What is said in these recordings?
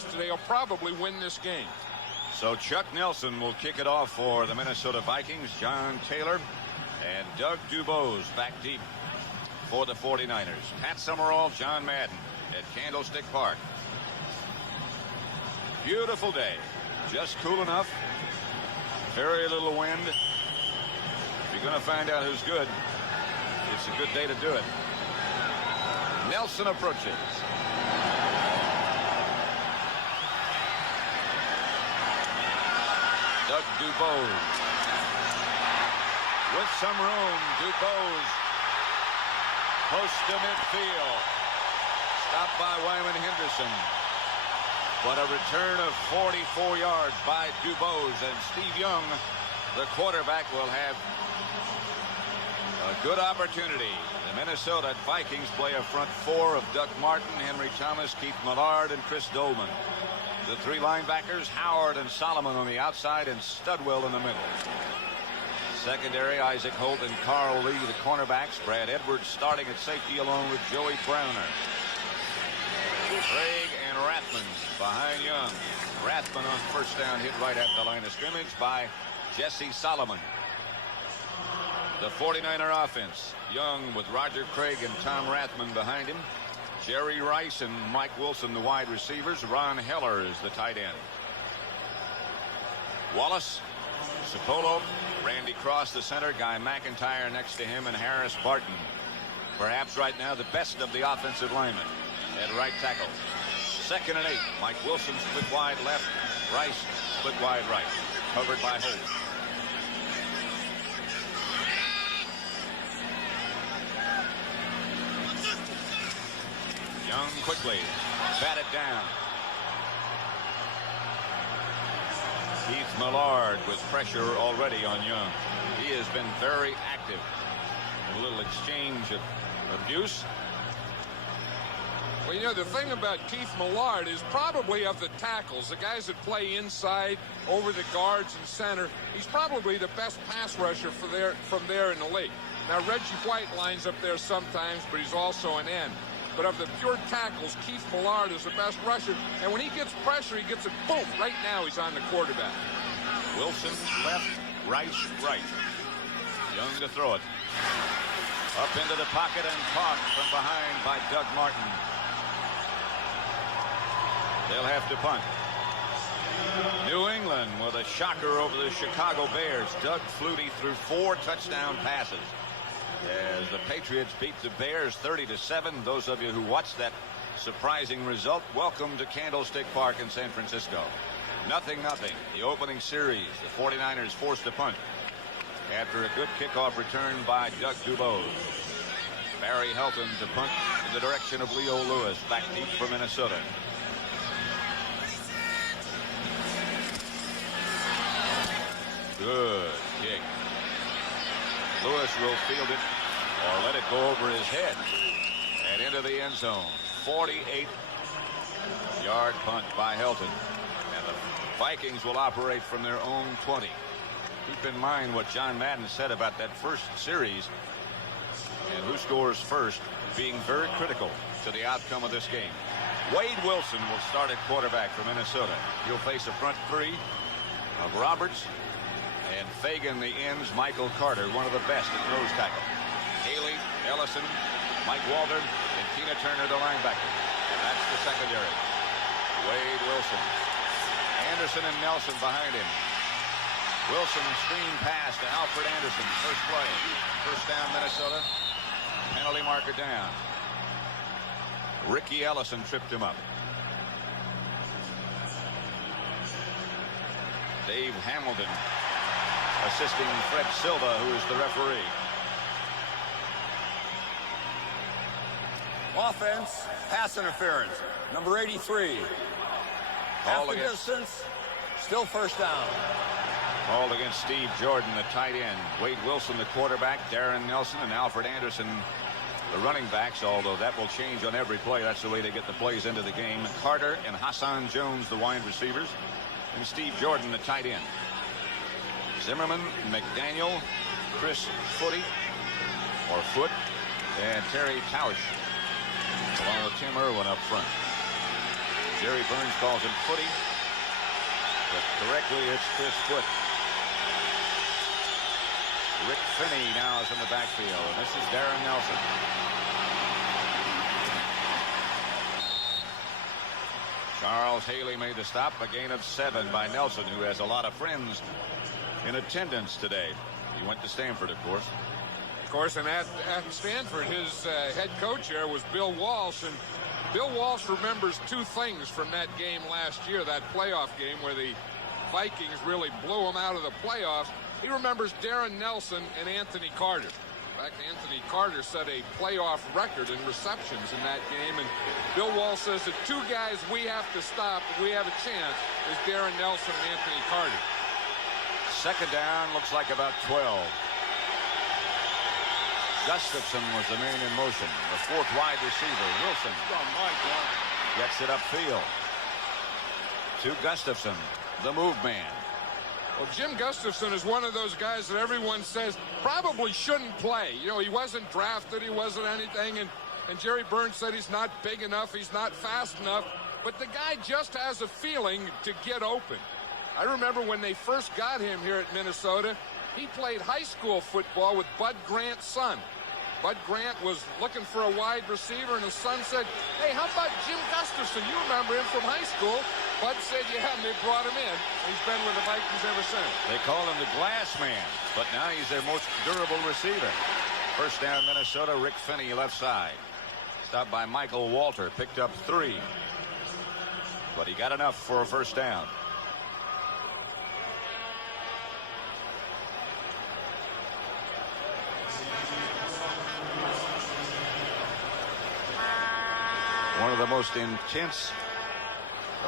first today will probably win this game. So Chuck Nelson will kick it off for the Minnesota Vikings. John Taylor and Doug Dubois back deep for the 49ers. Pat Summerall, John Madden at Candlestick Park. Beautiful day. Just cool enough. Very little wind. If you're going to find out who's good, it's a good day to do it. Nelson approaches. Doug Dubois. With some room, Dubois close to midfield. Stopped by Wyman Henderson. But a return of 44 yards by Dubois, and Steve Young, the quarterback, will have a good opportunity. The Minnesota Vikings play a front four of Doug Martin, Henry Thomas, Keith Millard, and Chris Dolman. The three linebackers, Howard and Solomon on the outside, and Studwell in the middle. Secondary, Isaac Holt and Carl Lee, the cornerbacks. Brad Edwards starting at safety along with Joey Browner. Craig and Rathman behind Young. Rathman on first down, hit right at the line of scrimmage by Jesse Solomon. The 49er offense. Young with Roger Craig and Tom Rathman behind him. Jerry Rice and Mike Wilson, the wide receivers. Ron Heller is the tight end. Wallace, Cipollo, Randy Cross, the center. Guy McIntyre next to him, and Harris Barton. Perhaps right now the best of the offensive linemen at right tackle. 2nd and 8. Mike Wilson split wide left. Rice split wide right. Covered by Holt. Young quickly batted down. Keith Millard with pressure already on Young. He has been very active. A little exchange of abuse. Well, you know, the thing about Keith Millard is probably of the tackles, the guys that play inside, over the guards and center, he's probably the best pass rusher from there in the league. Now, Reggie White lines up there sometimes, but he's also an end. But of the pure tackles, Keith Millard is the best rusher. And when he gets pressure, he gets it, boom, right now he's on the quarterback. Wilson left, Rice right. Young to throw it. Up into the pocket and caught from behind by Doug Martin. They'll have to punt. New England with a shocker over the Chicago Bears. Doug Flutie threw 4 touchdown passes as the Patriots beat the Bears 30-7. Those of you who watched that surprising result, welcome to Candlestick Park in San Francisco. 0-0. The opening series. The 49ers forced to punt after a good kickoff return by Doug Dubois. Barry Helton to punt in the direction of Leo Lewis, back deep for Minnesota. Good kick. Lewis will field it or let it go over his head and into the end zone. 48-yard punt by Helton. And the Vikings will operate from their own 20. Keep in mind what John Madden said about that first series and who scores first being very critical to the outcome of this game. Wade Wilson will start at quarterback for Minnesota. He'll face a front three of Roberts and Fagan, the ends, Michael Carter, one of the best at nose tackle. Haley, Ellison, Mike Walter, and Tina Turner, the linebacker. And that's the secondary. Wade Wilson. Anderson and Nelson behind him. Wilson screen pass to Alfred Anderson. First play. First down, Minnesota. Penalty marker down. Ricky Ellison tripped him up. Dave Hamilton assisting Fred Silva, who is the referee. Offense, pass interference, number 83. Half the distance, still first down. Called against Steve Jordan, the tight end. Wade Wilson, the quarterback. Darren Nelson and Alfred Anderson, the running backs, although that will change on every play. That's the way they get the plays into the game. Carter and Hassan Jones, the wide receivers. And Steve Jordan, the tight end. Zimmerman, McDaniel, Chris Foote, and Terry Tausch, along with Tim Irwin up front. Jerry Burns calls him Footy, but correctly it's Chris Foot. Rick Finney now is in the backfield, and this is Darren Nelson. Charles Haley made the stop, a gain of 7 by Nelson, who has a lot of friends in attendance today. He went to Stanford, of course. Of course, and at Stanford, his head coach there was Bill Walsh, and Bill Walsh remembers 2 things from that game last year, that playoff game where the Vikings really blew them out of the playoffs. He remembers Darren Nelson and Anthony Carter. In fact, Anthony Carter set a playoff record in receptions in that game, and Bill Walsh says the 2 guys we have to stop if we have a chance is Darren Nelson and Anthony Carter. Second down, looks like about 12. Gustafson was the man in motion. The 4th wide receiver, Wilson, gets it upfield to Gustafson, the move man. Well, Jim Gustafson is one of those guys that everyone says probably shouldn't play. You know, he wasn't drafted, he wasn't anything, and Jerry Burns said he's not big enough, he's not fast enough, but the guy just has a feeling to get open. I remember when they first got him here at Minnesota, he played high school football with Bud Grant's son. Bud Grant was looking for a wide receiver, and his son said, "Hey, how about Jim Gustafson? You remember him from high school." Bud said, "Yeah," and they brought him in. He's been with the Vikings ever since. They call him the glass man, but now he's their most durable receiver. First down, Minnesota. Rick Finney, left side. Stopped by Michael Walter, picked up 3. But he got enough for a first down. One of the most intense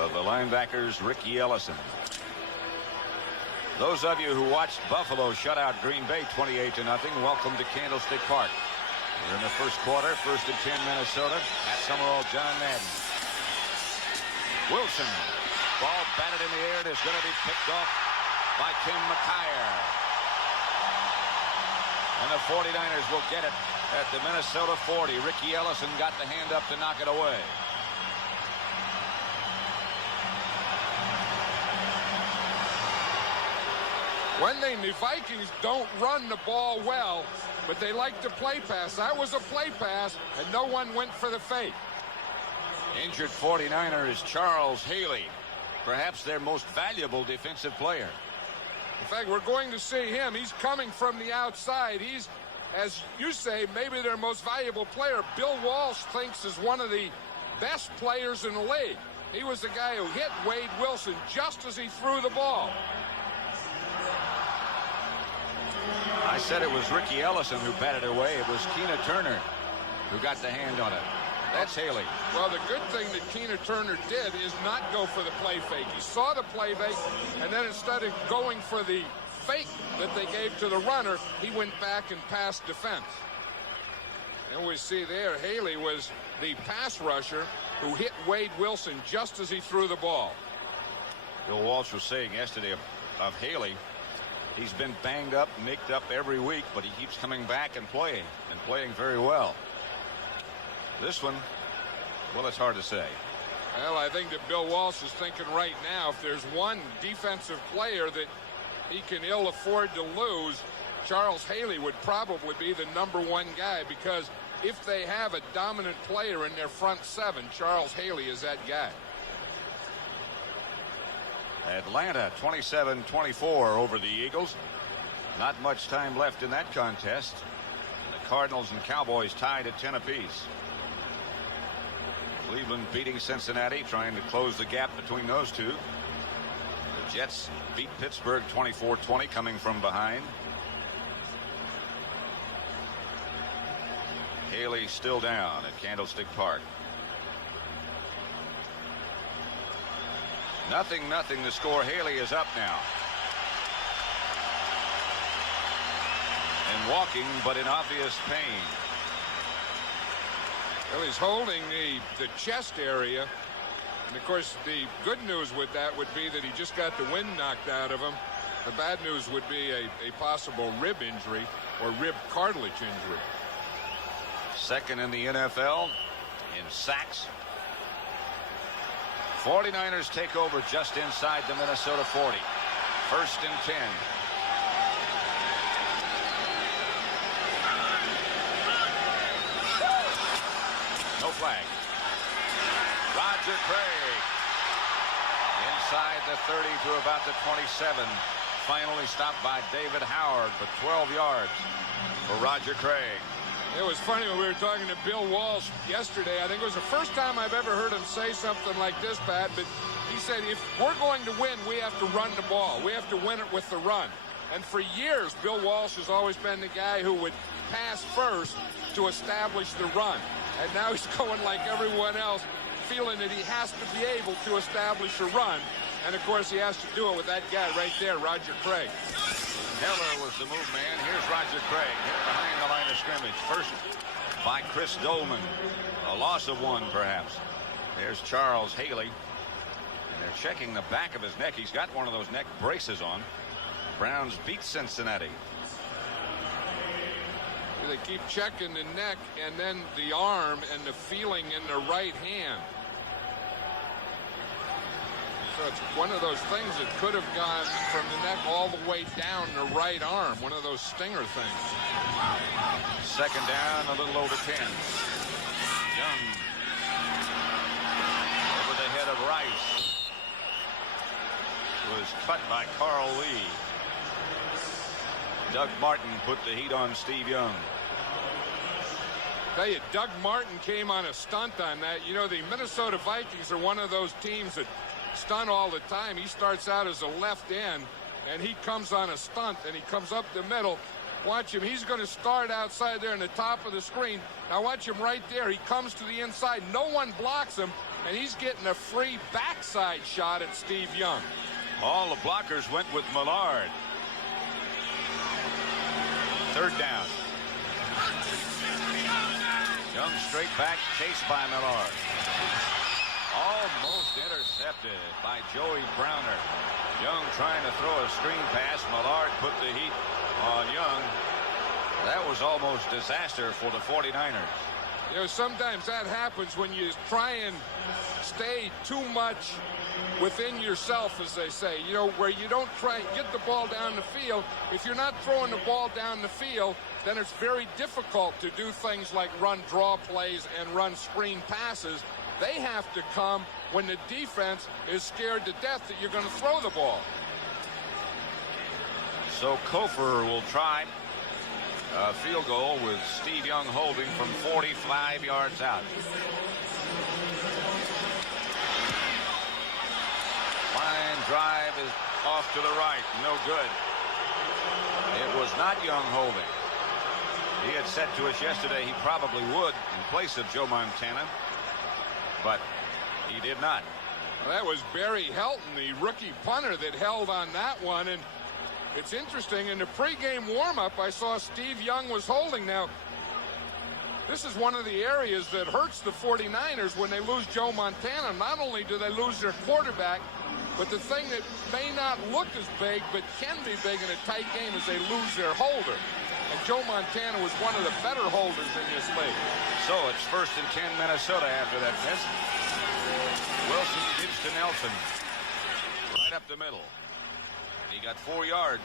of the linebackers, Ricky Ellison. Those of you who watched Buffalo shut out Green Bay 28-0, welcome to Candlestick Park. We're in the first quarter, 1st and 10 Minnesota. At Summerall, John Madden. Wilson, ball batted in the air, and is going to be picked off by Tim McKyer. And the 49ers will get it at the Minnesota 40. Ricky Ellison got the hand up to knock it away. The Vikings don't run the ball well, but they like to play pass. That was a play pass, and no one went for the fake. Injured 49er is Charles Haley, perhaps their most valuable defensive player. In fact, we're going to see him. He's coming from the outside. He's, as you say, maybe their most valuable player. Bill Walsh thinks is one of the best players in the league. He was the guy who hit Wade Wilson just as he threw the ball. I said it was Ricky Ellison who batted away. It was Keena Turner who got the hand on it. That's Haley. Well, the good thing that Keena Turner did is not go for the play fake. He saw the play fake, and then instead of going for the fake that they gave to the runner, he went back and passed defense. And we see there, Haley was the pass rusher who hit Wade Wilson just as he threw the ball. Bill Walsh was saying yesterday of Haley, he's been banged up, nicked up every week, but he keeps coming back and playing very well. This one, well, it's hard to say. Well, I think that Bill Walsh is thinking right now, if there's one defensive player that he can ill afford to lose, Charles Haley would probably be the #1 guy, because if they have a dominant player in their front 7, Charles Haley is that guy. Atlanta 27-24 over the Eagles. Not much time left in that contest. The Cardinals and Cowboys tied at 10 apiece. Cleveland beating Cincinnati, trying to close the gap between those two. The Jets beat Pittsburgh 24-20, coming from behind. Haley still down at Candlestick Park. 0-0 the score. Haley is up now. And walking, but in obvious pain. Well, he's holding the chest area. And, of course, the good news with that would be that he just got the wind knocked out of him. The bad news would be a possible rib injury or rib cartilage injury. Second in the NFL in sacks. 49ers take over just inside the Minnesota 40. 1st and 10. No flag. Roger Craig inside the 30 to about the 27. Finally stopped by David Howard, but 12 yards for Roger Craig. It was funny when we were talking to Bill Walsh yesterday. I think it was the first time I've ever heard him say something like this, Pat, but he said if we're going to win, we have to run the ball. We have to win it with the run. And for years, Bill Walsh has always been the guy who would pass first to establish the run. And now he's going like everyone else, feeling that he has to be able to establish a run. And, of course, he has to do it with that guy right there, Roger Craig. Heller was the move man. Here's Roger Craig hit behind the line of scrimmage. First by Chris Dolman. A loss of 1, perhaps. There's Charles Haley. And they're checking the back of his neck. He's got one of those neck braces on. Browns beat Cincinnati. They keep checking the neck and then the arm and the feeling in the right hand. So it's one of those things that could have gone from the neck all the way down the right arm. One of those stinger things. 2nd down, a little over 10. Young over the head of Rice. Was cut by Carl Lee. Doug Martin put the heat on Steve Young. Tell you, Doug Martin came on a stunt on that. You know, the Minnesota Vikings are one of those teams that stunt all the time. He starts out as a left end, and he comes on a stunt, and he comes up the middle. Watch him. He's going to start outside there in the top of the screen. Now watch him right there. He comes to the inside. No one blocks him, and he's getting a free backside shot at Steve Young. All the blockers went with Millard. 3rd down. Young straight back, chased by Millard. Almost intercepted by Joey Browner. Young trying to throw a screen pass. Millard put the heat on Young. That was almost disaster for the 49ers. You know, sometimes that happens when you try and stay too much within yourself, as they say, you know, where you don't try and get the ball down the field. If you're not throwing the ball down the field, then it's very difficult to do things like run draw plays and run screen passes. They have to come when the defense is scared to death that you're going to throw the ball. So Kofor will try a field goal with Steve Young holding from 45 yards out. Line drive is off to the right. No good. It was not Young holding. He had said to us yesterday he probably would in place of Joe Montana, but he did not. Well, that was Barry Helton, the rookie punter, that held on that one. And it's interesting, in the pregame warm-up, I saw Steve Young was holding. Now, this is one of the areas that hurts the 49ers when they lose Joe Montana. Not only do they lose their quarterback, but the thing that may not look as big but can be big in a tight game is they lose their holder. And Joe Montana was one of the better holders in this league. So it's 1st and 10 Minnesota after that miss. Wilson gives to Nelson. Right up the middle. He got 4 yards.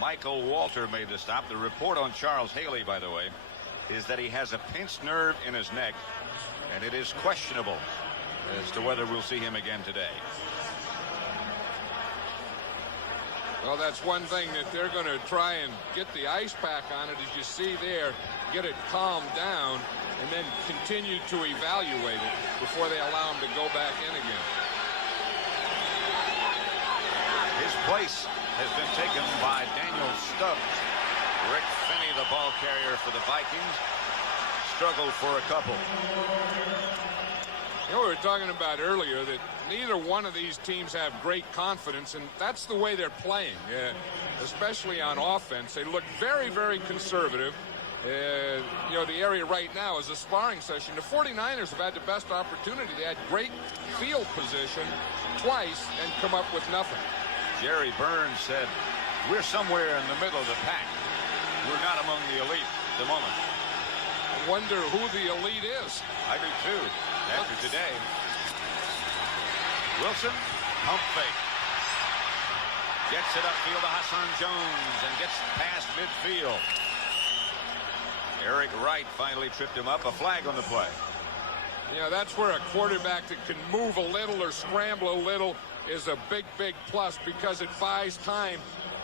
Michael Walter made the stop. The report on Charles Haley, by the way, is that he has a pinched nerve in his neck, and it is questionable as to whether we'll see him again today. Well, that's one thing that they're going to try and get the ice pack on it, as you see there, get it calmed down, and then continue to evaluate it before they allow him to go back in again. His place has been taken by Daniel Stubbs. Rick Finney, the ball carrier for the Vikings, struggled for a couple. You know, we were talking about earlier that neither one of these teams have great confidence, and that's the way they're playing, especially on offense. They look very, very conservative. You know, the area right now is a sparring session. The 49ers have had the best opportunity. They had great field position twice and come up with nothing. Jerry Burns said, we're somewhere in the middle of the pack. We're not among the elite at the moment. I wonder who the elite is. I do too, after today. Wilson, pump fake. Gets it upfield to Hassan Jones and gets past midfield. Eric Wright finally tripped him up. A flag on the play. Yeah, that's where a quarterback that can move a little or scramble a little is a big, big plus because it buys time.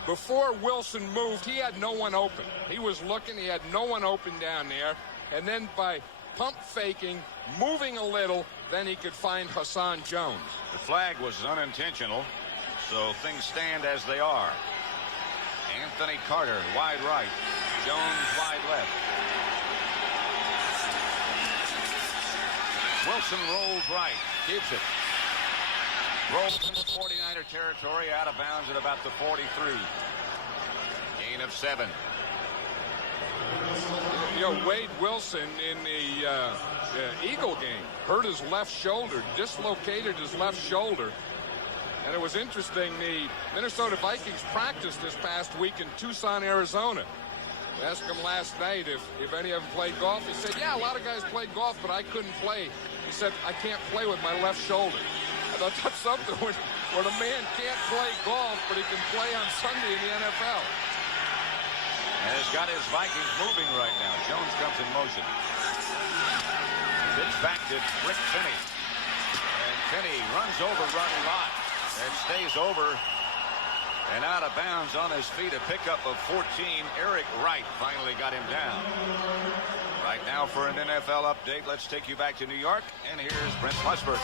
Before Wilson moved, he had no one open. He was looking, he had no one open down there. And then by pump faking, moving a little, then he could find Hassan Jones. The flag was unintentional, so things stand as they are. Anthony Carter, wide right. Jones, wide left. Wilson rolls right, keeps it. Rolls into 49er territory, out of bounds at about the 43. Gain of 7. You know, Wade Wilson in the Eagle game hurt his left shoulder, dislocated his left shoulder. And it was interesting, the Minnesota Vikings practiced this past week in Tucson, Arizona. I asked him last night if any of them played golf. He said, yeah, a lot of guys played golf, but I couldn't play. He said, I can't play with my left shoulder. I thought that's something when a man can't play golf, but he can play on Sunday in the NFL. And has got his Vikings moving right now. Jones comes in motion. Pitch back to Rick Finney. And Finney runs over Ronnie Lott and stays over and out of bounds on his feet. A pickup of 14. Eric Wright finally got him down. Right now for an NFL update, let's take you back to New York. And here's Brent Musburger.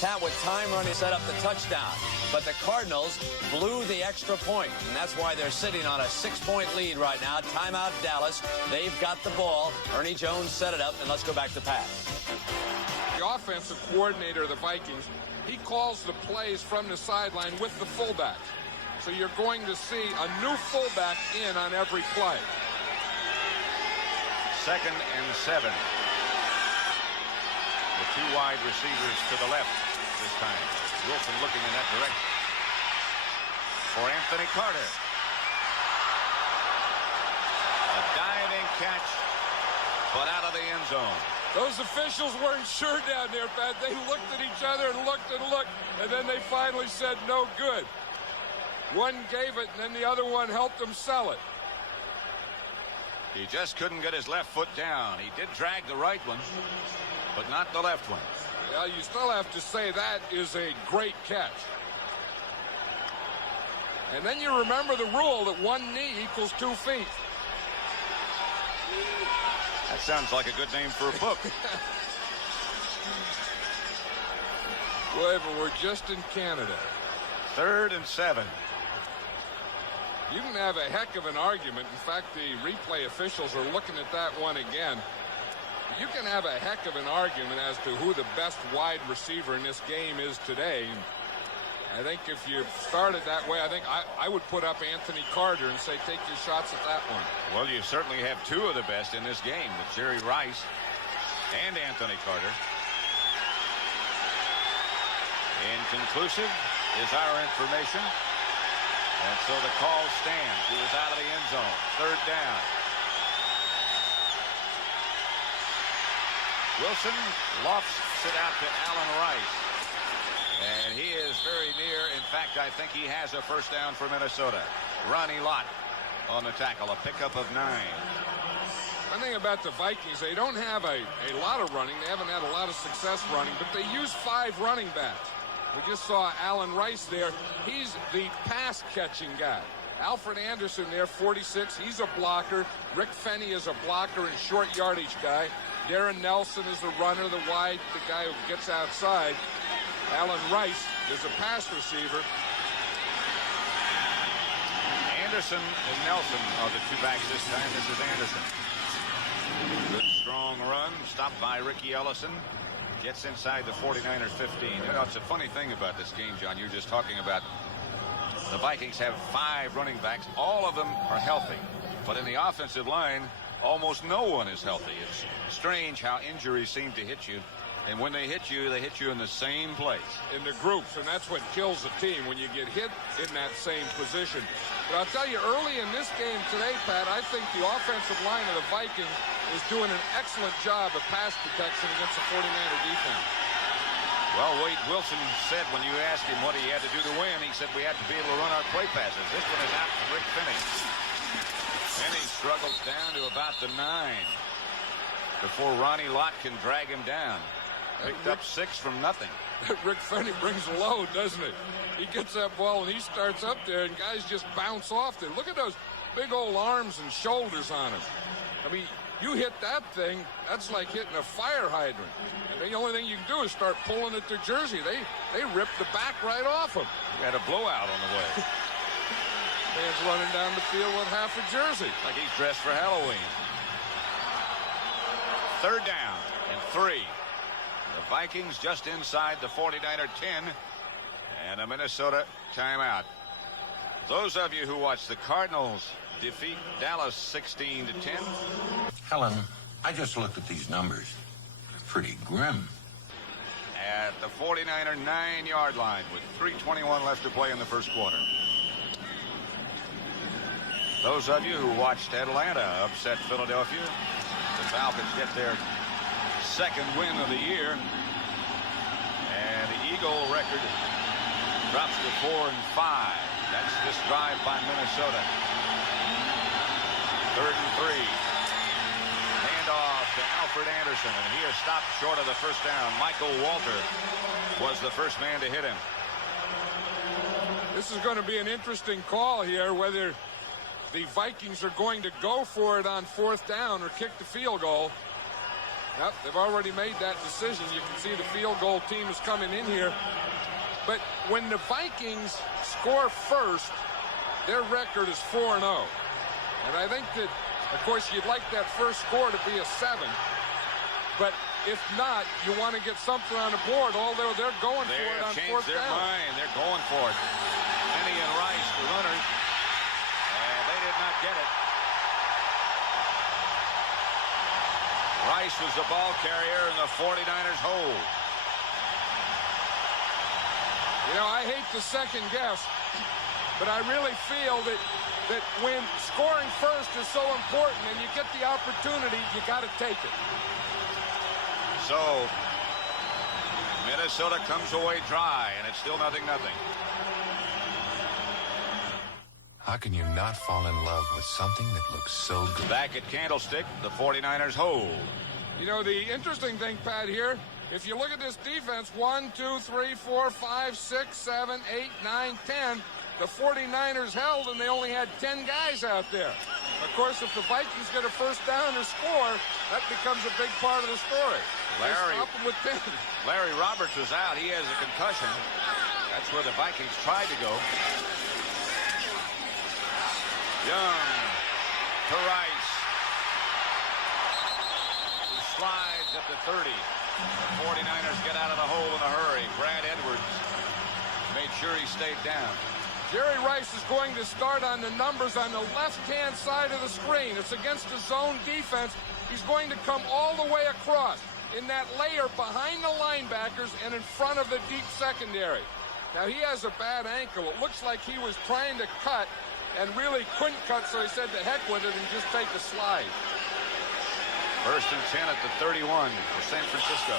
Pat, with time running, set up the touchdown. But the Cardinals blew the extra point, and that's why they're sitting on a 6-point lead right now. Timeout Dallas. They've got the ball. Ernie Jones set it up, and let's go back to Pat. The offensive coordinator of the Vikings, he calls the plays from the sideline with the fullback. So you're going to see a new fullback in on every play. 2nd and 7. The 2 wide receivers to the left this time. Wilson looking in that direction. For Anthony Carter. A diving catch, but out of the end zone. Those officials weren't sure down there, Pat. They looked at each other and looked, and then they finally said no good. One gave it, and then the other one helped him sell it. He just couldn't get his left foot down. He did drag the right one, but not the left one. Well, you still have to say that is a great catch. And then you remember the rule that 1 knee equals 2 feet. That sounds like a good name for a book. Boy, but we're just in Canada. 3rd and 7. You can have a heck of an argument. In fact, the replay officials are looking at that one again. You can have a heck of an argument as to who the best wide receiver in this game is today. I think if you started that way, I think I would put up Anthony Carter and say take your shots at that one. Well, you certainly have 2 of the best in this game with Jerry Rice and Anthony Carter. Inconclusive is our information. And so the call stands. He was out of the end zone. 3rd down. Wilson lofts it out to Allen Rice. And he is very near. In fact, I think he has a first down for Minnesota. Ronnie Lott on the tackle. A pickup of 9. One thing about the Vikings, they don't have a lot of running. They haven't had a lot of success running, but they use 5 running backs. We just saw Allen Rice there. He's the pass-catching guy. Alfred Anderson there, 46. He's a blocker. Rick Finney is a blocker and short yardage guy. Darren Nelson is the runner, the guy who gets outside. Allen Rice is a pass receiver. Anderson and Nelson are the 2 backs this time. This is Anderson. Good strong run, stopped by Ricky Ellison. Gets inside the 49ers 15. You know, it's a funny thing about this game, John. You're just talking about the Vikings have 5 running backs. All of them are healthy. But in the offensive line, almost no one is healthy. It's strange how injuries seem to hit you. And when they hit you in the same place. In the groups, and that's what kills the team when you get hit in that same position. But I'll tell you, early in this game today, Pat, I think the offensive line of the Vikings is doing an excellent job of pass protection against the 49er defense. Well, Wade Wilson said when you asked him what he had to do to win, he said we had to be able to run our play passes. This one is out to Rick Finney. Finney struggles down to about the 9 before Ronnie Lott can drag him down. Picked up 6 from nothing. Rick Finney brings a load, doesn't he? He gets that ball and he starts up there and guys just bounce off there. Look at those big old arms and shoulders on him. I mean, you hit that thing, that's like hitting a fire hydrant. And the only thing you can do is start pulling at their jersey. They rip the back right off them. He had a blowout on the way. Man's running down the field with half a jersey. Like he's dressed for Halloween. 3rd down and 3. The Vikings just inside the 49er 10 and a Minnesota timeout. Those of you who watched the Cardinals defeat Dallas 16-10. Helen, I just looked at these numbers. Pretty grim. At the 49er 9-yard line with 3:21 left to play in the first quarter. Those of you who watched Atlanta upset Philadelphia. The Falcons get their 2nd win of the year. And the Eagle record drops to 4-5. That's this drive by Minnesota. 3rd and 3. Handoff to Alfred Anderson, and he is stopped short of the first down. Michael Walter was the first man to hit him. This is going to be an interesting call here, whether the Vikings are going to go for it on 4th down or kick the field goal. Yep, they've already made that decision. You can see the field goal team is coming in here. But when the Vikings score first, their record is 4-0. And I think that, of course, you'd like that first score to be a 7. But if not, you want to get something on the board, although they're going for it on 4th down. They've changed their mind. They're going for it. Finney and Rice, the runners. And they did not get it. Rice was the ball carrier, and the 49ers hold. You know, I hate to second guess, but I really feel that when scoring first is so important and you get the opportunity, you got to take it. So, Minnesota comes away dry, and it's still 0-0. How can you not fall in love with something that looks so good? Back at Candlestick, the 49ers hold. You know, the interesting thing, Pat, here, if you look at this defense, 1, 2, 3, 4, 5, 6, 7, 8, 9, 10, the 49ers held, and they only had 10 guys out there. Of course, if the Vikings get a first down or score, that becomes a big part of the story. Stop them with 10. Larry Roberts was out. He has a concussion. That's where the Vikings tried to go. Young to Rice. He slides at the 30. The 49ers get out of the hole in a hurry. Brad Edwards made sure he stayed down. Jerry Rice is going to start on the numbers on the left-hand side of the screen. It's against the zone defense. He's going to come all the way across in that layer behind the linebackers and in front of the deep secondary. Now, he has a bad ankle. It looks like he was trying to cut and really couldn't cut, so he said to heck with it and just take a slide. 1st and 10 at the 31 for San Francisco.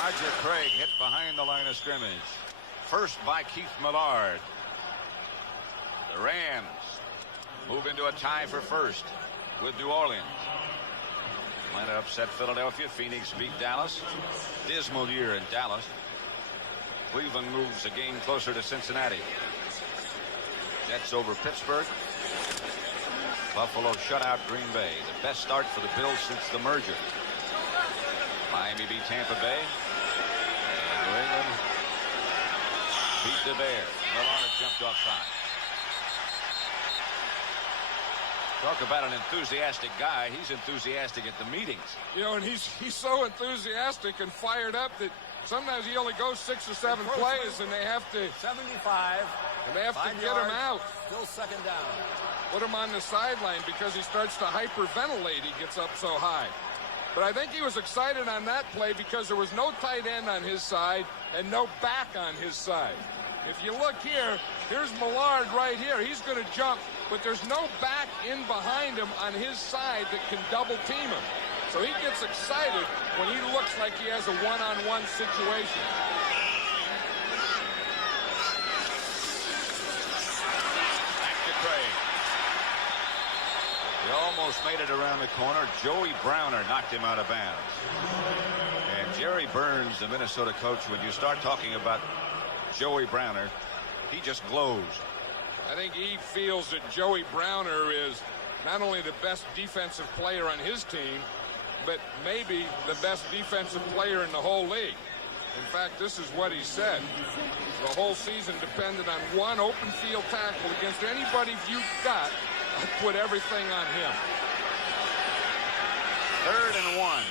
Roger Craig hit behind the line of scrimmage. First by Keith Millard. The Rams move into a tie for first with New Orleans. Atlanta upset Philadelphia. Phoenix beat Dallas. Dismal year in Dallas. Cleveland moves a game closer to Cincinnati. Jets over Pittsburgh. Buffalo shut out Green Bay. The best start for the Bills since the merger. Miami beat Tampa Bay. And New England beat the Bears. Milano jumped offside. Talk about an enthusiastic guy. He's enthusiastic at the meetings. You know, and he's so enthusiastic and fired up that sometimes he only goes 6 or 7 plays, and they have to 75. And they have to get him out. Still 2nd down. Put him on the sideline because he starts to hyperventilate. He gets up so high. But I think he was excited on that play because there was no tight end on his side and no back on his side. If you look here, here's Millard right here. He's going to jump, but there's no back in behind him on his side that can double team him. So he gets excited when he looks like he has a one-on-one situation. Back to Craig. He almost made it around the corner. Joey Browner knocked him out of bounds. And Jerry Burns, the Minnesota coach, when you start talking about Joey Browner, he just glows. I think he feels that Joey Browner is not only the best defensive player on his team, but maybe the best defensive player in the whole league. In fact, this is what he said. The whole season depended on one open field tackle against anybody you've got. I'd put everything on him. 3rd and 1.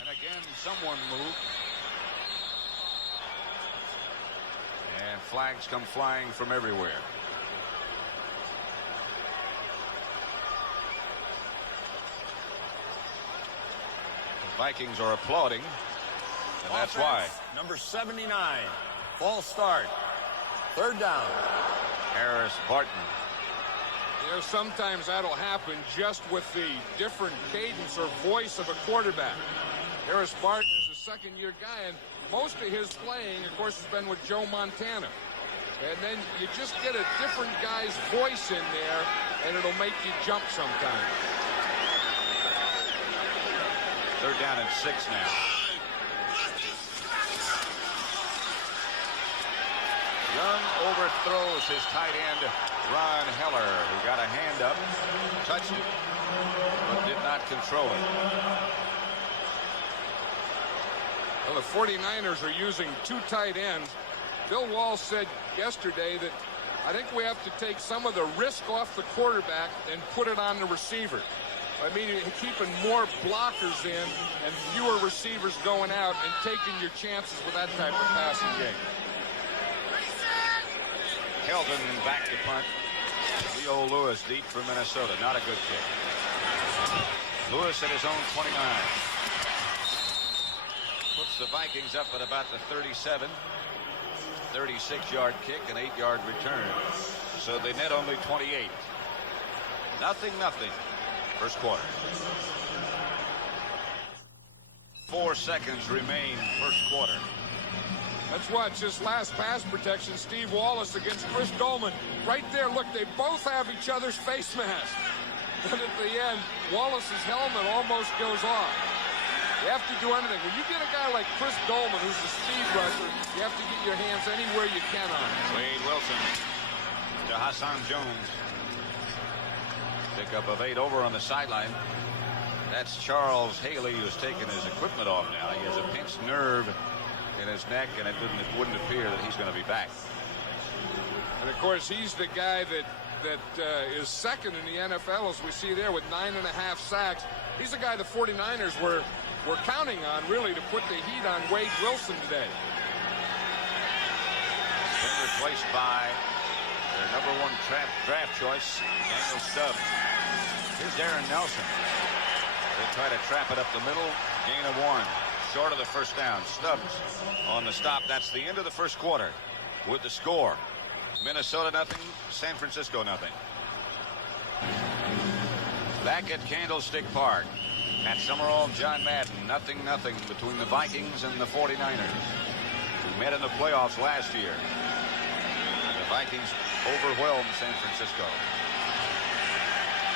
And again, someone moved. And flags come flying from everywhere. The Vikings are applauding, and that's why. Number 79. False start. 3rd down. Harris Barton. You know, sometimes that'll happen just with the different cadence or voice of a quarterback. Harris Barton is a second-year guy, and most of his playing, of course, has been with Joe Montana. And then you just get a different guy's voice in there, and it'll make you jump sometimes. 3rd down and 6 now. Young overthrows his tight end, Ron Heller, who got a hand up, touched it, but did not control it. Well, the 49ers are using 2 tight ends. Bill Walsh said yesterday that I think we have to take some of the risk off the quarterback and put it on the receiver. I mean, keeping more blockers in and fewer receivers going out and taking your chances with that type of passing game. Helton back to punt. Leo Lewis deep for Minnesota. Not a good kick. Lewis at his own 29. Puts the Vikings up at about the 37. 36-yard kick, an 8-yard return. So they net only 28. 0-0. First quarter. 4 seconds remain first quarter. Let's watch this last pass protection. Steve Wallace against Chris Dolman. Right there, look, they both have each other's face masks. But at the end, Wallace's helmet almost goes off. You have to do anything. When you get a guy like Chris Dolman, who's a speed rusher, you have to get your hands anywhere you can on him. Wade Wilson to Hassan Jones. Pickup of 8 over on the sideline. That's Charles Haley, who's taken his equipment off now. He has a pinched nerve in his neck, and it wouldn't appear that he's going to be back. And of course, he's the guy that is second in the NFL, as we see there, with 9.5 sacks. He's the guy the 49ers were counting on, really, to put the heat on Wade Wilson today. Been replaced by their #1 draft choice, Daniel Stubbs. Here's Darren Nelson. They try to trap it up the middle. Gain of 1. Short of the first down. Stubbs on the stop. That's the end of the first quarter with the score. Minnesota 0, San Francisco 0. Back at Candlestick Park. Matt Summerall and John Madden. 0-0 between the Vikings and the 49ers, who met in the playoffs last year. The Vikings overwhelmed San Francisco.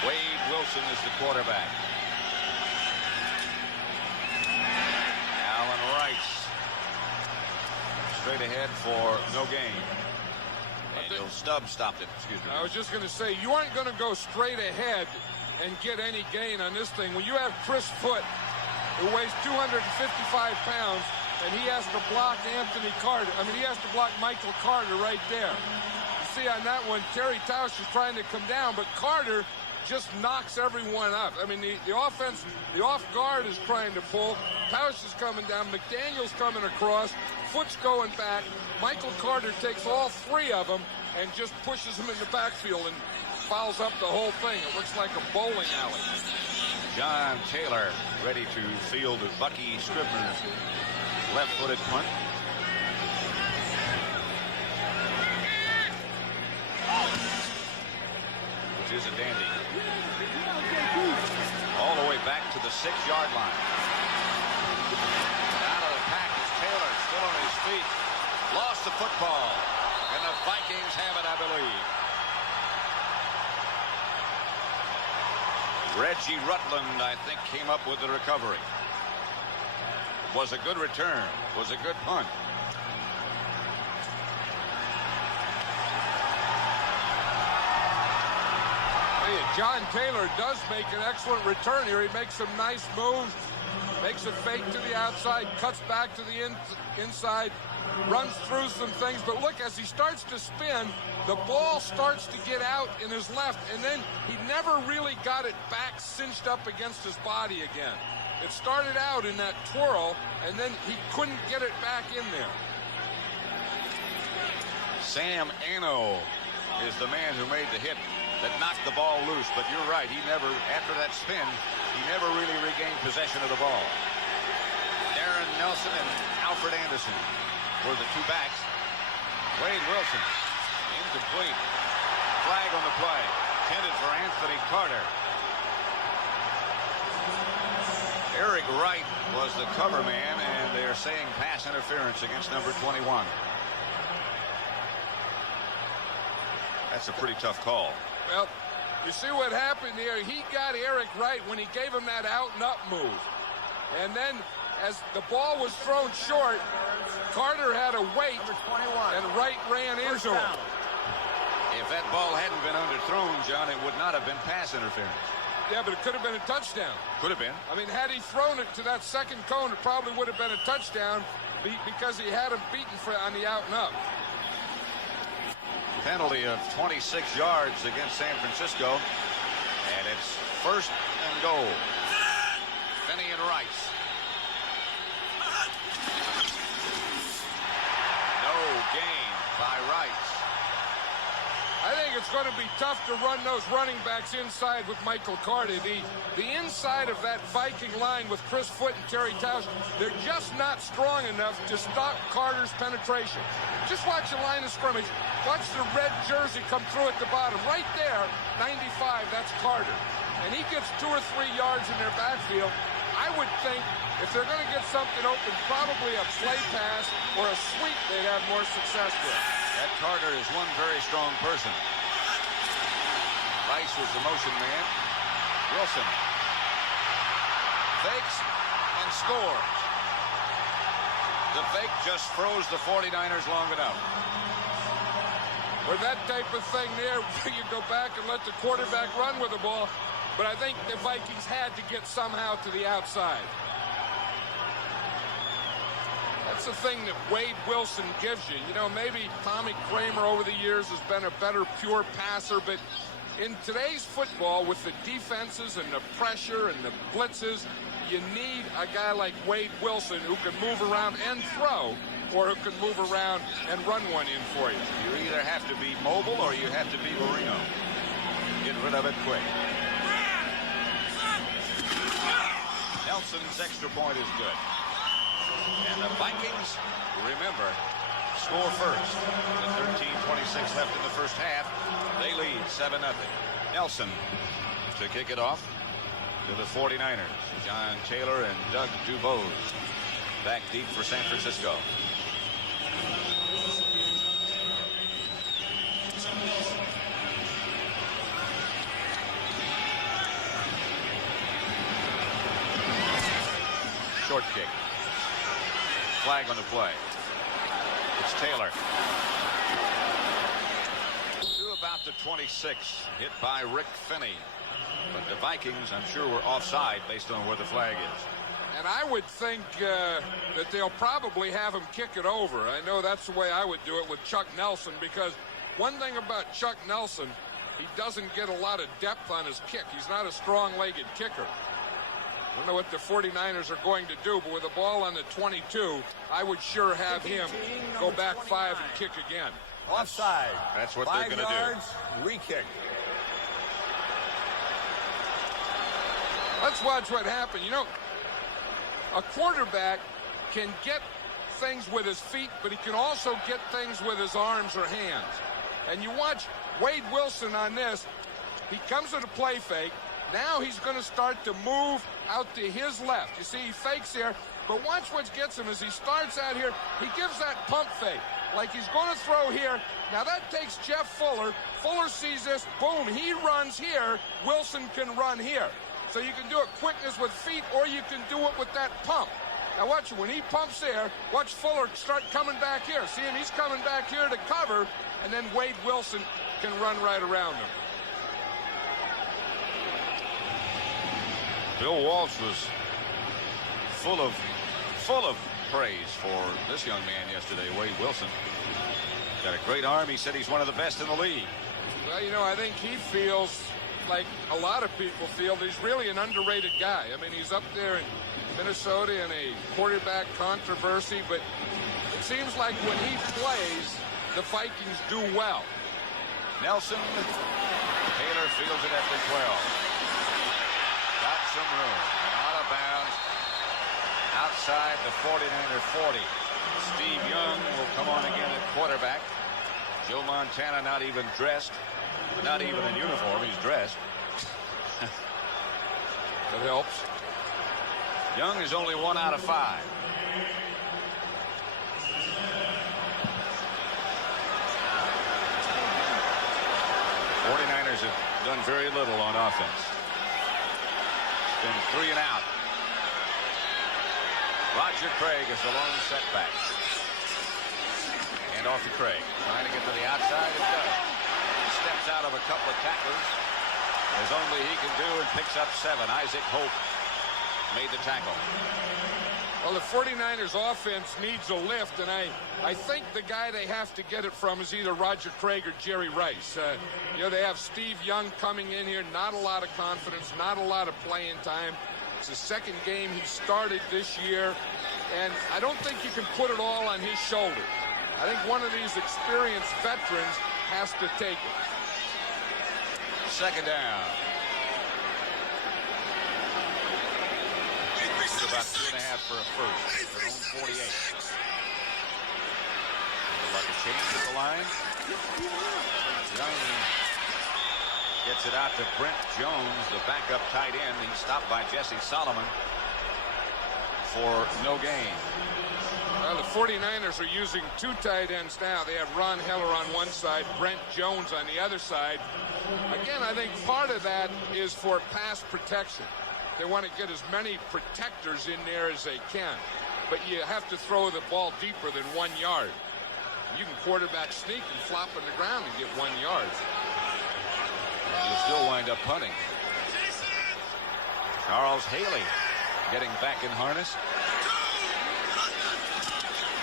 Wade Wilson is the quarterback. Alan Rice straight ahead for no gain. Daniel Stubbs stopped it. Excuse me. I was just going to say, you aren't going to go straight ahead and get any gain on this thing. When you have Chris Foote, who weighs 255 pounds, and he has to block Anthony Carter. I mean, he has to block Michael Carter right there. You see on that one, Terry Tausch is trying to come down, but Carter just knocks everyone up. I mean, the offense, the off guard is trying to pull. Tausch is coming down. McDaniel's coming across. Foote's going back. Michael Carter takes all 3 of them and just pushes them in the backfield and fouls up the whole thing. It looks like a bowling alley. John Taylor ready to field Bucky Scribner's left-footed punt. Which is a dandy. all the way back to the 6-yard line. Out of the pack is Taylor, still on his feet. Lost the football, and the Vikings have it, I believe. Reggie Rutland, I think, came up with the recovery. Was a good return, was a good punt. John Taylor does make an excellent return here. He makes some nice moves, makes a fake to the outside, cuts back to the inside, runs through some things. But look, as he starts to spin, the ball starts to get out in his left, and then he never really got it back cinched up against his body again. It started out in that twirl, and then he couldn't get it back in there. Sam Ano is the man who made the hit that knocked the ball loose, but you're right, he never, after that spin, he never really regained possession of the ball. Darren Nelson and Alfred Anderson were the two backs. Wade Wilson, incomplete. Flag on the play, intended for Anthony Carter. Eric Wright was the cover man, and they're saying pass interference against number 21. That's a pretty tough call. Well, you see what happened here. He got Eric Wright when he gave him that out and up move. And then as the ball was thrown short, Carter had to wait, and Wright ran into him. If that ball hadn't been underthrown, John, it would not have been pass interference. Yeah, but it could have been a touchdown. Could have been. I mean, had he thrown it to that second cone, it probably would have been a touchdown because he had him beaten on the out and up. Penalty of 26 yards against San Francisco, and it's 1st and goal. Finney and Rice. No gain by Rice. I think it's going to be tough to run those running backs inside with Michael Carter. The inside of that Viking line with Chris Foote and Terry Tausch, they're just not strong enough to stop Carter's penetration. Just watch the line of scrimmage. Watch the red jersey come through at the bottom. Right there, 95, that's Carter. And he gets 2 or 3 yards in their backfield. I would think if they're going to get something open, probably a play pass or a sweep they'd have more success with. That Carter is one very strong person. Rice was the motion man. Wilson fakes and scores. The fake just froze the 49ers long enough. With that type of thing there, you go back and let the quarterback run with the ball. But I think the Vikings had to get somehow to the outside. That's the thing that Wade Wilson gives you. You know, maybe Tommy Kramer over the years has been a better pure passer, but in today's football, with the defenses and the pressure and the blitzes, you need a guy like Wade Wilson who can move around and throw, or who can move around and run one in for you. You either have to be mobile or you have to be Marino. Get rid of it quick. Nelson's extra point is good. And the Vikings, remember, score first. With 13:26 left in the first half, they lead 7-0. Nelson to kick it off to the 49ers. John Taylor and Doug Dubose back deep for San Francisco. Short kick. Flag on the play. It's Taylor. To about the 26. Hit by Rick Finney. But the Vikings, I'm sure, were offside based on where the flag is. And I would think that they'll probably have him kick it over. I know that's the way I would do it with Chuck Nelson, because one thing about Chuck Nelson, he doesn't get a lot of depth on his kick. He's not a strong-legged kicker. I don't know what the 49ers are going to do, but with a ball on the 22, I would sure have him go back 5 and kick again. Offside. That's what they're going to do. 5 yards, re-kick. Let's watch what happened. You know, a quarterback can get things with his feet, but he can also get things with his arms or hands. And you watch Wade Wilson on this. He comes with a play fake. Now he's going to start to move out to his left. You see, he fakes here, but watch what gets him as he starts out here. He gives that pump fake, like he's going to throw here. Now that takes Jeff Fuller. Fuller sees this, boom, he runs here. Wilson can run here. So you can do it quickness with feet, or you can do it with that pump. Now watch it, when he pumps there, watch Fuller start coming back here. See him, he's coming back here to cover, and then Wade Wilson can run right around him. Bill Walsh was full of praise for this young man yesterday, Wade Wilson. Got a great arm. He said he's one of the best in the league. Well, you know, I think he feels like a lot of people feel that he's really an underrated guy. I mean, he's up there in Minnesota in a quarterback controversy, but it seems like when he plays, the Vikings do well. Nelson, Taylor fields it at the 12. Got some room. Out of bounds. Outside the 49er 40. Steve Young will come on again at quarterback. Joe Montana not even dressed. Not even in uniform. He's dressed. That helps. Young is only 1 out of 5. '49ers have done very little on offense. It's been 3 and out. Roger Craig is the lone setback. And off to Craig. Trying to get to the outside. It does. He steps out of a couple of tacklers, as only he can do, and picks up 7. Isaac Hope made the tackle. Well, the 49ers offense needs a lift, and I think the guy they have to get it from is either Roger Craig or Jerry Rice. You know, they have Steve Young coming in here, not a lot of confidence, not a lot of playing time. It's the second game he started this year, and I don't think you can put it all on his shoulders. I think one of these experienced veterans has to take it. Second down. About 2.5 for a first. Their own 48. Like a change at the line. Young gets it out to Brent Jones, the backup tight end. He's stopped by Jesse Solomon for no gain. Well, the 49ers are using 2 tight ends now. They have Ron Heller on one side, Brent Jones on the other side. Again, I think part of that is for pass protection. They want to get as many protectors in there as they can. But you have to throw the ball deeper than 1 yard. You can quarterback sneak and flop on the ground and get 1 yard. You'll still wind up punting. Charles Haley getting back in harness.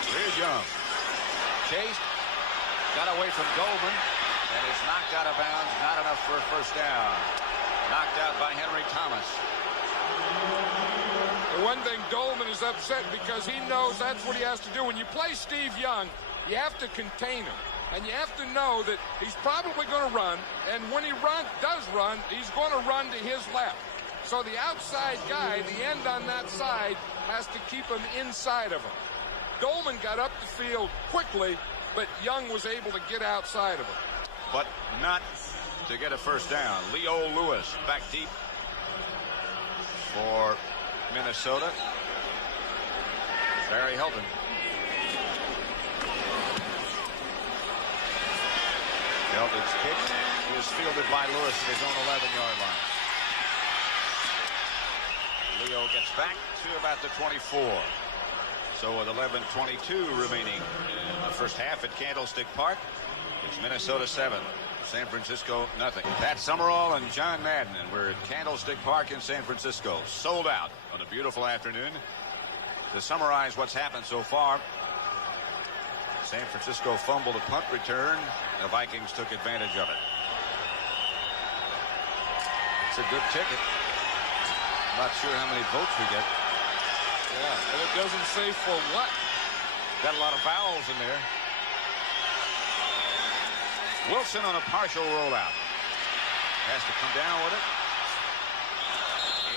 Here's Young. Chased. Got away from Goldman. And is knocked out of bounds. Not enough for a first down. Knocked out by Henry Thomas. The one thing, Dolman is upset because he knows that's what he has to do. When you play Steve Young, you have to contain him. And you have to know that he's probably going to run. And when he does run, he's going to run to his left. So the outside guy, the end on that side, has to keep him inside of him. Dolman got up the field quickly, but Young was able to get outside of him. But not to get a first down. Leo Lewis back deep for Minnesota. Barry Hilton. Hilton's kick is fielded by Lewis at his own 11-yard line. Leo gets back to about the 24. So with 11:22 remaining in the first half at Candlestick Park, it's Minnesota 7, San Francisco nothing. Pat Summerall and John Madden, and we're at Candlestick Park in San Francisco. Sold out on a beautiful afternoon. To summarize what's happened so far, San Francisco fumbled a punt return. The Vikings took advantage of it. It's a good ticket. I'm not sure how many votes we get. Yeah, and it doesn't say for what. Got a lot of vowels in there. Wilson on a partial rollout. Has to come down with it.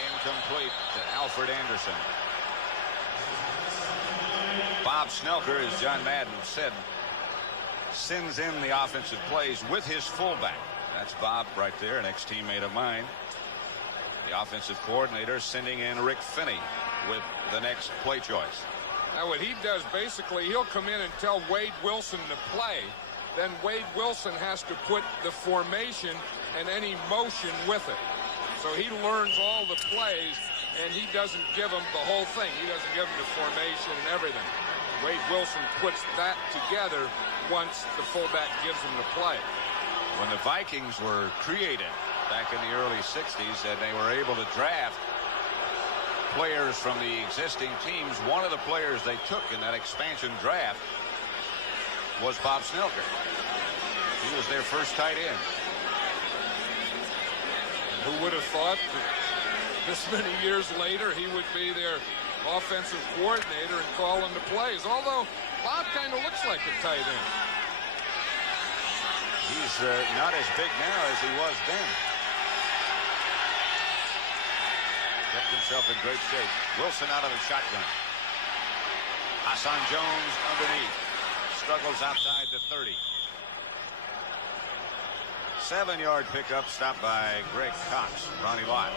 Incomplete to Alfred Anderson. Bob Snelker, as John Madden said, sends in the offensive plays with his fullback. That's Bob right there, an ex-teammate of mine. The offensive coordinator sending in Rick Finney with the next play choice. Now what he does, basically, he'll come in and tell Wade Wilson to play. Then Wade Wilson has to put the formation and any motion with it. So he learns all the plays, and he doesn't give them the whole thing. He doesn't give them the formation and everything. Wade Wilson puts that together once the fullback gives him the play. When the Vikings were created back in the early 60s and they were able to draft players from the existing teams, one of the players they took in that expansion draft was Bob Snelker. He was their first tight end. Who would have thought that this many years later he would be their offensive coordinator and calling the plays? Although Bob kind of looks like a tight end. He's not as big now as he was then. Kept himself in great shape. Wilson out of the shotgun. Hassan Jones underneath. Struggles outside the 30. 7-yard pickup, stopped by Greg Cox. Ronnie Lott.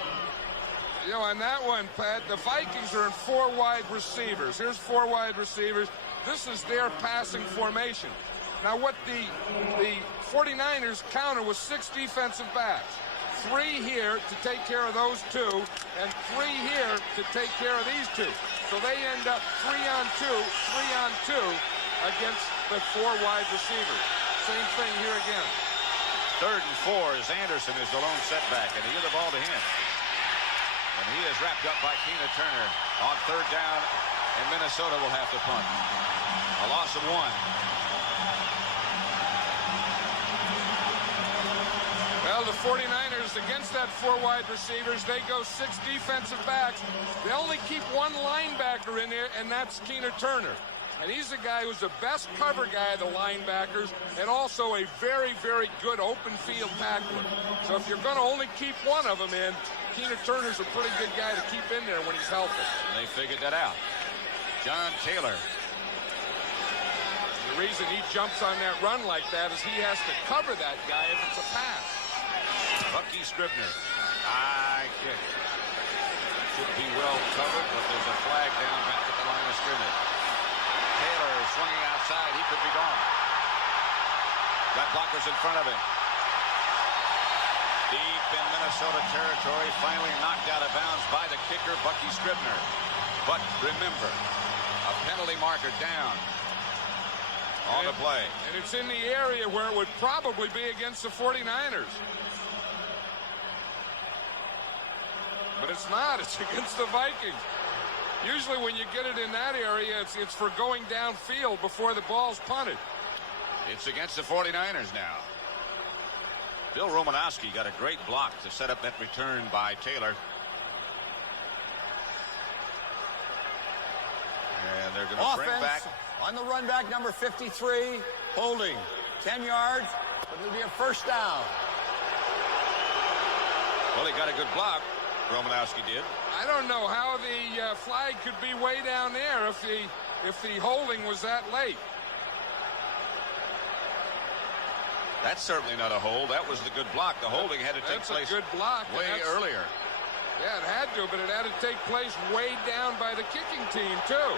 You know, on that one, Pat, the Vikings are in 4 wide receivers. Here's 4 wide receivers. This is their passing formation. Now, what the 49ers counter was 6 defensive backs. 3 here to take care of those 2, and 3 here to take care of these 2. So they end up 3 on 2, 3 on 2 against the 4 wide receivers. Same thing here again. 3rd and 4 as Anderson is the lone setback, and he gives the ball to him. And he is wrapped up by Tina Turner on 3rd down, and Minnesota will have to punt. A loss of 1. Well, the 49ers, against that 4 wide receivers, they go 6 defensive backs. They only keep 1 linebacker in there, and that's Tina Turner. And he's the guy who's the best cover guy of the linebackers, and also a very, very good open field tackler. So if you're going to only keep 1 of them in, Tina Turner's a pretty good guy to keep in there when he's healthy. They figured that out. John Taylor. The reason he jumps on that run like that is he has to cover that guy if it's a pass. Bucky Scribner. High kick. Should be well covered, but there's a flag down back at the line of scrimmage. Taylor swinging outside. He could be gone. Got blockers in front of him. Deep in Minnesota territory. Finally knocked out of bounds by the kicker, Bucky Scribner. But remember, a penalty marker down on the play. And it's in the area where it would probably be against the 49ers. But it's not. It's against the Vikings. Usually when you get it in that area, it's for going downfield before the ball's punted. It's against the 49ers now. Bill Romanowski got a great block to set up that return by Taylor. And they're going to bring back. On the run back, number 53, holding 10 yards, but it'll be a 1st down. Well, he got a good block. Romanowski did. I don't know how the flag could be way down there if the holding was that late. That's certainly not a hold. That was the good block. The holding had to take place a good block way earlier. Yeah, it had to, but it had to take place way down by the kicking team too.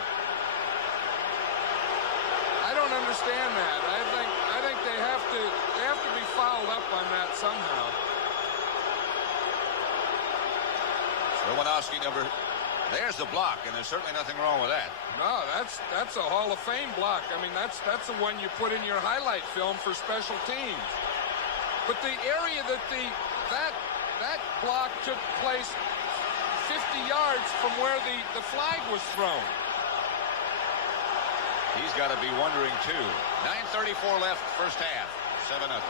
I don't understand that. I think they have to be fouled up on that somehow. Romanowski there's the block, and there's certainly nothing wrong with that. No, that's a Hall of Fame block. I mean, that's the one you put in your highlight film for special teams. But the area that block took place 50 yards from where the flag was thrown. He's got to be wondering too. 9:34 left, first half. 7-0.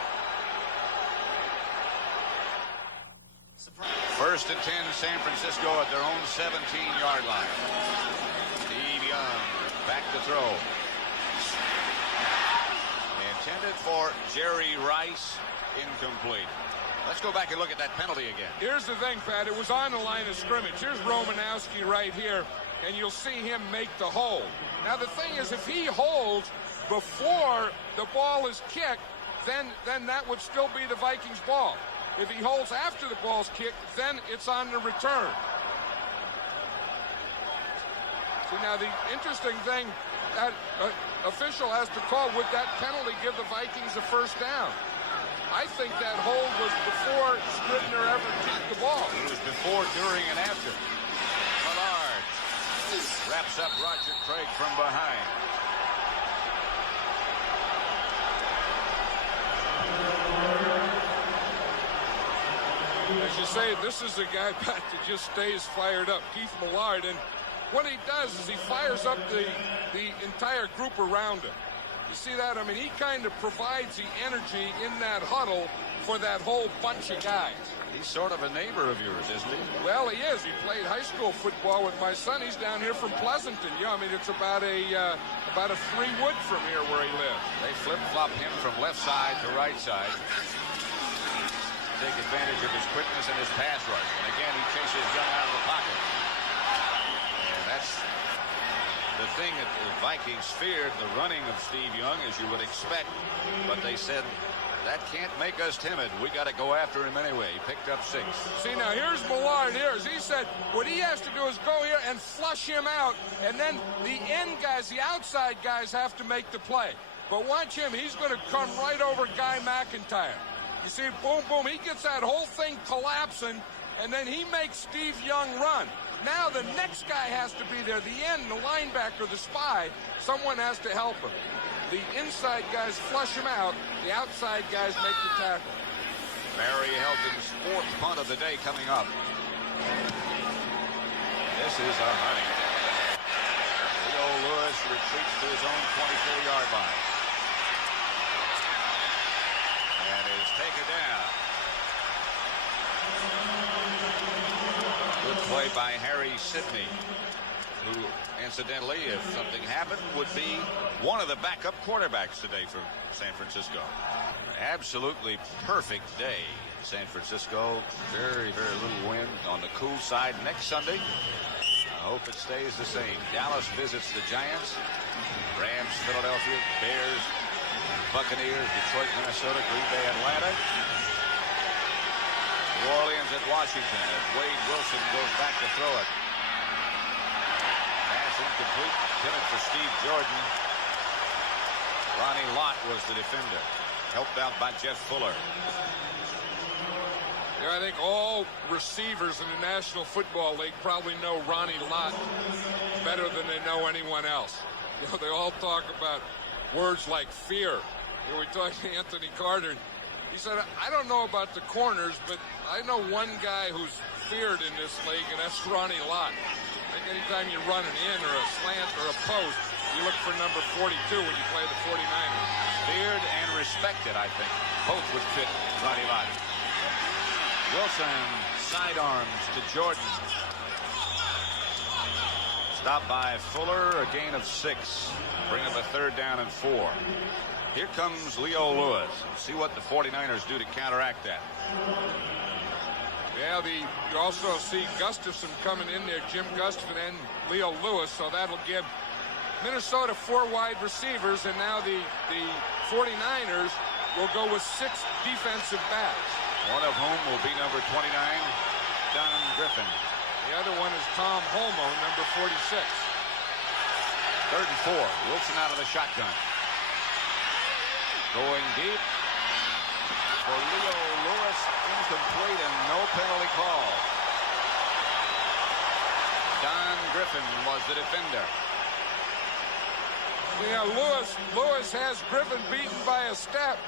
1st and 10, San Francisco at their own 17-yard line. Steve Young back to throw. Intended for Jerry Rice, incomplete. Let's go back and look at that penalty again. Here's the thing, Pat. It was on the line of scrimmage. Here's Romanowski right here, and you'll see him make the hold. Now, the thing is, if he holds before the ball is kicked, then that would still be the Vikings' ball. If he holds after the ball's kicked, then it's on the return. See, now the interesting thing, that official has to call, would that penalty give the Vikings a first down? I think that hold was before Scribner ever kicked the ball. It was before, during, and after. Millard wraps up Roger Craig from behind. As you say, this is a guy that just stays fired up, Keith Millard, and what he does is he fires up the entire group around him. You see that? I mean, he kind of provides the energy in that huddle for that whole bunch of guys. He's sort of a neighbor of yours, isn't he? Well, he is. He played high school football with my son. He's down here from Pleasanton. Yeah, I mean, it's about a 3-wood from here where he lives. They flip-flop him from left side to right side. Take advantage of his quickness and his pass rush. And again, he chases Young out of the pocket. And that's the thing that the Vikings feared, the running of Steve Young, as you would expect. But they said, that can't make us timid. We got to go after him anyway. He picked up 6. See, now here's Millard here. As he said, what he has to do is go here and flush him out, and then the end guys, the outside guys, have to make the play. But watch him. He's going to come right over Guy McIntyre. You see, boom, boom. He gets that whole thing collapsing, and then he makes Steve Young run. Now the next guy has to be there. The end, the linebacker, the spy, someone has to help him. The inside guys flush him out. The outside guys make the tackle. Barry Helton's 4th punt of the day coming up. This is a honey. Leo Lewis retreats to his own 24-yard line. And is taken down. Good play by Harry Sidney, who, incidentally, if something happened, would be one of the backup quarterbacks today for San Francisco. Absolutely perfect day in San Francisco. Very, very little wind on the cool side next Sunday. I hope it stays the same. Dallas visits the Giants. Rams, Philadelphia, Bears, Buccaneers, Detroit, Minnesota, Green Bay, Atlanta. New Orleans at Washington as Wade Wilson goes back to throw it. Pass incomplete. Intended for Steve Jordan. Ronnie Lott was the defender. Helped out by Jeff Fuller. Yeah, I think all receivers in the National Football League probably know Ronnie Lott better than they know anyone else. You know, they all talk about words like fear. You know, we talked to Anthony Carter. He said, I don't know about the corners, but I know one guy who's feared in this league, and that's Ronnie Lott. I think anytime you run an in or a slant or a post, you look for number 42 when you play the 49ers. Feared and respected, I think. Both would fit Ronnie Lott. Wilson sidearms to Jordan. Stopped by Fuller, a gain of 6. Bring up a 3rd down and 4. Here comes Leo Lewis. See what the 49ers do to counteract that. Yeah, you also see Gustafson coming in there, Jim Gustafson and Leo Lewis, so that'll give Minnesota 4 wide receivers, and now the 49ers will go with 6 defensive backs. One of whom will be number 29, Don Griffin. The other one is Tom Holmoe, number 46. 3rd and 4. Wilson out of the shotgun. Going deep for Leo Lewis, incomplete and no penalty call. Don Griffin was the defender. Yeah, Lewis has Griffin beaten by a step.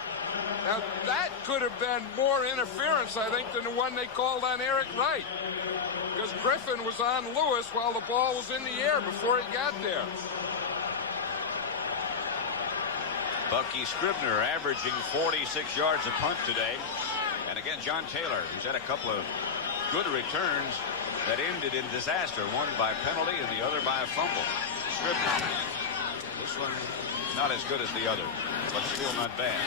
Now, that could have been more interference, I think, than the one they called on Eric Wright. Because Griffin was on Lewis while the ball was in the air before it got there. Bucky Scribner averaging 46 yards a punt today. And again, John Taylor, who's had a couple of good returns that ended in disaster. One by penalty and the other by a fumble. Scribner. This one not as good as the other, but still not bad.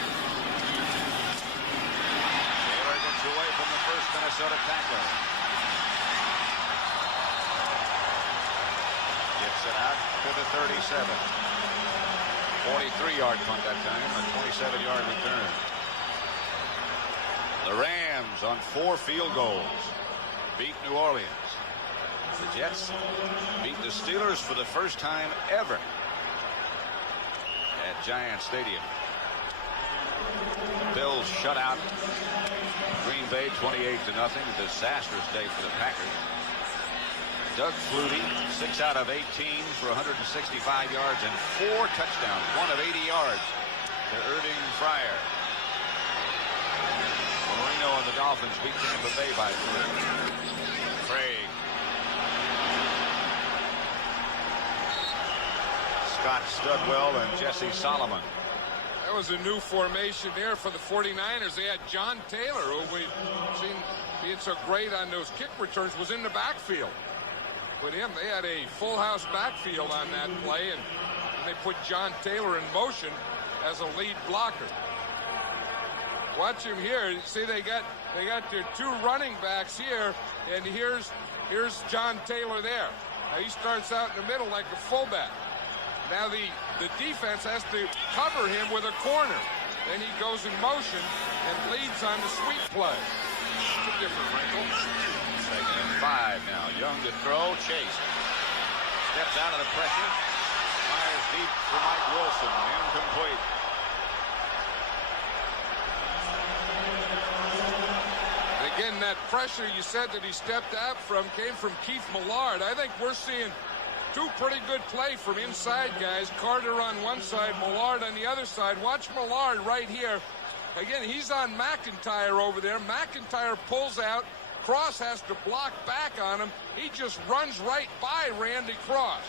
Taylor gets away from the first Minnesota tackler. Gets it out to the 37. 43-yard punt that time, a 27-yard return. The Rams Rams on 4 field goals beat New Orleans. The Jets beat the Steelers for the first time ever at Giant Stadium. The Bills shut out Green Bay 28-0. A disastrous day for the Packers. Doug Flutie, 6 out of 18 for 165 yards and 4 touchdowns, 1 of 80 yards to Irving Fryer. Marino and the Dolphins beat Tampa Bay by 3. Craig. Scott Studwell and Jesse Solomon. That was a new formation there for the 49ers. They had John Taylor, who we've seen being so great on those kick returns, was in the backfield. With him, they had a full house backfield on that play, and they put John Taylor in motion as a lead blocker. Watch him here. See, they got their 2 running backs here, and here's John Taylor there. Now he starts out in the middle like a fullback. Now the defense has to cover him with a corner. Then he goes in motion and leads on the sweep play. It's a different wrinkle. 2nd and 5 now. Young to throw. Chase steps out of the pressure. Fires deep for Mike Wilson. Incomplete. And again, that pressure you said that he stepped out from came from Keith Millard. I think we're seeing 2 pretty good play from inside guys. Carter on one side, Millard on the other side. Watch Millard right here. Again, he's on McIntyre over there. McIntyre pulls out. Cross has to block back on him. He just runs right by Randy Cross.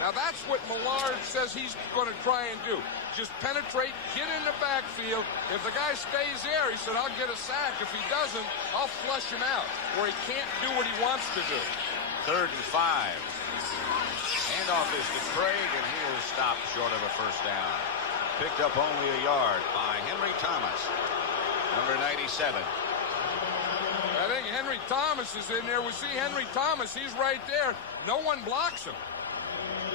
Now that's what Millard says he's going to try and do. Just penetrate, get in the backfield. If the guy stays there, he said, I'll get a sack. If he doesn't, I'll flush him out, where he can't do what he wants to do. 3rd and 5. Handoff is to Craig, and he is stopped short of a first down. Picked up only a yard by Henry Thomas, number 97. I think Henry Thomas is in there. We see Henry Thomas. He's right there. No one blocks him.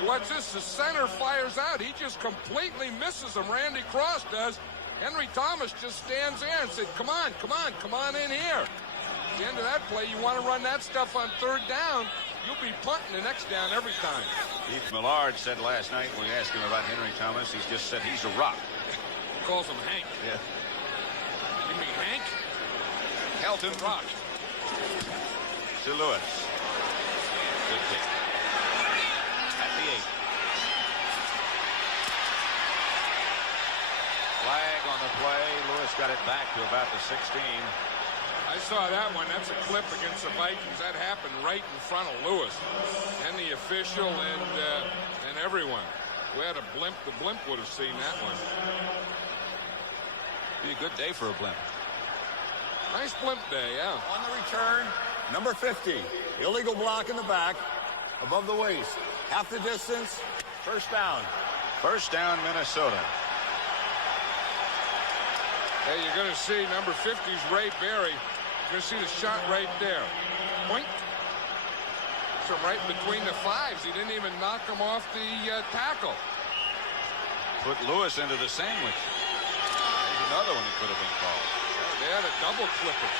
Watch this. The center fires out. He just completely misses him. Randy Cross does. Henry Thomas just stands there and said, come on, come on, come on in here. At the end of that play, you want to run that stuff on 3rd down, you'll be punting the next down every time. Keith Millard said last night when we asked him about Henry Thomas, he just said he's a rock. He calls him Hank. Yeah. You mean Hank? Helton Rock. To Lewis. Good kick. At the 8. Flag on the play. Lewis got it back to about the 16. I saw that one. That's a clip against the Vikings. That happened right in front of Lewis and the official and everyone. We had a blimp. The blimp would have seen that one. Be a good day for a blimp. Nice blimp day, yeah. On the return, number 50. Illegal block in the back, above the waist. Half the distance, first down. First down, Minnesota. Hey, you're going to see number 50's Ray Berry. You're going to see the shot right there. Point. So right between the 5s. He didn't even knock him off the tackle. Put Lewis into the sandwich. There's another one that could have been called. They had a double clipper.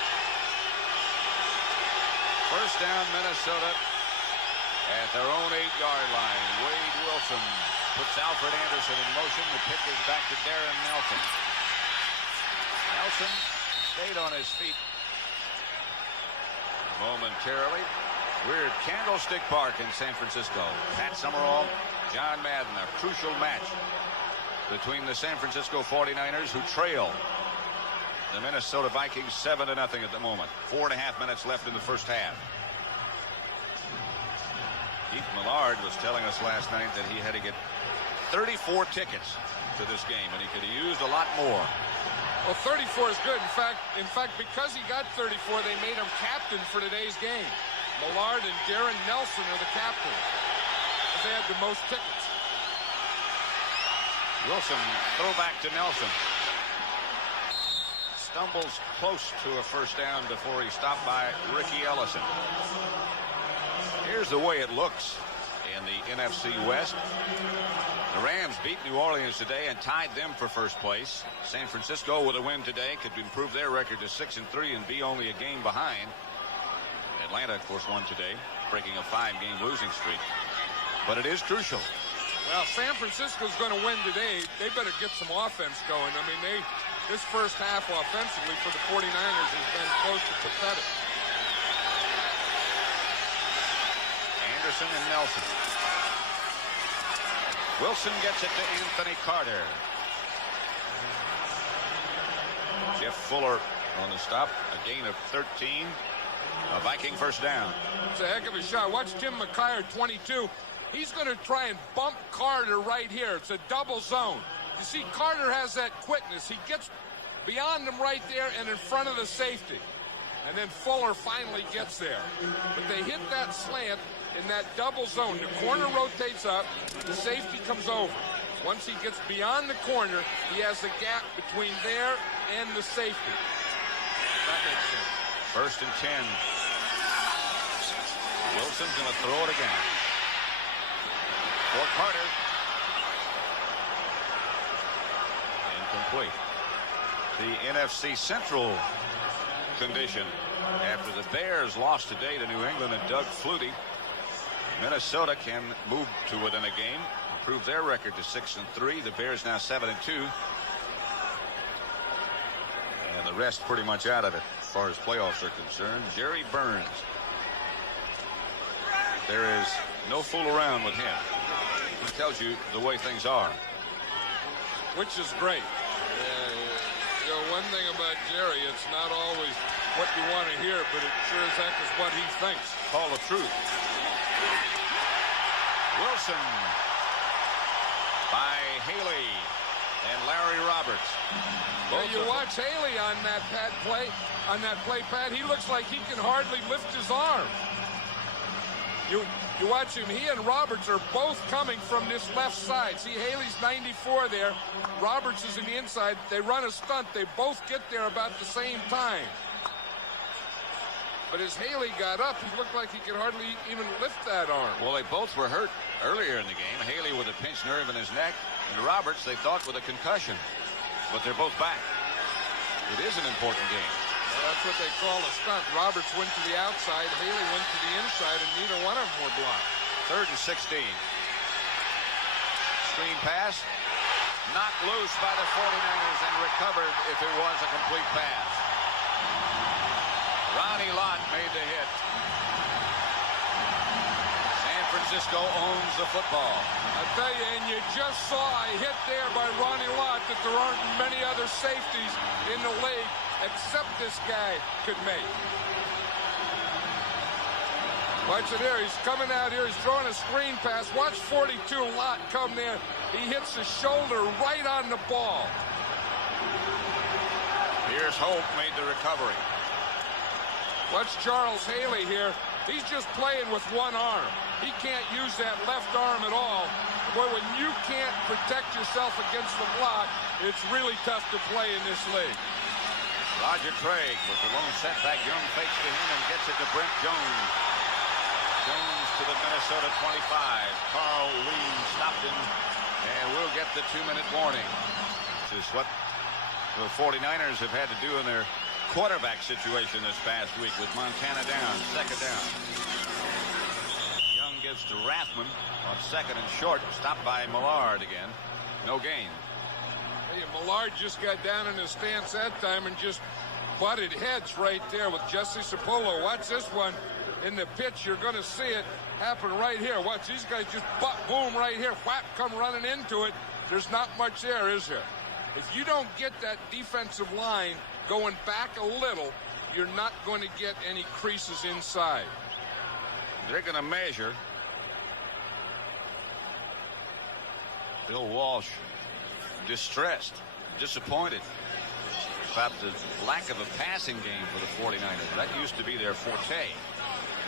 First down, Minnesota at their own 8-yard line. Wade Wilson puts Alfred Anderson in motion. The pitch is back to Darren Nelson. Nelson stayed on his feet momentarily. We're at Candlestick Park in San Francisco. Pat Summerall, John Madden, a crucial match between the San Francisco 49ers, who trail the Minnesota Vikings 7-0 at the moment. 4.5 minutes left in the first half. Keith Millard was telling us last night that he had to get 34 tickets to this game, and he could have used a lot more. Well, 34 is good. In fact, because he got 34, they made him captain for today's game. Millard and Darren Nelson are the captains, because they had the most tickets. Wilson, throwback to Nelson. Stumbles close to a first down before he's stopped by Ricky Ellison. Here's the way it looks in the NFC West. The Rams beat New Orleans today and tied them for first place. San Francisco with a win today could improve their record to 6-3 and be only a game behind. Atlanta, of course, won today, breaking a 5-game losing streak. But it is crucial. Well, San Francisco's going to win today. They better get some offense going. I mean, this first half offensively for the 49ers has been close to pathetic. Anderson and Nelson. Wilson gets it to Anthony Carter. Jeff Fuller on the stop. A gain of 13. A Viking first down. It's a heck of a shot. Watch Jim McKyer, 22. He's going to try and bump Carter right here. It's a double zone. You see, Carter has that quickness. He gets beyond him right there and in front of the safety. And then Fuller finally gets there. But they hit that slant in that double zone. The corner rotates up. The safety comes over. Once he gets beyond the corner, he has a gap between there and the safety. That makes sense. First and 10. Wilson's going to throw it again. For Carter. Incomplete. The NFC Central condition after the Bears lost today to New England and Doug Flutie. Minnesota can move to within a game, improve their record to 6-3. The Bears now 7-2. And the rest pretty much out of it as far as playoffs are concerned. Jerry Burns. There is no fool around with him. He tells you the way things are. Which is great. You know, one thing about Jerry, it's not always what you want to hear, but it sure as heck is what he thinks. Call the truth. Wilson by Haley and Larry Roberts. You watch Haley on that play, Pat. He looks like he can hardly lift his arm. You watch him. He and Roberts are both coming from this left side. See, Haley's 94 there. Roberts is in the inside. They run a stunt. They both get there about the same time. But as Haley got up, he looked like he could hardly even lift that arm. Well, they both were hurt earlier in the game. Haley with a pinched nerve in his neck, and Roberts they thought with a concussion. But they're both back. It is an important game. Well, that's what they call a stunt. Roberts went to the outside, Haley went to the inside, and neither one of them were blocked. 3rd and 16. Screen pass. Knocked loose by the 49ers and recovered if it was a complete pass. Ronnie Lott made the hit. San Francisco owns the football. I tell you, and you just saw a hit there by Ronnie Lott that there aren't many other safeties in the league except this guy could make. Watch it here. He's coming out here. He's throwing a screen pass. Watch 42 Lott come there. He hits his shoulder right on the ball. Here's Hope made the recovery. Watch Charles Haley here. He's just playing with one arm. He can't use that left arm at all. Boy, when you can't protect yourself against the block, it's really tough to play in this league. Roger Craig with the lone setback. Young fakes to him and gets it to Brent Jones. Jones to the Minnesota 25. Carl Lee stopped him, and we'll get the 2-minute warning. Which is what the 49ers have had to do in their quarterback situation this past week with Montana down, 2nd down. Young gives to Rathman on 2nd and short, stopped by Millard again. No gain. Hey, Millard just got down in his stance that time and just butted heads right there with Jesse Sapolo. Watch this one in the pitch. You're going to see it happen right here. Watch, these guys just butt boom right here. Whap, come running into it. There's not much there, is there? If you don't get that defensive line going back a little, you're not going to get any creases inside. They're going to measure. Bill Walsh distressed, disappointed about the lack of a passing game for the 49ers. That used to be their forte,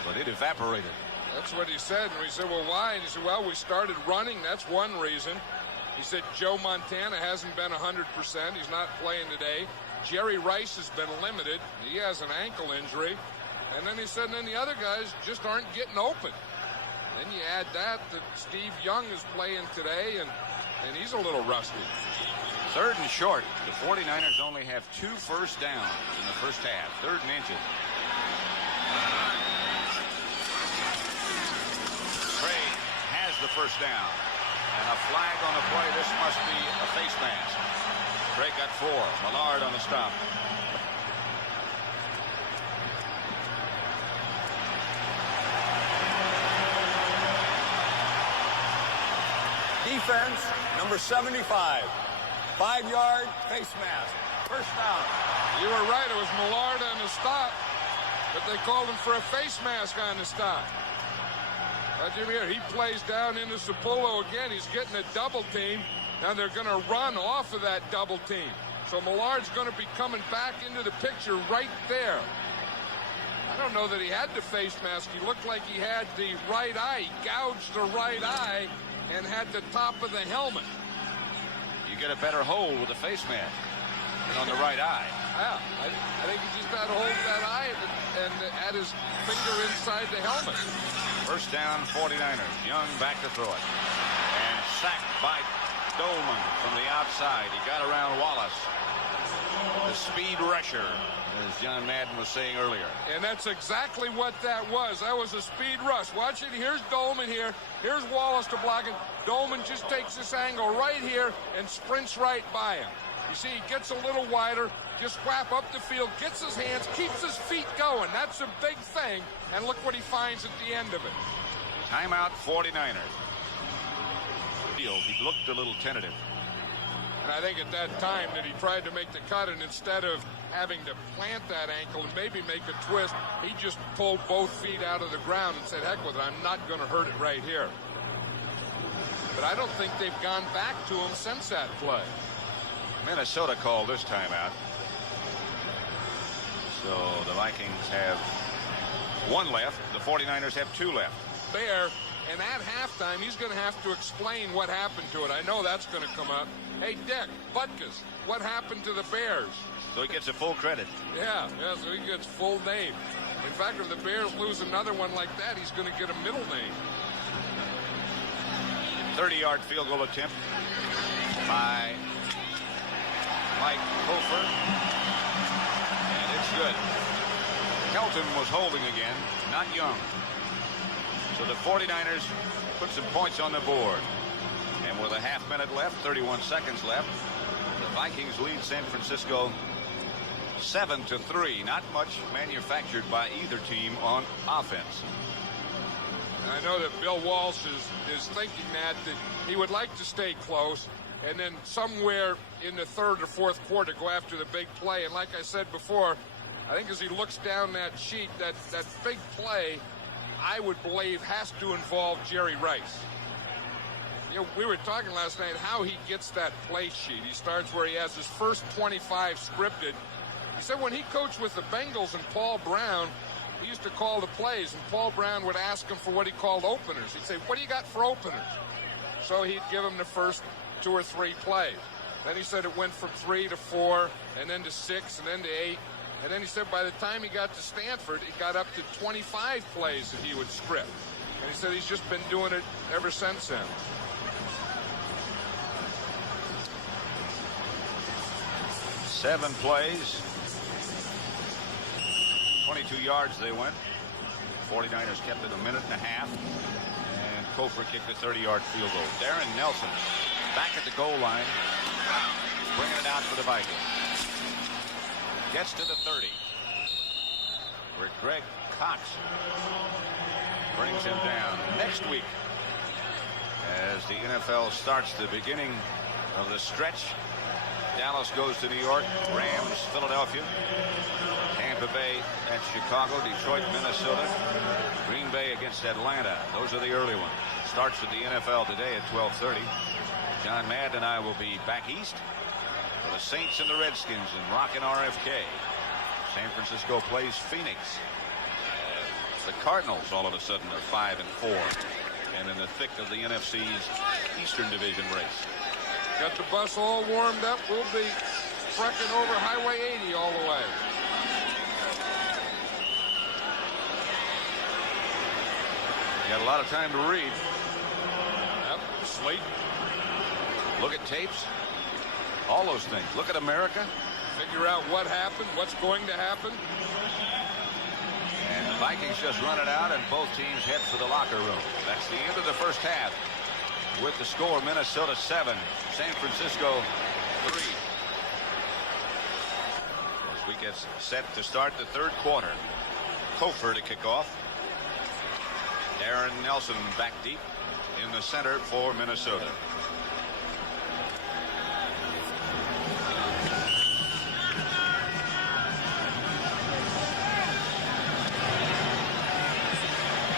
but it evaporated. That's what he said. And we said, well, why? And he said, well, we started running. That's one reason. He said Joe Montana hasn't been 100%. He's not playing today. Jerry Rice has been limited. He has an ankle injury. And then he said, and then the other guys just aren't getting open. Then you add that Steve Young is playing today, and and he's a little rusty. 3rd and short. The 49ers only have 2 first downs in the first half. 3rd and inches. Craig has the first down. And a flag on the play. This must be a face mask. Craig got 4. Millard on the stop. Defense, number 75. 5-yard face mask. First down. You were right. It was Millard on the stop, but they called him for a face mask on the stop. Jimmy, here he plays down into Sapullo again. He's getting a double team, and they're going to run off of that double team. So Millard's going to be coming back into the picture right there. I don't know that he had the face mask. He looked like he had the right eye. He gouged the right eye and had the top of the helmet. You get a better hold with the face mask than on the right eye. Yeah, I think he just had a hold of that eye and had his finger inside the helmet. First down, 49ers. Young back to throw it. And sacked by Dolman from the outside. He got around Wallace. The speed rusher, as John Madden was saying earlier. And that's exactly what that was. That was a speed rush. Watch it. Here's Dolman here. Here's Wallace to block it. Dolman just takes this angle right here and sprints right by him. You see, he gets a little wider, just whap up the field, gets his hands, keeps his feet going. That's a big thing. And look what he finds at the end of it. Timeout, 49ers. He looked a little tentative. And I think at that time that he tried to make the cut, and instead of having to plant that ankle and maybe make a twist, he just pulled both feet out of the ground and said, heck with it, I'm not going to hurt it right here. But I don't think they've gone back to him since that play. Minnesota called this timeout. So the Vikings have 1 left. The 49ers have 2 left. Bear, and at halftime, he's going to have to explain what happened to it. I know that's going to come up. Hey, Dick, Butkus, what happened to the Bears? So he gets a full credit. Yeah, so he gets full name. In fact, if the Bears lose another one like that, he's going to get a middle name. 30-yard field goal attempt by Mike Hofer. And it's good. Kelton was holding again, not Young. So the 49ers put some points on the board. And with a half minute left, 31 seconds left, the Vikings lead San Francisco 7-3. Not much manufactured by either team on offense. I know that Bill Walsh is thinking that he would like to stay close and then somewhere in the 3rd or 4th quarter go after the big play. And like I said before, I think as he looks down that sheet, that big play, I would believe, has to involve Jerry Rice. You know, we were talking last night how he gets that play sheet. He starts where he has his first 25 scripted. He said when he coached with the Bengals and Paul Brown, he used to call the plays, and Paul Brown would ask him for what he called openers. He'd say, what do you got for openers? So he'd give him the first 2 or 3 plays. Then he said it went from 3 to 4, and then to 6, and then to 8. And then he said by the time he got to Stanford, it got up to 25 plays that he would script. And he said he's just been doing it ever since then. Seven plays. 22 yards they went. 49ers kept it a minute and a half. And Kofor kicked a 30-yard field goal. Darren Nelson back at the goal line, bringing it out for the Vikings. Gets to the 30, where Greg Cox brings him down. Next week, as the NFL starts the beginning of the stretch, Dallas goes to New York, Rams, Philadelphia, Tampa Bay at Chicago, Detroit, Minnesota, Green Bay against Atlanta. Those are the early ones. Starts with the NFL today at 12:30. John Madden and I will be back east for the Saints and the Redskins in Rockin' RFK. San Francisco plays Phoenix. The Cardinals all of a sudden are 5-4 and in the thick of the NFC's Eastern Division race. Got the bus all warmed up. We'll be frecking over Highway 80 all the way. You got a lot of time to read. Yep, sleep. Look at tapes. All those things. Look at America. Figure out what happened, what's going to happen. And the Vikings just run it out, and both teams head for the locker room. That's the end of the first half. With the score, Minnesota 7, San Francisco 3. As we get set to start the third quarter. Kofer to kick off. Darren Nelson back deep in the center for Minnesota.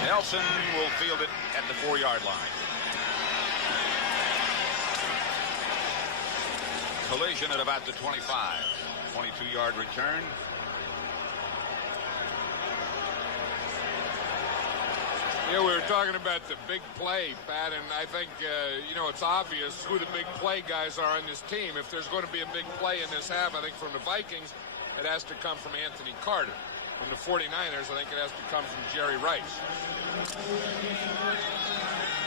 Nelson will field it at the 4-yard line. Collision at about the 25. 22-yard return. Yeah, we were talking about the big play, Pat, and I think, you know, it's obvious who the big play guys are on this team. If there's going to be a big play in this half, I think from the Vikings, it has to come from Anthony Carter. From the 49ers, I think it has to come from Jerry Rice.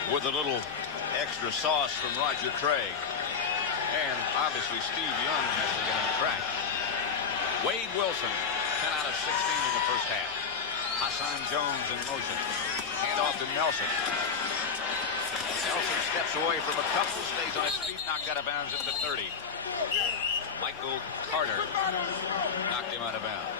With a little extra sauce from Roger Craig. And obviously Steve Young has to get on track. Wade Wilson, 10 out of 16 in the first half. Hassan Jones in motion. Hand off to Nelson. Nelson steps away from a couple, stays on his feet, knocked out of bounds at the 30. Michael Carter knocked him out of bounds.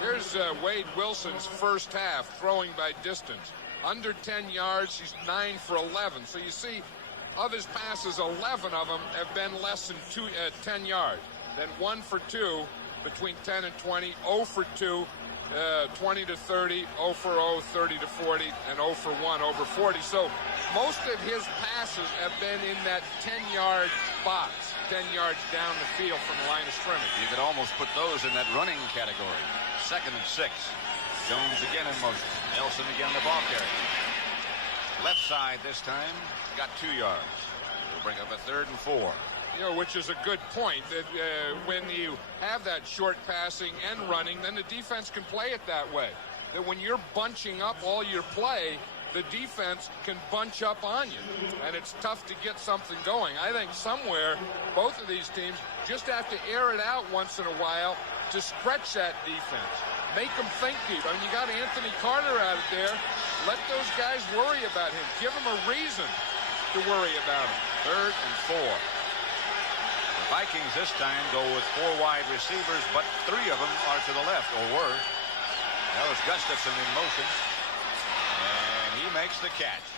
Here's Wade Wilson's first half, throwing by distance. Under 10 yards, he's 9 for 11. So you see, of his passes, 11 of them have been less than 10 yards. Then 1 for 2 between 10 and 20, 0 for 2, 20 to 30, 0 for 0, 30 to 40, and 0 for 1 over 40. So most of his passes have been in that 10-yard box, 10 yards down the field from the line of scrimmage. You could almost put those in that running category. 2nd and 6. Jones again in motion. Nelson again the ball carrier. Left side this time. Got 2 yards. We'll bring up a 3rd and 4. You know, which is a good point, that when you have that short passing and running, then the defense can play it that way. That when you're bunching up all your play, the defense can bunch up on you, and it's tough to get something going. I think somewhere, both of these teams just have to air it out once in a while to stretch that defense. Make them think deep. I mean, you got Anthony Carter out there. Let those guys worry about him. Give them a reason to worry about him. 3rd and 4. The Vikings this time go with 4 wide receivers, but 3 of them are to the left, or were. That was Gustafson in motion. And he makes the catch.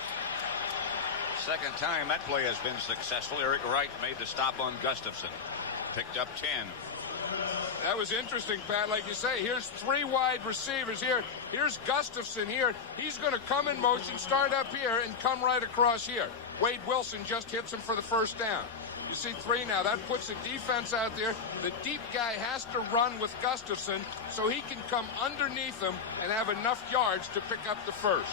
Second time that play has been successful. Eric Wright made the stop on Gustafson. Picked up 10. That was interesting, Pat. Like you say, here's 3 wide receivers here. Here's Gustafson here. He's going to come in motion, start up here, and come right across here. Wade Wilson just hits him for the first down. You see 3 now. That puts the defense out there. The deep guy has to run with Gustafson so he can come underneath him and have enough yards to pick up the first.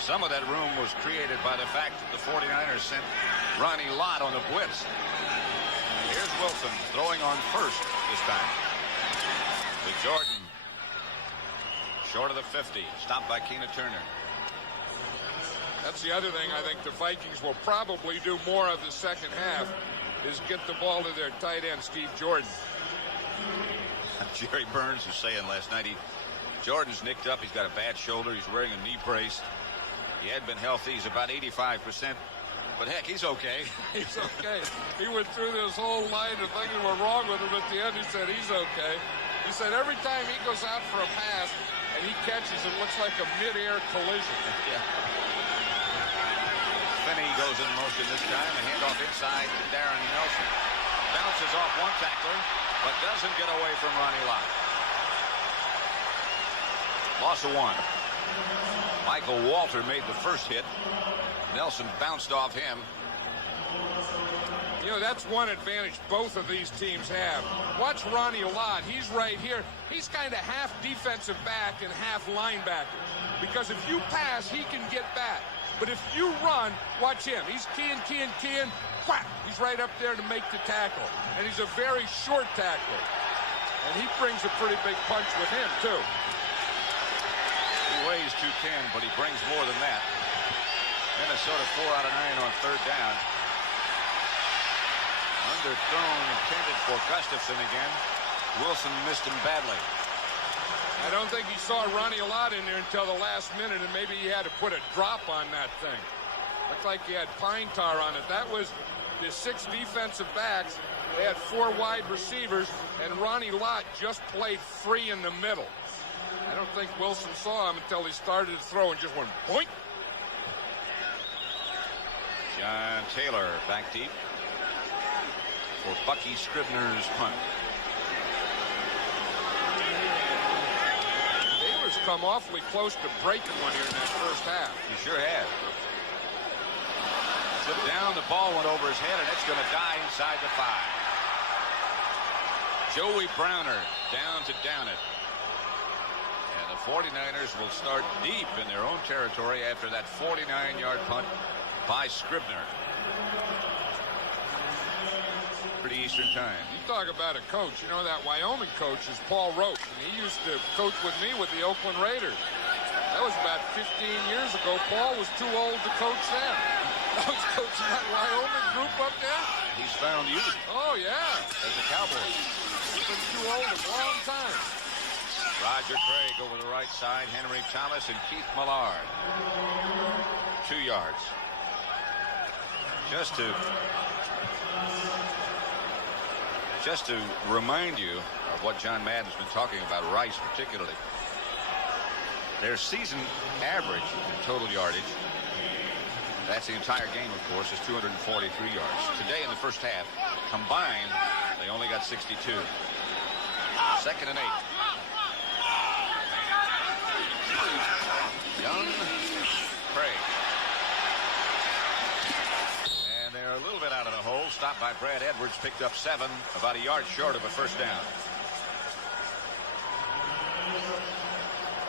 Some of that room was created by the fact that the 49ers sent Ronnie Lott on a blitz. Here's Wilson throwing on first this time. To Jordan. Short of the 50. Stopped by Keena Turner. That's the other thing I think the Vikings will probably do more of the second half is get the ball to their tight end, Steve Jordan. Jerry Burns was saying last night, Jordan's nicked up. He's got a bad shoulder. He's wearing a knee brace. He had been healthy. He's about 85%. But heck, he's okay. He's okay. He went through this whole line of things that were wrong with him. At the end, he said he's okay. He said every time he goes out for a pass and he catches, it looks like a mid-air collision. Yeah. Finney goes in motion this time. A handoff inside to Darren Nelson. Bounces off one tackler, but doesn't get away from Ronnie Lott. Loss of 1. Michael Walter made the first hit. Nelson bounced off him. You know, that's one advantage both of these teams have. Watch Ronnie Lott. He's right here. He's kind of half defensive back and half linebacker. Because if you pass, he can get back. But if you run, watch him. He's keying. Whack! He's right up there to make the tackle. And he's a very short tackler. And he brings a pretty big punch with him, too. He weighs 210, but he brings more than that. Minnesota 4 out of 9 on 3rd down. are thrown intended for Gustafson again. Wilson missed him badly. I don't think he saw Ronnie Lott in there until the last minute, and maybe he had to put a drop on that thing. Looked like he had pine tar on it. That was the 6 defensive backs. They had 4 wide receivers, and Ronnie Lott just played free in the middle. I don't think Wilson saw him until he started to throw and just went boink. John Taylor back deep for Bucky Scribner's punt. Taylor's come awfully close to breaking one here in that first half. He sure has. Slipped down, the ball went over his head, and it's going to die inside the 5. Joey Browner down to down it. And the 49ers will start deep in their own territory after that 49-yard punt by Scribner. Pretty Eastern time. You talk about a coach. You know that Wyoming coach is Paul Roach, and he used to coach with me with the Oakland Raiders. That was about 15 years ago. Paul was too old to coach then. I was coaching that Wyoming group up there. He's found you. Oh, yeah. As a Cowboy. He's been too old a long time. Roger Craig over the right side. Henry Thomas and Keith Millard. 2 yards. Just to remind you of what John Madden's been talking about, Rice particularly. Their season average in total yardage, that's the entire game, of course, is 243 yards. Today in the first half, combined, they only got 62. 2nd and 8. Young, Craig. And they're a little bit out of the hole. Stopped by Brad Edwards, picked up 7, about a yard short of a first down.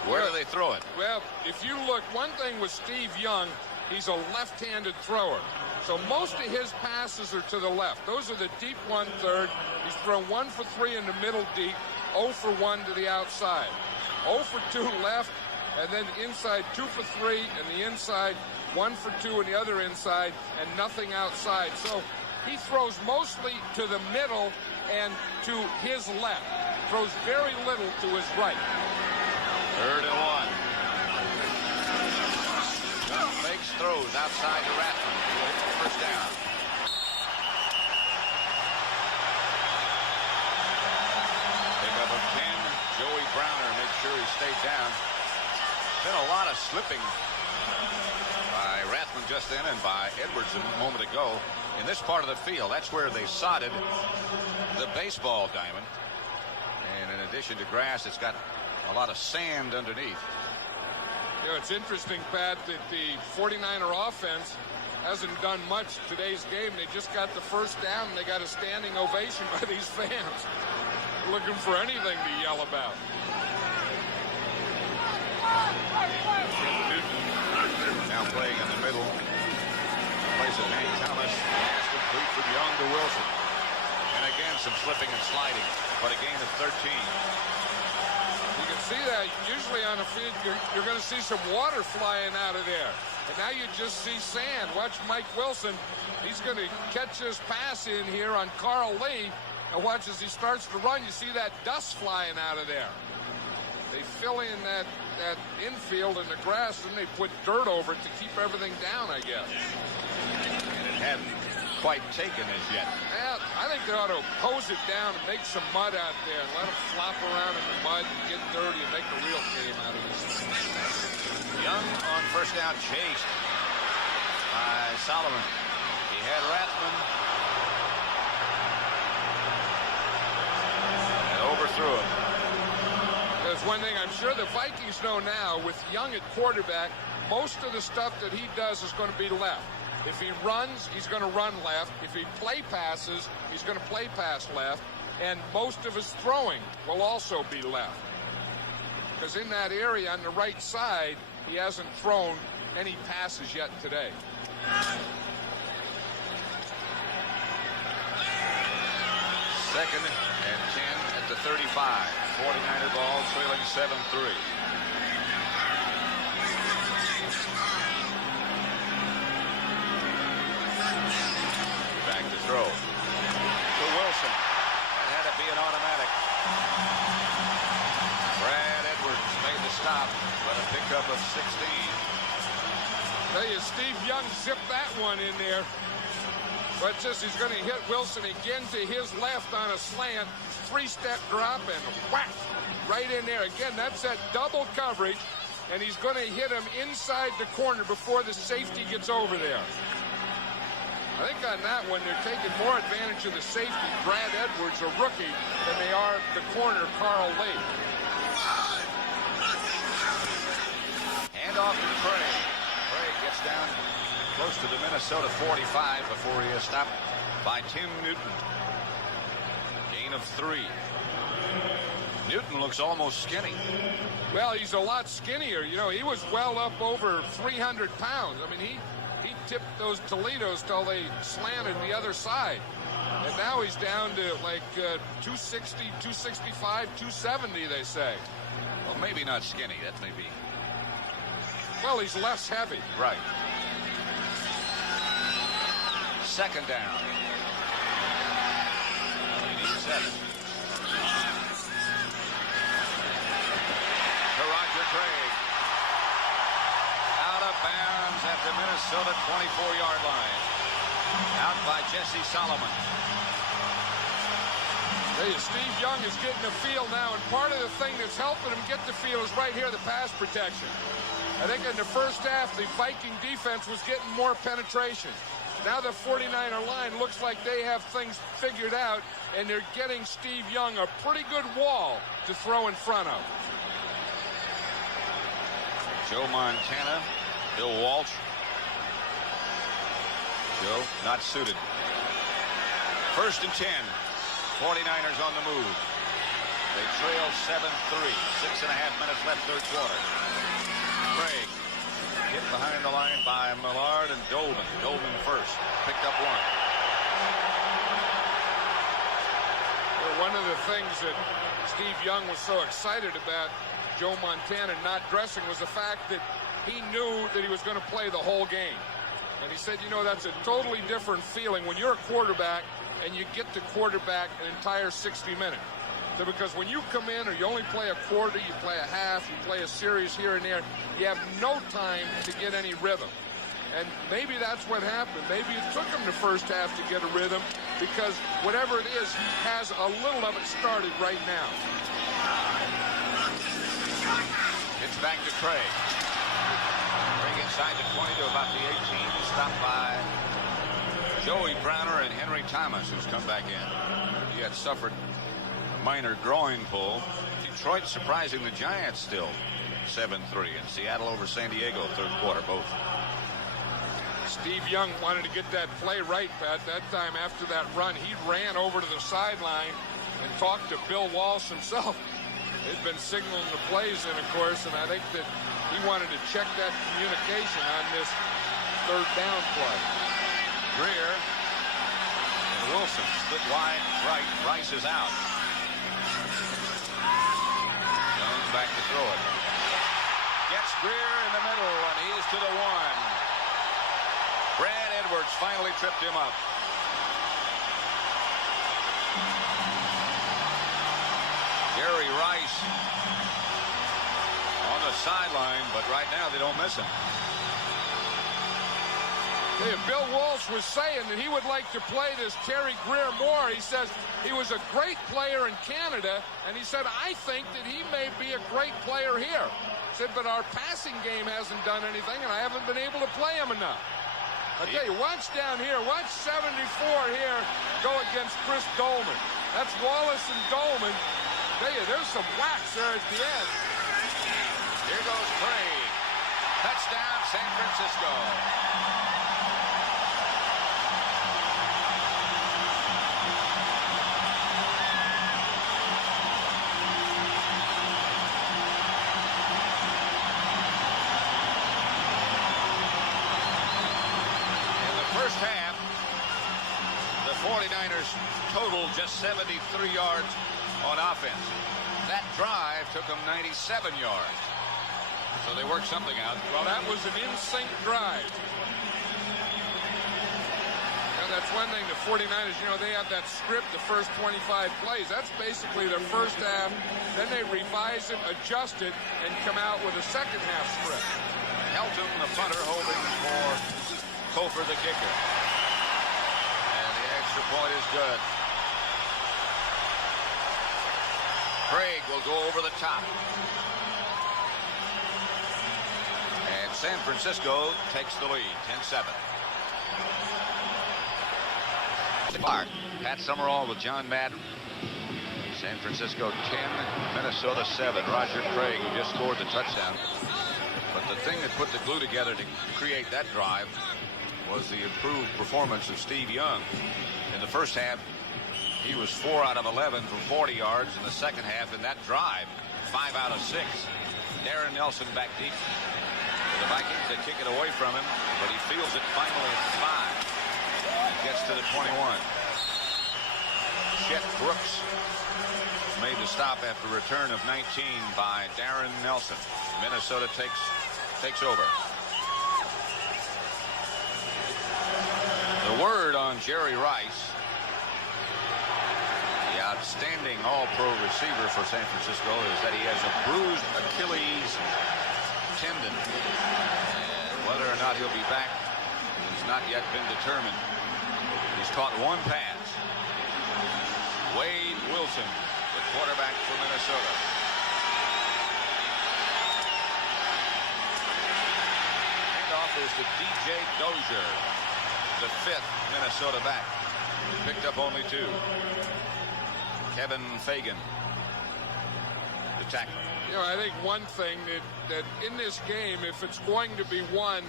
Where do they throw it? Well, if you look, one thing with Steve Young, he's a left-handed thrower. So most of his passes are to the left. Those are the deep 1/3. He's thrown 1 for 3 in the middle deep, 0 for 1 to the outside. 0 for 2 left, and then inside 2 for 3, and the inside 1 for 2 in the other inside, and nothing outside. So he throws mostly to the middle and to his left. Throws very little to his right. 3rd and 1. Young makes throws outside to Rathman. First down. Pickup of 10. Joey Browner makes sure he stayed down. Been a lot of slipping by Rathman just then and by Edwards a moment ago in this part of the field. That's where they sodded the baseball diamond. And in addition to grass, it's got a lot of sand underneath. You know, it's interesting, Pat, that the 49er offense hasn't done much today's game. They just got the first down, and they got a standing ovation by these fans. Looking for anything to yell about. Now playing in the middle. Plays of Hank Thomas. Pass complete from Young to Wilson. And again, some slipping and sliding. But a gain of 13. You can see that usually on a field, you're going to see some water flying out of there. And now you just see sand. Watch Mike Wilson. He's going to catch this pass in here on Carl Lee. And watch as he starts to run, you see that dust flying out of there. They fill in that infield in the grass, and they put dirt over it to keep everything down, I guess. And it hadn't quite taken as yet. Well, I think they ought to hose it down and make some mud out there and let them flop around in the mud and get dirty and make a real game out of this. Young on first down, chased by Solomon. He had Rathman. And overthrew him. There's one thing I'm sure the Vikings know now, with Young at quarterback, most of the stuff that he does is going to be left. If he runs, he's going to run left. If he play passes, he's going to play pass left. And most of his throwing will also be left. Because in that area on the right side, he hasn't thrown any passes yet today. Second and 10 at the 35. 49er ball trailing 7-3. Back to throw. Wilson. That had to be an automatic. Brad Edwards made the stop, but a pickup of 16. Tell you, Steve Young zipped that one in there. But just he's going to hit Wilson again to his left on a slant. 3-step drop and whack right in there. Again, that's that double coverage. And he's going to hit him inside the corner before the safety gets over there. I think on that one, they're taking more advantage of the safety, Brad Edwards, a rookie, than they are the corner, Carl Lee. Hand off to Craig. Craig gets down close to the Minnesota 45 before he is stopped by Tim Newton. Gain of 3. Newton looks almost skinny. Well, he's a lot skinnier. You know, he was well up over 300 pounds. I mean, he tipped those Toledos till they slanted the other side. And now he's down to like 260, 265, 270, they say. Well, maybe not skinny. That may be. Well, he's less heavy. Right. Second down. He needs 7. To Roger Craig. Out of bounds at the Minnesota 24-yard line. Out by Jesse Solomon. Hey, Steve Young is getting the field now, and part of the thing that's helping him get the field is right here, the pass protection. I think in the first half, the Viking defense was getting more penetration. Now the 49er line looks like they have things figured out, and they're getting Steve Young a pretty good wall to throw in front of. Joe Montana, Bill Walsh. Joe not suited. 1st and 10. 49ers on the move. They trail 7-3. 6.5 minutes left, third quarter. Craig hit behind the line by Millard and Dolman. Dolman first. Picked up 1. Well, one of the things that Steve Young was so excited about Joe Montana not dressing was the fact that he knew that he was going to play the whole game. And he said, you know, that's a totally different feeling when you're a quarterback and you get to quarterback an entire 60 minutes. So because when you come in or you only play a quarter, you play a half, you play a series here and there, you have no time to get any rhythm. And maybe that's what happened. Maybe it took him the first half to get a rhythm because whatever it is, he has a little of it started right now. It's back to Craig. Craig inside the 20 to about the 18. He's stopped by Joey Browner and Henry Thomas, who's come back in. He had suffered a minor groin pull. Detroit surprising the Giants still 7-3, and Seattle over San Diego third quarter both. Steve Young wanted to get that play right, Pat. That time after that run, he ran over to the sideline and talked to Bill Walsh himself. They'd been signaling the plays in, of course, and I think that he wanted to check that communication on this third down play. Greer and Wilson split wide right. Rice is out. Jones back to throw it. Gets Greer in the middle, and he is to the 1. Brad Edwards finally tripped him up. Gary Rice on the sideline, but right now they don't miss him. Hey, Bill Walsh was saying that he would like to play this Terry Greer more. He says he was a great player in Canada, and he said, I think that he may be a great player here. He said, but our passing game hasn't done anything, and I haven't been able to play him enough. I tell you, watch down here. Watch 74 here go against Chris Dolman. That's Wallace and Dolman. I tell you, there's some whacks there at the end. Here goes Craig. Touchdown, San Francisco. First half, the 49ers total just 73 yards on offense. That drive took them 97 yards. So they worked something out. Well, that was an in-sync drive. That's one thing. The 49ers, you know, they have that script the first 25 plays. That's basically their first half. Then they revise it, adjust it, and come out with a second half script. Helton, the punter, holding for Kofer, the kicker. And the extra point is good. Craig will go over the top. And San Francisco takes the lead, 10-7. Clark, Pat Summerall with John Madden. San Francisco 10, Minnesota 7. Roger Craig, who just scored the touchdown. But the thing that put the glue together to create that drive was the improved performance of Steve Young. In the first half, he was 4 out of 11 for 40 yards. In the second half, in that drive, 5 out of 6. Darren Nelson back deep. The Vikings, they kick it away from him, but he feels it finally at 5. Gets to the 21. Chet Brooks made the stop after return of 19 by Darren Nelson. Minnesota takes over. The word on Jerry Rice, the outstanding all-pro receiver for San Francisco, is that he has a bruised Achilles tendon. And whether or not he'll be back has not yet been determined. He's caught one pass. Wade Wilson, the quarterback for Minnesota. Handoff is to DJ Dozier, the 5th Minnesota back. Picked up only 2. Kevin Fagan, the tackler. You know, I think one thing that in this game, if it's going to be won,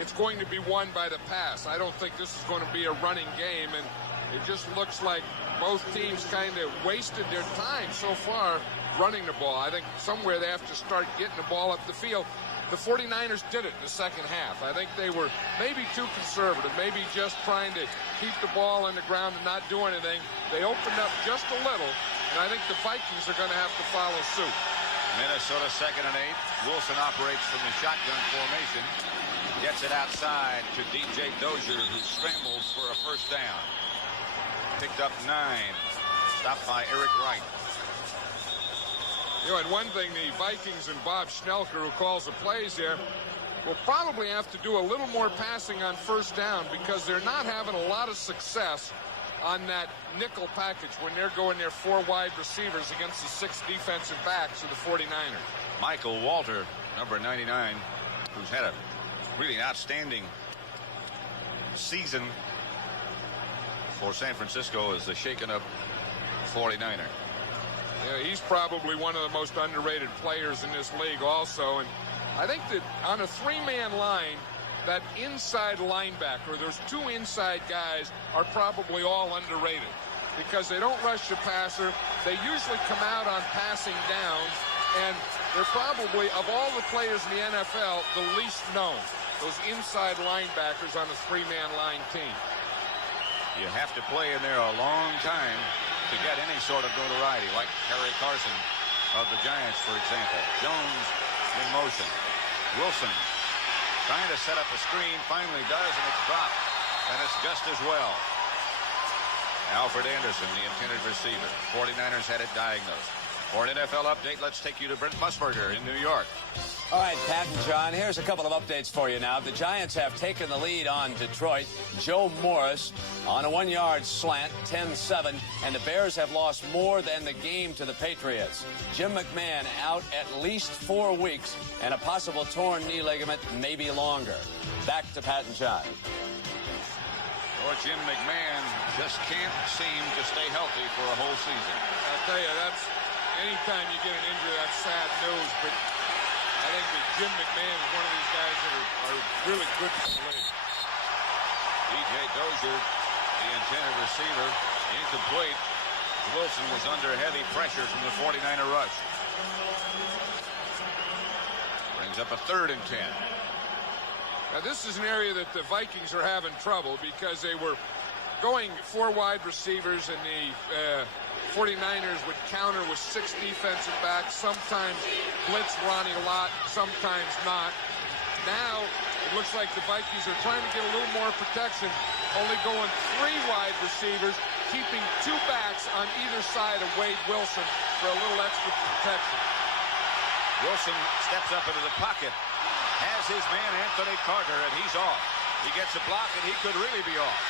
it's going to be won by the pass. I don't think this is going to be a running game, and it just looks like both teams kind of wasted their time so far running the ball. I think somewhere they have to start getting the ball up the field. The 49ers did it in the second half. I think they were maybe too conservative, maybe just trying to keep the ball on the ground and not do anything. They opened up just a little, and I think the Vikings are going to have to follow suit. Minnesota 2nd and 8. Wilson operates from the shotgun formation. Gets it outside to DJ Dozier, who scrambles for a first down. Picked up 9. Stopped by Eric Wright. You know, and one thing, the Vikings and Bob Schnelker, who calls the plays there, will probably have to do a little more passing on first down because they're not having a lot of success on that nickel package when they're going their 4 wide receivers against the 6 defensive backs of the 49ers. Michael Walter, number 99, who's had a really outstanding season for San Francisco as the shaken up 49er. Yeah, he's probably one of the most underrated players in this league also. And I think that on a 3-man line, that inside linebacker, those 2 inside guys are probably all underrated because they don't rush the passer. They usually come out on passing downs, and they're probably, of all the players in the NFL, the least known. Those inside linebackers on a 3-man line team. You have to play in there a long time to get any sort of notoriety, like Harry Carson of the Giants, for example. Jones in motion. Wilson trying to set up a screen, finally does, and it's dropped. And it's just as well. Alfred Anderson, the intended receiver. 49ers had it diagnosed. For an NFL update, let's take you to Brent Musburger in New York. All right, Pat and John, here's a couple of updates for you now. The Giants have taken the lead on Detroit. Joe Morris on a 1-yard slant, 10-7, and the Bears have lost more than the game to the Patriots. Jim McMahon out at least 4 weeks, and a possible torn knee ligament, maybe longer. Back to Pat and John. Or Jim McMahon just can't seem to stay healthy for a whole season. I'll tell you, that's anytime you get an injury, that's sad news, but I think that Jim McMahon is one of these guys that are really good for the league. DJ Dozier, the intended receiver, incomplete. Wilson was under heavy pressure from the 49er rush. Brings up a 3rd and 10. Now, this is an area that the Vikings are having trouble because they were going 4 wide receivers, and the 49ers would counter with 6 defensive backs, sometimes blitz Ronnie Lott, sometimes not. Now, it looks like the Vikings are trying to get a little more protection only going 3 wide receivers, keeping 2 backs on either side of Wade Wilson for a little extra protection. Wilson steps up into the pocket, has his man Anthony Carter, and he's off. He gets a block, and he could really be off.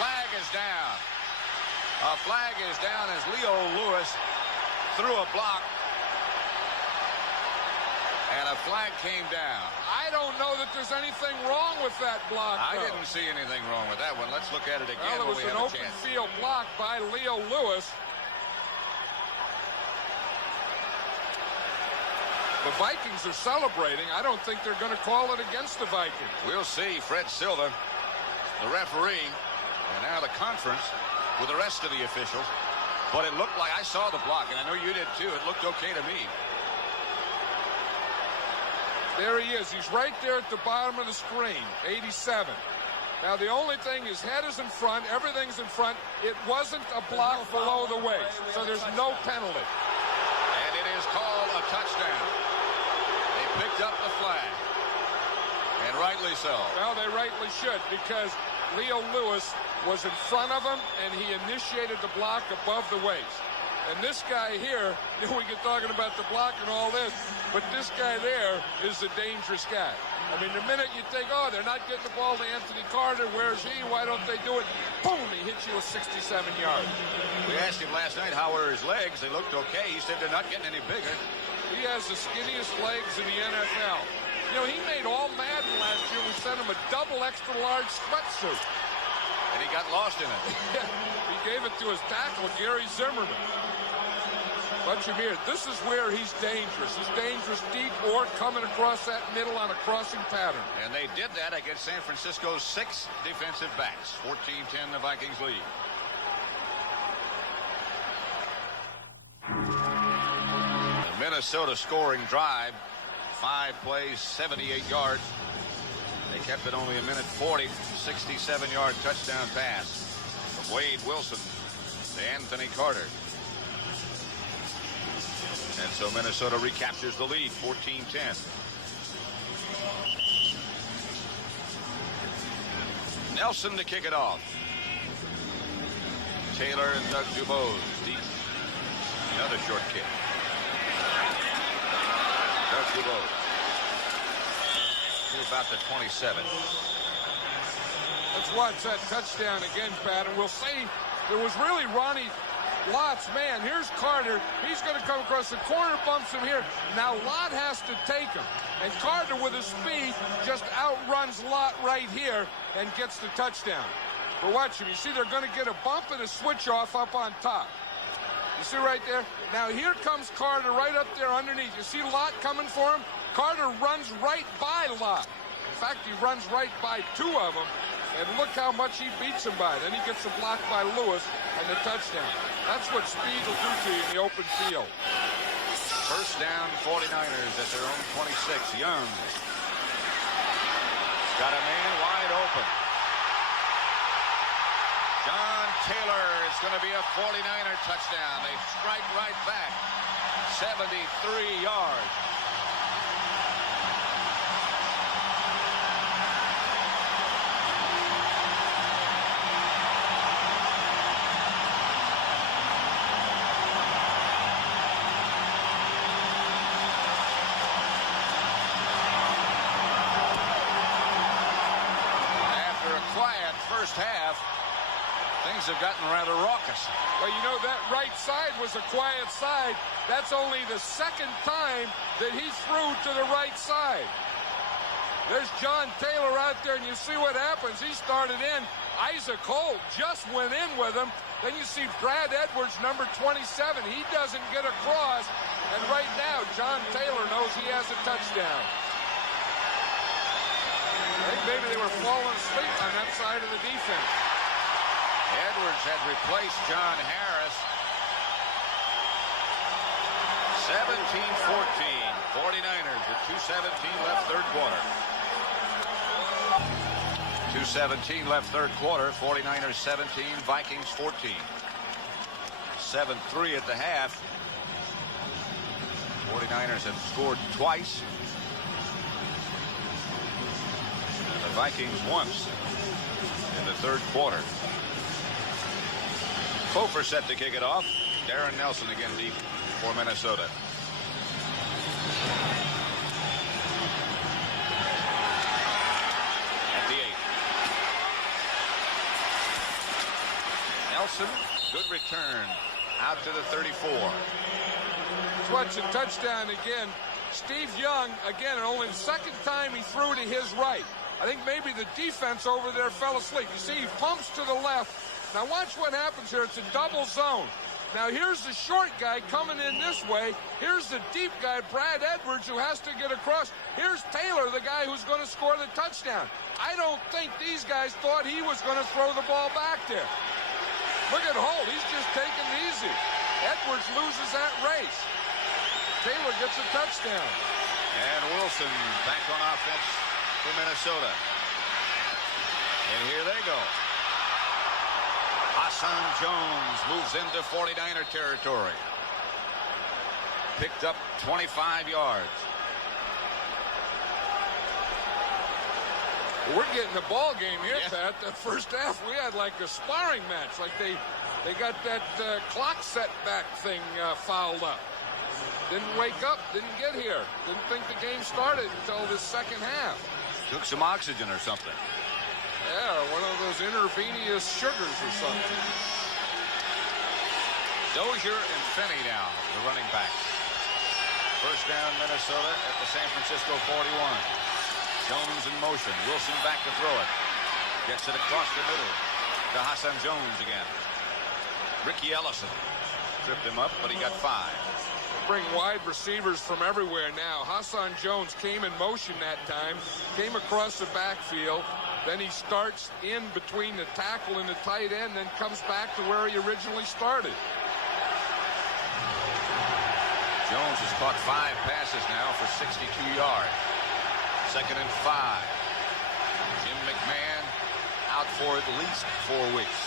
Flag is down. A flag is down as Leo Lewis threw a block, and a flag came down. I don't know that there's anything wrong with that block, I though. didn't see anything wrong with that one. Let's look at it again Well, it when was we an have a open chance. field block by Leo Lewis. The Vikings are celebrating. I don't think they're going to call it against the Vikings. We'll see. Fred Silva, the referee, and now the conference with the rest of the officials. But it looked like, I saw the block, and I know you did too. It looked okay to me. There he is. He's right there at the bottom of the screen, 87. Now, the only thing, his head is in front. Everything's in front. It wasn't a block below the waist, so there's no penalty. And it is called a touchdown. They picked up the flag, and rightly so. Well, they rightly should, because Leo Lewis was in front of him, and he initiated the block above the waist. And this guy here, we get talking about the block and all this, but this guy there is a dangerous guy. I mean, the minute you think, oh, they're not getting the ball to Anthony Carter, where's he? Why don't they do it? Boom, he hits you with 67 yards. We asked him last night how were his legs. They looked okay. He said they're not getting any bigger. He has the skinniest legs in the NFL. You know, he made all Madden last year. We sent him a double extra large sweatsuit. And he got lost in it. He gave it to his tackle, Gary Zimmerman. Watch him here. This is where he's dangerous. He's dangerous deep or coming across that middle on a crossing pattern. And they did that against San Francisco's 6 defensive backs. 14-10, the Vikings lead. The Minnesota scoring drive. 5 plays, 78 yards. They kept it only a minute 40. 67-yard touchdown pass from Wade Wilson to Anthony Carter. And so Minnesota recaptures the lead, 14-10. Nelson to kick it off. Taylor and Doug Dubose deep. Another short kick. Doug Dubose to about the 27. Let's watch that touchdown again, Pat, and we'll see. There was really Ronnie Lott's man. Here's Carter. He's going to come across the corner, bumps him here. Now Lott has to take him. And Carter, with his speed, just outruns Lott right here and gets the touchdown. But watch him. You see they're going to get a bump and a switch off up on top. You see right there? Now here comes Carter right up there underneath. You see Lott coming for him? Carter runs right by Lott. In fact, he runs right by 2 of them. And look how much he beats him by. Then he gets a block by Lewis and the touchdown. That's what speed will do to you in the open field. First down, 49ers at their own 26. Young got a man wide open. John Taylor is going to be a 49er touchdown. They strike right back. 73 yards. First half, things have gotten rather raucous. Well, you know, that right side was a quiet side. That's only the 2nd time that he threw to the right side. There's John Taylor out there, and you see what happens. He started in. Isaac Holt just went in with him. Then you see Brad Edwards, number 27. He doesn't get across. And right now, John Taylor knows he has a touchdown. I think maybe they were falling asleep on that side of the defense. Edwards had replaced John Harris. 17-14. 49ers with 2:17 left third quarter. 2:17 left third quarter. 49ers 17, Vikings 14. 7-3 at the half. 49ers have scored twice. The Vikings once. in the third quarter. Fofer set to kick it off. Darren Nelson again deep for Minnesota. At the 8. Nelson, good return out to the 34. Let's watch a touchdown again. Steve Young, again, only the second time he threw to his right. I think maybe the defense over there fell asleep. You see, he pumps to the left. Now watch what happens here. It's a double zone. Now here's the short guy coming in this way. Here's the deep guy, Brad Edwards, who has to get across. Here's Taylor, the guy who's going to score the touchdown. I don't think these guys thought he was going to throw the ball back there. Look at Holt. He's just taking it easy. Edwards loses that race. Taylor gets a touchdown. And Wilson back on offense for Minnesota. And here they go. Hassan Jones moves into 49er territory. Picked up 25 yards. We're getting a ball game here, Pat. That first half, we had like a sparring match. Like they got that clock setback thing fouled up. Didn't wake up, didn't get here. Didn't think the game started until this second half. Took some oxygen or something. Yeah, one of those intravenous sugars or something. Dozier and Finney now, the running backs. First down, Minnesota at the San Francisco 41. Jones in motion. Wilson back to throw it. Gets it across the middle to Hassan Jones again. Ricky Ellison tripped him up, but he got 5. Bring wide receivers from everywhere now. Hassan Jones came in motion that time, came across the backfield, then he starts in between the tackle and the tight end, then comes back to where he originally started. Jones has caught 5 passes now for 62 yards. 2nd and 5. Jim McMahon out for at least 4 weeks.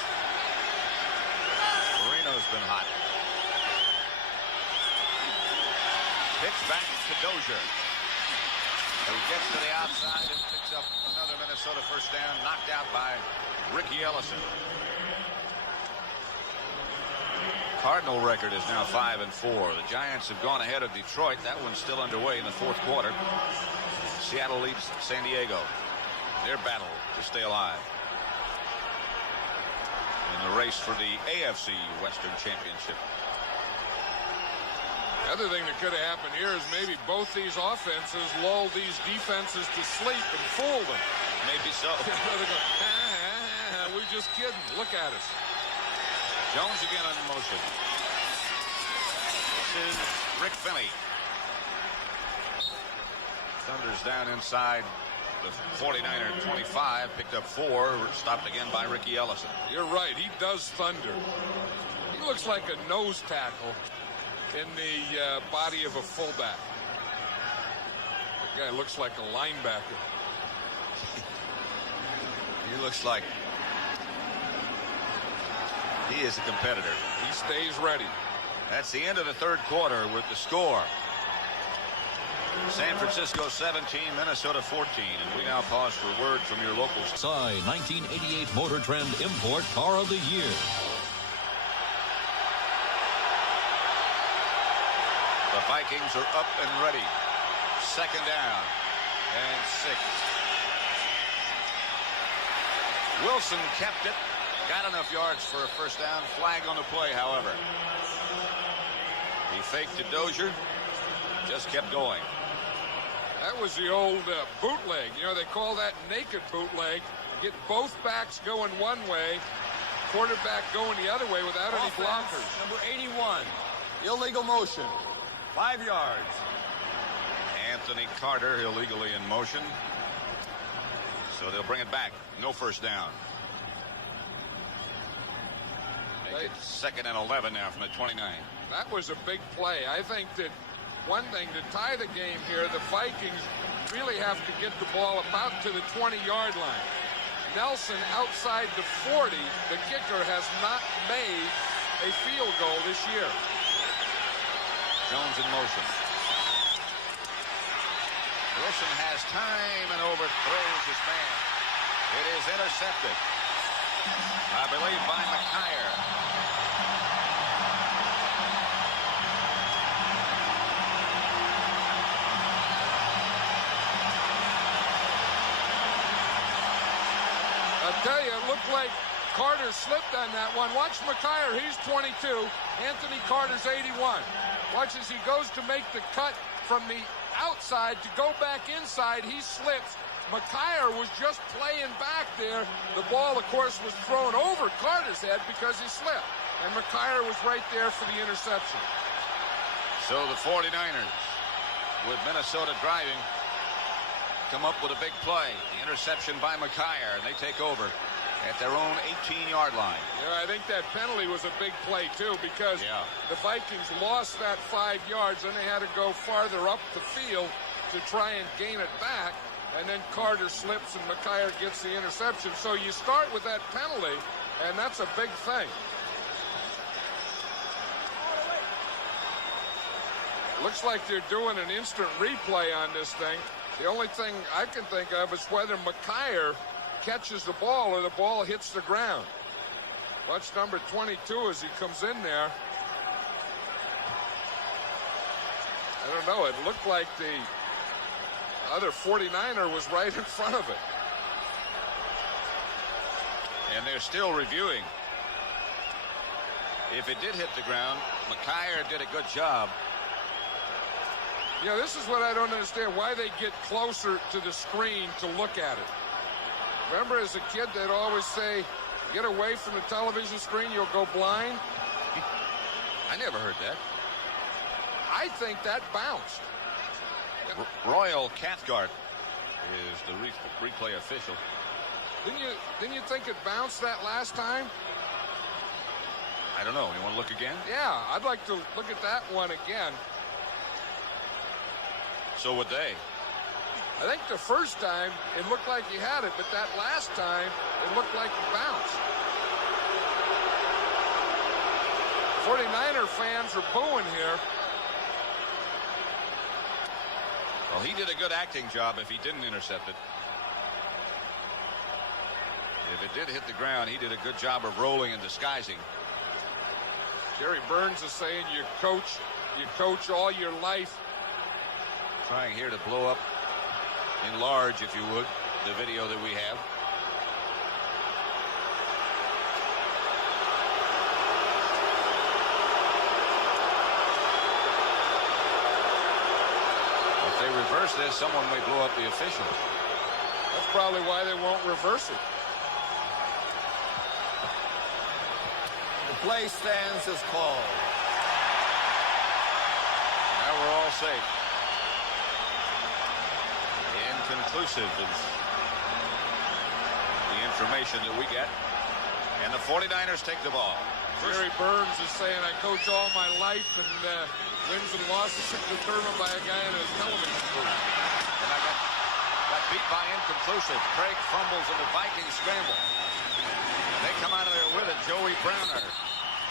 Marino's been hot. Pitch back to Dozier. He gets to the outside and picks up another Minnesota first down, knocked out by Ricky Ellison. Cardinal record is now 5-4. The Giants have gone ahead of Detroit. That one's still underway in the fourth quarter. Seattle leads San Diego. Their battle to stay alive in the race for the AFC Western Championship. The other thing that could have happened here is maybe both these offenses lull these defenses to sleep and fool them. Maybe so. We're just kidding. Look at us. Jones again in motion. This is Rick Finney. Thunder's down inside the 49er 25. Picked up 4. Stopped again by Ricky Ellison. You're right. He does thunder. He looks like a nose tackle in the body of a fullback. The guy looks like a linebacker. He looks like he is a competitor. He stays ready. That's the end of the third quarter with the score. San Francisco 17, Minnesota 14. And we now pause for a word from your local. SI 1988 Motor Trend Import Car of the Year. The Vikings are up and ready. 2nd down and 6. Wilson kept it. Got enough yards for a first down. Flag on the play, however. He faked to Dozier. Just kept going. That was the old bootleg. You know, they call that naked bootleg. Get both backs going one way, quarterback going the other way without any blockers. Number 81. Illegal motion. 5 yards. Anthony Carter illegally in motion. So they'll bring it back. No first down. Make it 2nd and 11 now from the 29. That was a big play. I think that one thing to tie the game here, the Vikings really have to get the ball about to the 20-yard line. Nelson outside the 40. The kicker has not made a field goal this year. Jones in motion. Wilson has time and overthrows his man. It is intercepted. I believe by McKyer. I'll tell you, it looked like Carter slipped on that one. Watch McKyer, he's 22. Anthony Carter's 81. Watch as he goes to make the cut from the outside to go back inside. He slips. McKyer was just playing back there. The ball, of course, was thrown over Carter's head because he slipped. And McKyer was right there for the interception. So the 49ers, with Minnesota driving, come up with a big play. The interception by McKyer, and they take over at their own 18-yard line. Yeah, I think that penalty was a big play, too, because the Vikings lost that 5 yards, and they had to go farther up the field to try and gain it back, and then Carter slips and McKyer gets the interception. So you start with that penalty, and that's a big thing. Looks like they're doing an instant replay on this thing. The only thing I can think of is whether McKyer catches the ball or the ball hits the ground. Watch number 22 as he comes in there. I don't know. It looked like the other 49er was right in front of it. And they're still reviewing. If it did hit the ground, McKyer did a good job. Yeah, this is what I don't understand, why they get closer to the screen to look at it. Remember as a kid, they'd always say, get away from the television screen, you'll go blind. I never heard that. I think that bounced. Royal Cathcart is the replay official. Didn't you think it bounced that last time? I don't know. You want to look again? Yeah, I'd like to look at that one again. So would they. I think the first time it looked like he had it, but that last time it looked like he bounced. 49er fans are booing here. Well, he did a good acting job if he didn't intercept it. If it did hit the ground, he did a good job of rolling and disguising. Gary Burns is saying you coach all your life. Trying here to blow up, enlarge, if you would, the video that we have. If they reverse this, someone may blow up the official. That's probably why they won't reverse it. The play stands as called. Now we're all safe. Inconclusive is the information that we get. And the 49ers take the ball. Gary Burns is saying, I coach all my life, and wins and losses are determined by a guy in a television booth. And I got beat by inconclusive. Craig fumbles and the Vikings scramble. And they come out of there with it. Joey Browner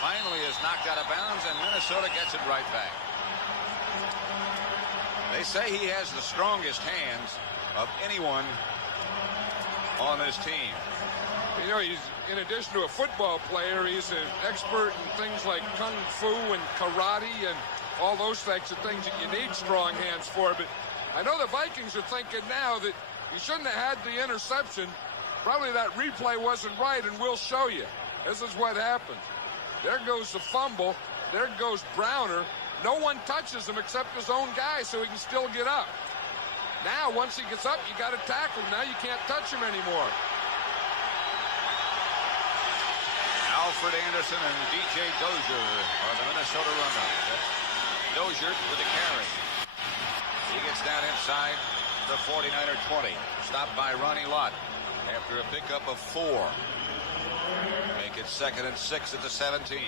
finally is knocked out of bounds, and Minnesota gets it right back. They say he has the strongest hands of anyone on this team. You know, he's, in addition to a football player, he's an expert in things like kung fu and karate and all those types of things that you need strong hands for. But I know the Vikings are thinking now that he shouldn't have had the interception. Probably that replay wasn't right, and we'll show you. This is what happened. There goes the fumble. There goes Browner. No one touches him except his own guy, so he can still get up. Now, once he gets up, you got to tackle him. Now you can't touch him anymore. Alfred Anderson and DJ Dozier are the Minnesota runners. Dozier with the carry. He gets down inside the 49er 20. Stopped by Ronnie Lott after a pickup of 4. Make it 2nd and 6 at the 17.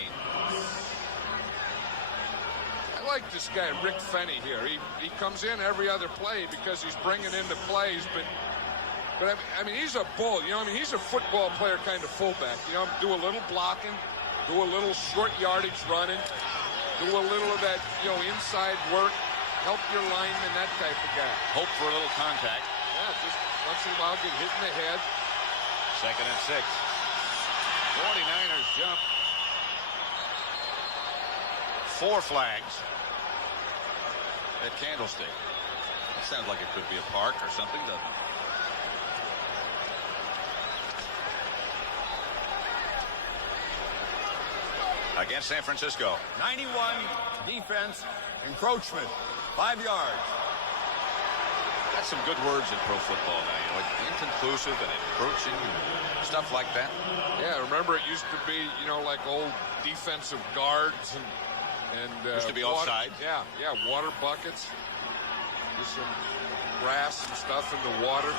I like this guy, Rick Fenny, here. He comes in every other play because he's bringing into plays, but I mean, he's a bull. You know, I mean, he's a football player kind of fullback. You know, do a little blocking, do a little short yardage running, do a little of that, you know, inside work, help your lineman, that type of guy. Hope for a little contact. Yeah, just once in a while get hit in the head. 2nd and 6. 49ers jump. 4 flags at Candlestick. That sounds like it could be a park or something, doesn't it? Against San Francisco. 91 defense encroachment. 5 yards. That's some good words in pro football now. You know, like inconclusive and encroaching and stuff like that. Yeah, remember it used to be, you know, like old defensive guards and used to be water, offside. Yeah, water buckets. Just some grass and stuff in the water.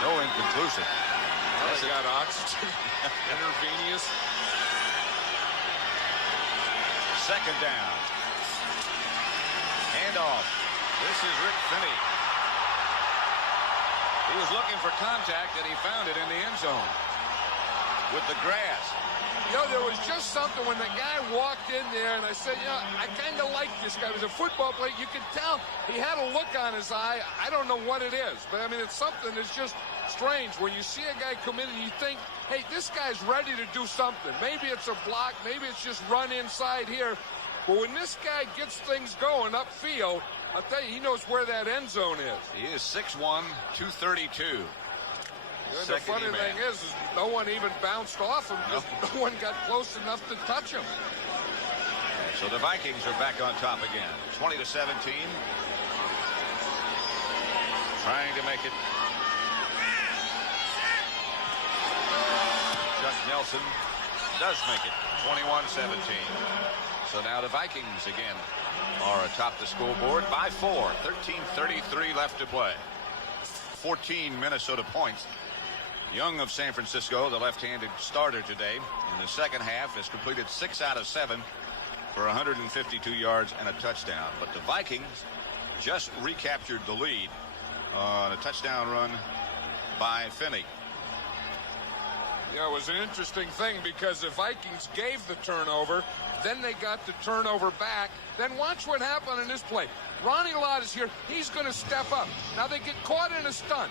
No inconclusive. Well, they got oxygen. Intravenous. Second down. Handoff. This is Rick Finney. He was looking for contact and he found it in the end zone with the grass. You know, there was just something when the guy walked in there, and I said, you know, I kind of like this guy. He was a football player. You could tell he had a look on his eye. I don't know what it is, but I mean, it's something that's just strange when you see a guy come in and you think, hey, this guy's ready to do something. Maybe it's a block. Maybe it's just run inside here. But when this guy gets things going upfield, I'll tell you, he knows where that end zone is. He is 6'1", 232. And the funny thing is no one even bounced off him. No. Just no one got close enough to touch him. So the Vikings are back on top again. 20-17. Trying to make it. Chuck Nelson does make it. 21-17. So now the Vikings again are atop the scoreboard by 4. 13:33 left to play. 14 Minnesota points. Young of San Francisco, the left-handed starter today in the second half, has completed 6 out of 7 for 152 yards and a touchdown. But the Vikings just recaptured the lead on a touchdown run by Finney. Yeah, it was an interesting thing because the Vikings gave the turnover, then they got the turnover back. Then watch what happened in this play. Ronnie Lott is here. He's going to step up. Now they get caught in a stunt.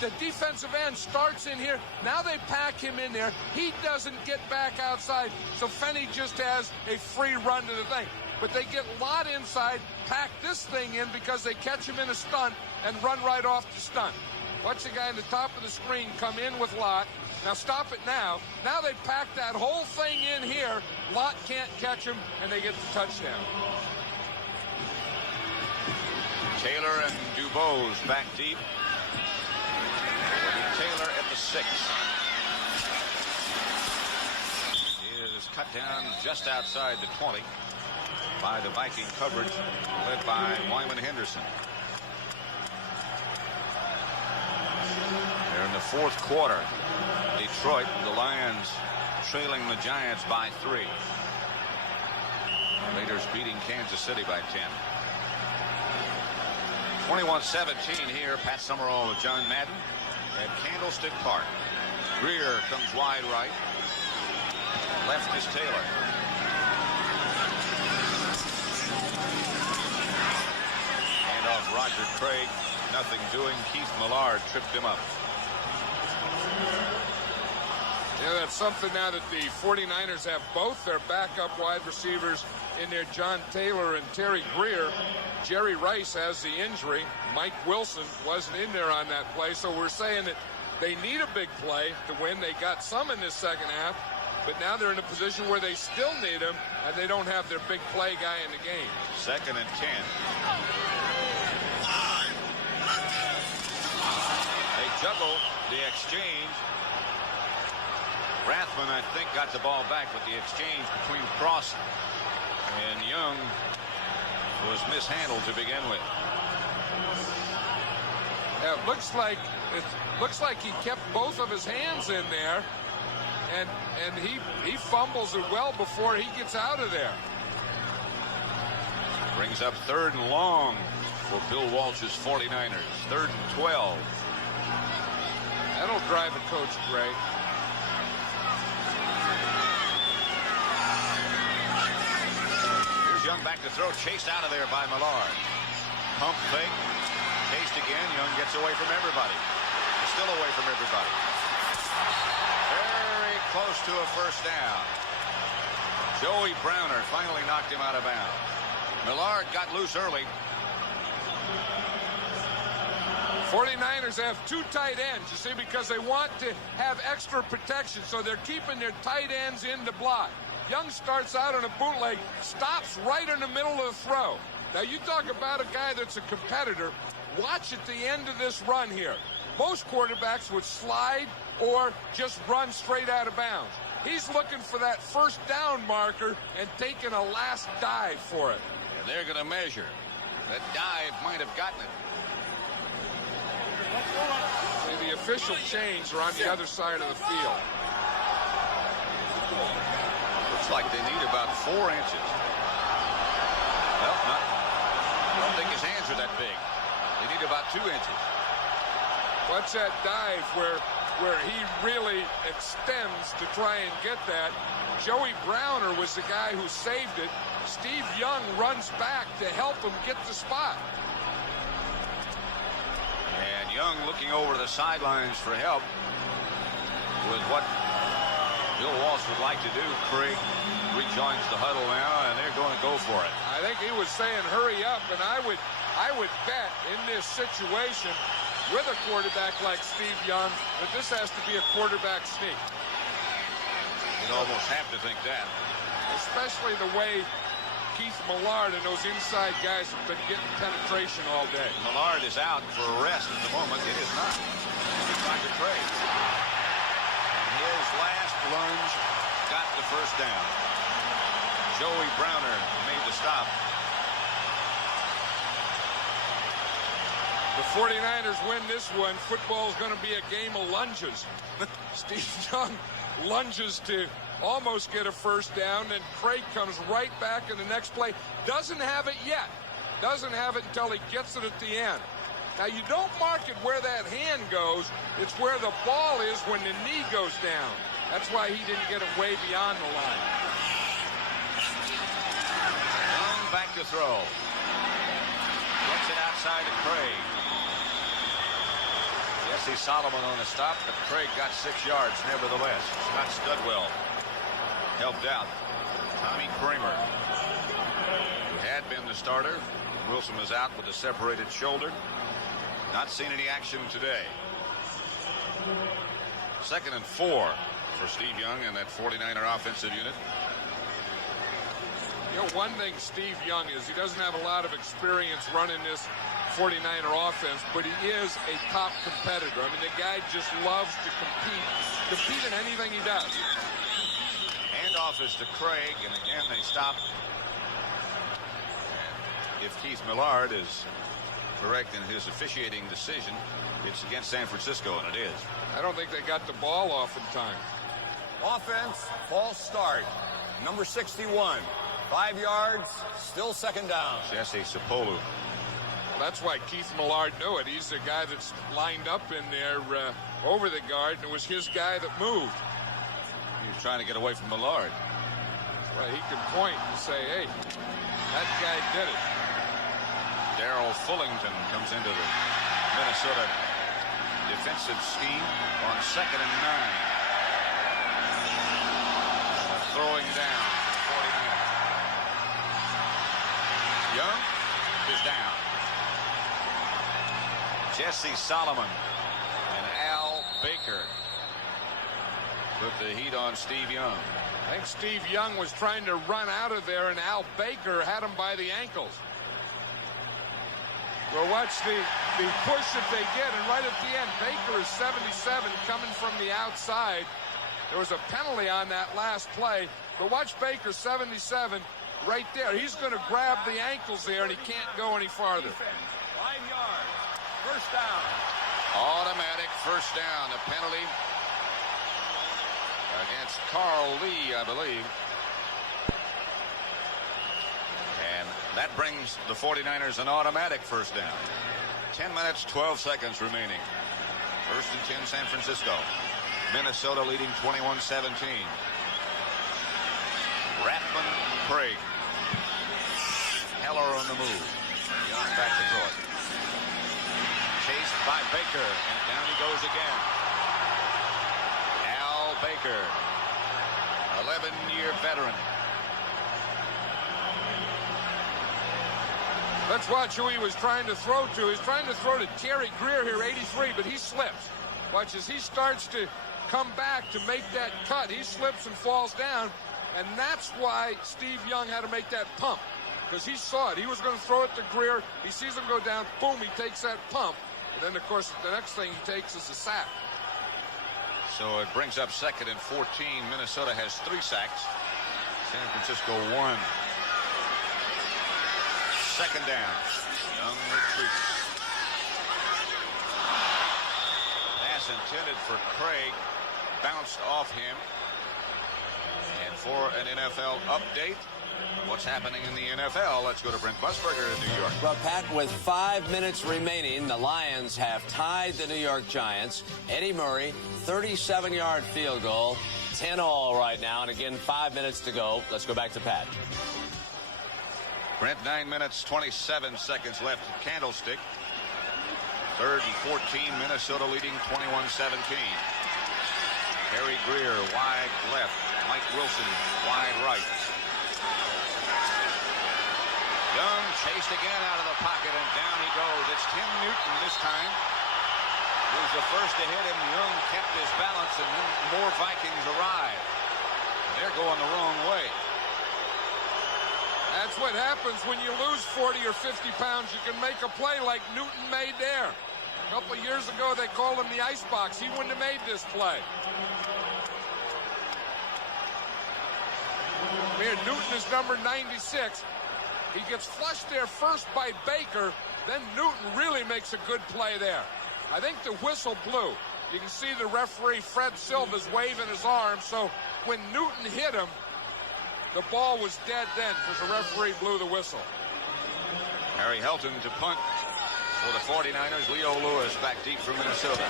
The defensive end starts in here. Now they pack him in there. He doesn't get back outside, so Finney just has a free run to the thing. But they get Lott inside, pack this thing in because they catch him in a stunt and run right off the stunt. Watch the guy in the top of the screen come in with Lott. Now stop it now. Now they pack that whole thing in here. Lott can't catch him, and they get the touchdown. Taylor and Dubose back deep. Taylor at the 6. He is cut down just outside the 20 by the Viking coverage led by Wyman Henderson. They're in the fourth quarter. Detroit, the Lions trailing the Giants by 3. Raiders beating Kansas City by 10. 21-17 here. Pat Summerall with John Madden at Candlestick Park. Greer comes wide right. Left is Taylor. Hand off Roger Craig. Nothing doing. Keith Millard tripped him up. Yeah, that's something now that the 49ers have both their backup wide receivers in there, John Taylor and Terry Greer. Jerry Rice has the injury. Mike Wilson wasn't in there on that play, so we're saying that they need a big play to win. They got some in this second half, but now they're in a position where they still need him, and they don't have their big play guy in the game. 2nd and 10. They juggle the exchange. Rathman, I think, got the ball back, but the exchange between Cross and Young was mishandled to begin with. Yeah, it looks like he kept both of his hands in there, and he fumbles it well before he gets out of there. Brings up 3rd and long for Bill Walsh's 49ers. 3rd and 12. That'll drive a coach great. Here's Young back to throw, chased out of there by Millard. Pump fake, chased again. Young gets away from everybody. He's still away from everybody. close to a first down. Joey Browner finally knocked him out of bounds. Millard got loose early. 49ers have two tight ends, you see, because they want to have extra protection, so they're keeping their tight ends in the block. Young starts out on a bootleg, stops right in the middle of the throw. Now, you talk about a guy that's a competitor. Watch at the end of this run here. Most quarterbacks would slide or just run straight out of bounds. He's looking for that first down marker and taking a last dive for it. And they're going to measure. That dive might have gotten it. See, the official chains are on the other side of the field. Looks like they need about 4 inches. Well, I don't think his hands are that big. They need about 2 inches. What's that dive where he really extends to try and get that? Joey Browner was the guy who saved it. Steve Young runs back to help him get the spot. And Young looking over the sidelines for help with what Bill Walsh would like to do. Craig rejoins the huddle now, and they're going to go for it. I think he was saying hurry up, and I would bet in this situation with a quarterback like Steve Young that this has to be a quarterback sneak. You'd almost have to think that. Especially the way Keith Millard and those inside guys have been getting penetration all day. Millard is out for a rest at the moment. It is not. It's Dr. Craig. And his last lunge got the first down. Joey Browner made the stop. The 49ers win this one. Football is going to be a game of lunges. Steve Young lunges to almost get a first down, and Craig comes right back in the next play. Doesn't have it yet. Doesn't have it until he gets it at the end. Now, you don't mark it where that hand goes. It's where the ball is when the knee goes down. That's why he didn't get it way beyond the line. Young back to throw. Gets it outside to Craig. Jesse Solomon on the stop, but Craig got 6 yards nevertheless. Scott Studwell helped out. Tommy Kramer, who had been the starter. Wilson was out with a separated shoulder. Not seen any action today. 2nd and 4 for Steve Young and that 49er offensive unit. You know, one thing Steve Young is, he doesn't have a lot of experience running this 49er offense, but he is a top competitor. I mean, the guy just loves to compete in anything he does. Handoff is to Craig, and again they stop. And if Keith Millard is correct in his officiating decision, it's against San Francisco, and it is. I don't think they got the ball off in time. Offense, false start. Number 61. 5 yards, still 2nd down. Jesse Sapolu. That's why Keith Millard knew it. He's the guy that's lined up in there over the guard, and it was his guy that moved. He was trying to get away from Millard. Well, he can point and say, hey, that guy did it. Darrell Fullington comes into the Minnesota defensive scheme on 2nd and 9. Throwing down for the 49ers. Young is down. Jesse Solomon and Al Baker put the heat on Steve Young. I think Steve Young was trying to run out of there, and Al Baker had him by the ankles. Well, watch the push that they get, and right at the end, Baker is 77 coming from the outside. There was a penalty on that last play, but watch Baker, 77, right there. He's going to grab the ankles there, and he can't go any farther. 5 yards, first down. Automatic first down. A penalty against Carl Lee, I believe. And that brings the 49ers an automatic first down. 10 minutes, 12 seconds remaining. 1st and 10, San Francisco. Minnesota leading 21-17. Rathman, Craig. Heller on the move. Young back to throw it. Chased by Baker, and down he goes again. Al Baker 11-year veteran. Let's watch who he was trying to throw to. He's trying to throw to Terry Greer here, 83, but he slips. Watch as he starts to come back to make that cut. He slips and falls down, and that's why Steve Young had to make that pump, because he saw it. He was going to throw it to Greer. He sees him go down. Boom, he takes that pump. And then, of course, the next thing he takes is a sack. So it brings up 2nd and 14. Minnesota has 3 sacks. San Francisco 1. 2nd down. Young retreats. Pass intended for Craig. Bounced off him. And for an NFL update, what's happening in the NFL? Let's go to Brent Busberger in New York. Well, Pat, with 5 minutes remaining, the Lions have tied the New York Giants. Eddie Murray, 37-yard field goal, 10-all right now. And again, 5 minutes to go. Let's go back to Pat. Brent, 9 minutes, 27 seconds left at Candlestick. 3rd and 14, Minnesota leading 21-17. Harry Greer, wide left. Mike Wilson, wide right. Young chased again out of the pocket, and down he goes. It's Tim Newton this time. He was the first to hit him. Young kept his balance, and then more Vikings arrive. They're going the wrong way. That's what happens when you lose 40 or 50 pounds. You can make a play like Newton made there. A couple of years ago, they called him the icebox. He wouldn't have made this play. Here, Newton is number 96. He gets flushed there first by Baker. Then Newton really makes a good play there. I think the whistle blew. You can see the referee, Fred Silva's, waving his arm. So when Newton hit him, the ball was dead then because the referee blew the whistle. Harry Helton to punt for the 49ers. Leo Lewis back deep from Minnesota.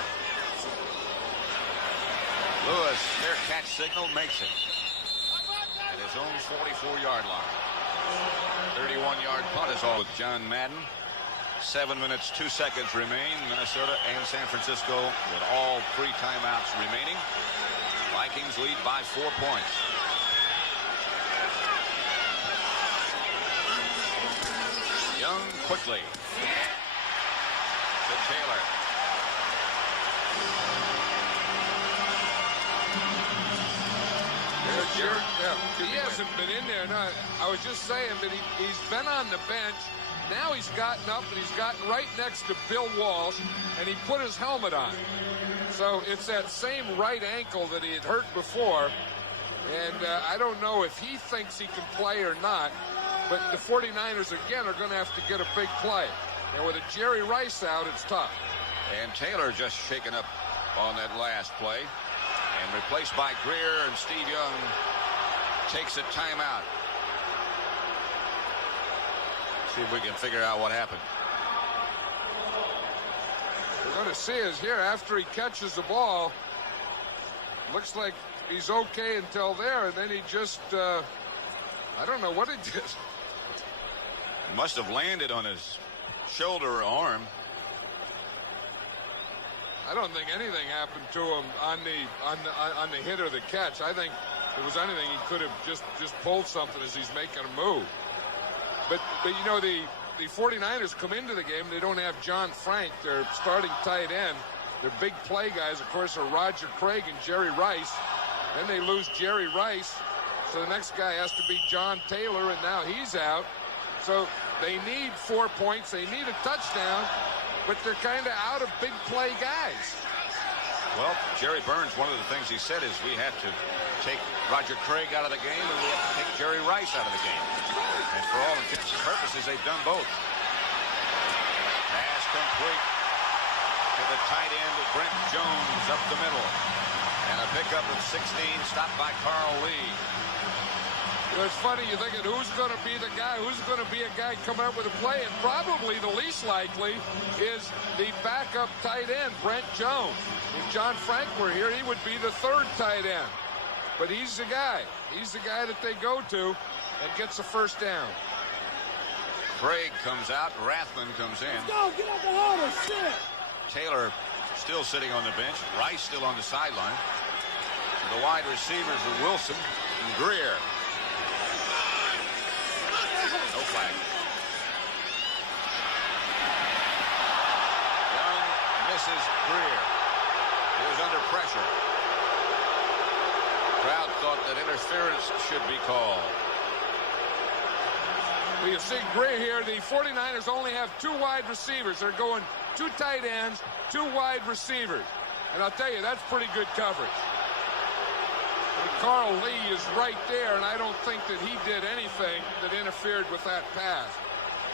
Lewis, their catch signal, makes it at his own 44-yard line. 31-yard punt is all with John Madden. 7 minutes, 2 seconds remain. Minnesota and San Francisco with all 3 timeouts remaining. Vikings lead by 4 points. Young quickly to Taylor. He hasn't been in there. No, I was just saying that he's been on the bench. Now he's gotten up and he's gotten right next to Bill Walsh, and he put his helmet on. So it's that same right ankle that he had hurt before. And I don't know if he thinks he can play or not. But the 49ers, again, are going to have to get a big play. And with a Jerry Rice out, it's tough. And Taylor just shaken up on that last play. And replaced by Greer, and Steve Young takes a timeout. See if we can figure out what happened. We're going to see is here after he catches the ball. Looks like he's okay until there, and then he just, I don't know what he did. Must have landed on his shoulder or arm. I don't think anything happened to him on the hit or the catch. I think if it was anything, he could have just pulled something as he's making a move. But you know, the 49ers come into the game. They don't have John Frank, their starting tight end. Their big play guys, of course, are Roger Craig and Jerry Rice. Then they lose Jerry Rice. So the next guy has to be John Taylor, and now he's out. So they need 4 points. They need a touchdown, but they're kind of out of big play guys. Well, Jerry Burns, one of the things he said is we have to take Roger Craig out of the game, and we have to take Jerry Rice out of the game. And for all intents and purposes, they've done both. Pass complete to the tight end, Brent Jones, up the middle. And a pickup of 16, stopped by Carl Lee. It's funny, you're thinking, who's going to be the guy? Who's going to be a guy coming up with a play? And probably the least likely is the backup tight end, Brent Jones. If John Frank were here, he would be the third tight end. But he's the guy. He's the guy that they go to and gets a first down. Craig comes out. Rathman comes in. Go, get out the hole, sit. Taylor still sitting on the bench. Rice still on the sideline. The wide receivers are Wilson and Greer. No flag. Young misses Greer. He was under pressure. Crowd thought that interference should be called. Well, you see Greer here. The 49ers only have 2 wide receivers. They're going 2 tight ends, 2 wide receivers. And I'll tell you, that's pretty good coverage. And Carl Lee is right there, and I don't think that he did anything that interfered with that pass.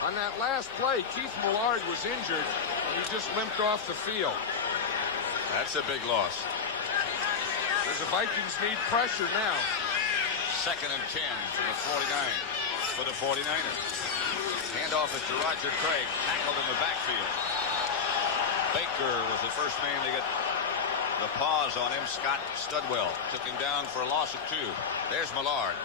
On that last play, Keith Millard was injured, and he just limped off the field. That's a big loss. The Vikings need pressure now. 2nd and 10 for the 49ers. Handoff is to Roger Craig, tackled in the backfield. Baker was the first man to get the pause on him. Scott Studwell took him down for a loss of 2. There's Millard.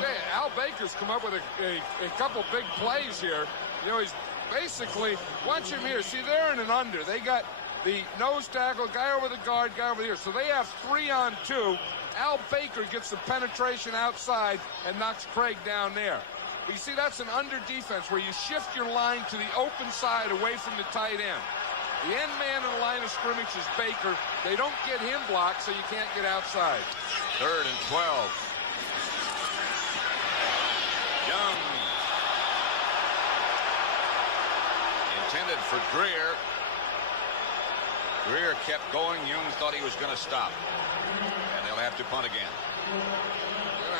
Hey, Al Baker's come up with a couple big plays here. You know, he's basically, watch him here. See, they're in an under. They got the nose tackle, guy over the guard, guy over here. So they have 3 on 2. Al Baker gets the penetration outside and knocks Craig down there. But you see, that's an under defense where you shift your line to the open side away from the tight end. The end man in the line of scrimmage is Baker. They don't get him blocked, so you can't get outside. 3rd and 12. Young. Intended for Greer. Greer kept going. Young thought he was going to stop. And they'll have to punt again.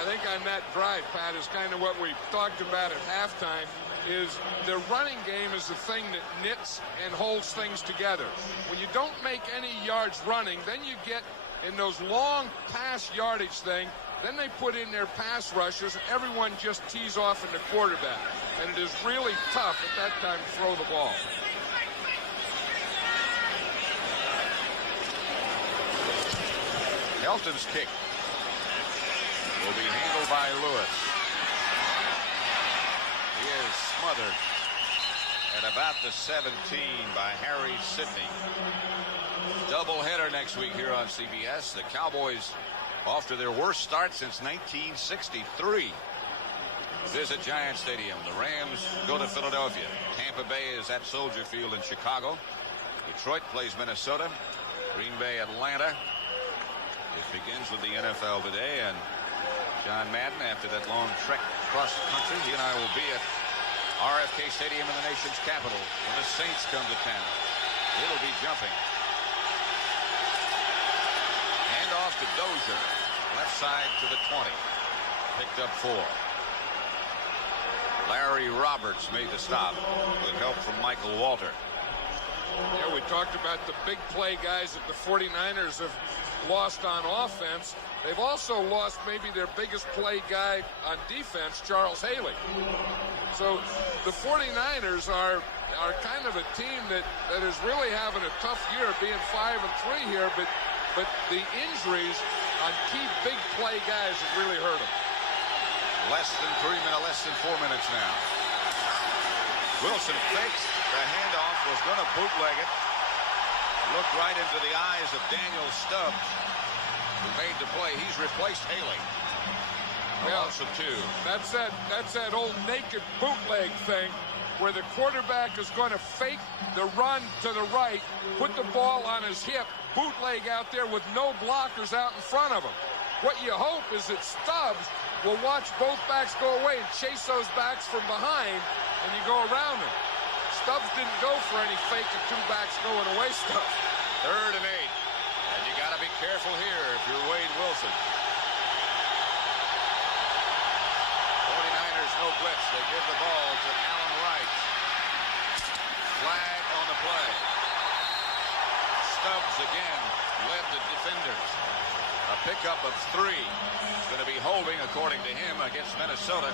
I think on that drive, Pat, is kind of what we talked about at halftime, is the running game is the thing that knits and holds things together. When you don't make any yards running, then you get in those long pass yardage thing, then they put in their pass rushers, and everyone just tees off in the quarterback. And it is really tough at that time to throw the ball. Helton's kick will be handled by Lewis. He is smothered at about the 17 by Harry Sidney. Doubleheader next week here on CBS. The Cowboys off to their worst start since 1963. Visit Giant Stadium. The Rams go to Philadelphia. Tampa Bay is at Soldier Field in Chicago. Detroit plays Minnesota. Green Bay, Atlanta. It begins with the NFL today, and John Madden, after that long trek across the country, he and I will be at RFK Stadium in the nation's capital when the Saints come to town. It'll be jumping. Hand off to Dozier. Left side to the 20. Picked up 4. Larry Roberts made the stop with help from Michael Walter. Yeah, we talked about the big play guys that the 49ers have lost on offense. They've also lost maybe their biggest play guy on defense, Charles Haley. So the 49ers are kind of a team that is really having a tough year, being 5-3 here, but the injuries on key big play guys have really hurt them. Less than 4 minutes now. Wilson fakes the handoff, was going to bootleg it. Looked right into the eyes of Daniel Stubbs, who made the play. He's replaced Haley. Well, loss of 2. That's that old naked bootleg thing where the quarterback is going to fake the run to the right, put the ball on his hip, bootleg out there with no blockers out in front of him. What you hope is that Stubbs will watch both backs go away and chase those backs from behind, and you go around them. Stubbs didn't go for any fake of 2 backs going away stuff. 3rd and 8. And you got to be careful here if you're Wade Wilson. 49ers no blitz. They give the ball to Allen Wright. Flag on the play. Stubbs again led the defenders. A pickup of 3. Going to be holding, according to him, against Minnesota.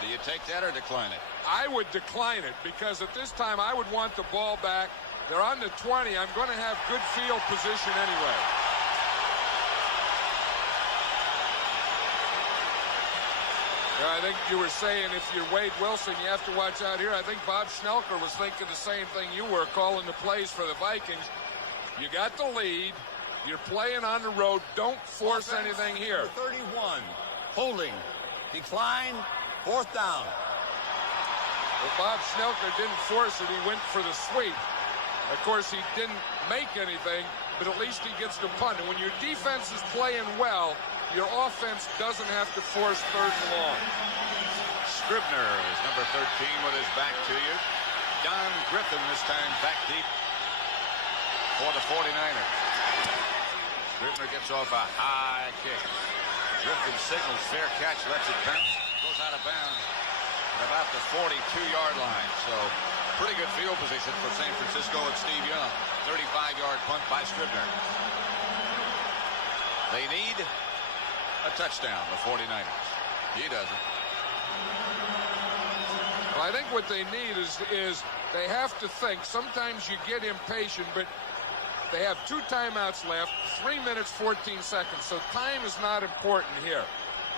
Do you take that or decline it? I would decline it because at this time I would want the ball back. They're on the 20. I'm going to have good field position anyway. I think you were saying if you're Wade Wilson, you have to watch out here. I think Bob Schnelker was thinking the same thing you were, calling the plays for the Vikings. You got the lead. You're playing on the road. Don't force anything here. 31. Holding. Decline. 4th down. Well, Bob Schnelker didn't force it. He went for the sweep. Of course, he didn't make anything, but at least he gets the punt. And when your defense is playing well, your offense doesn't have to force 3rd and long. Scribner is number 13 with his back to you. Don Griffin this time back deep for the 49ers. Scribner gets off a high kick. Griffin signals fair catch, lets it bounce, goes out of bounds at about the 42-yard line. So pretty good field position for San Francisco and Steve Young. 35-yard punt by Scribner. They need a touchdown, the 49ers. He doesn't. Well, I think what they need is they have to think. Sometimes you get impatient, but they have 2 timeouts left, 3 minutes, 14 seconds. So time is not important here.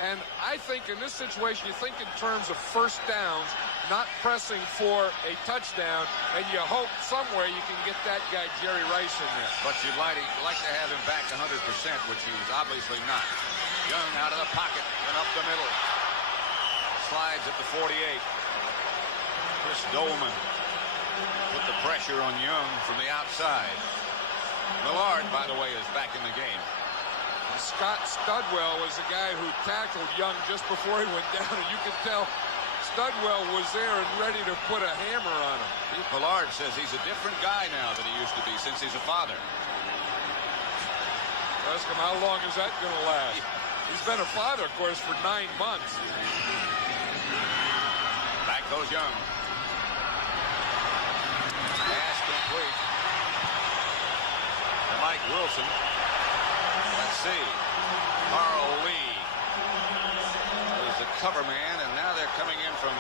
And I think in this situation, you think in terms of first downs, not pressing for a touchdown, and you hope somewhere you can get that guy Jerry Rice in there. But you'd like to have him back 100%, which he's obviously not. Young out of the pocket and up the middle. Slides at the 48. Chris Dolman put the pressure on Young from the outside. Millard, by the way, is back in the game. Scott Studwell was the guy who tackled Young just before he went down, and you could tell Studwell was there and ready to put a hammer on him. Pete Millard says he's a different guy now than he used to be since he's a father. Ask him, how long is that going to last? He's been a father, of course, for 9 months. Back goes Young. Pass complete. To Mike Wilson. Let's see. Carl Lee is the cover man, and now they're coming in from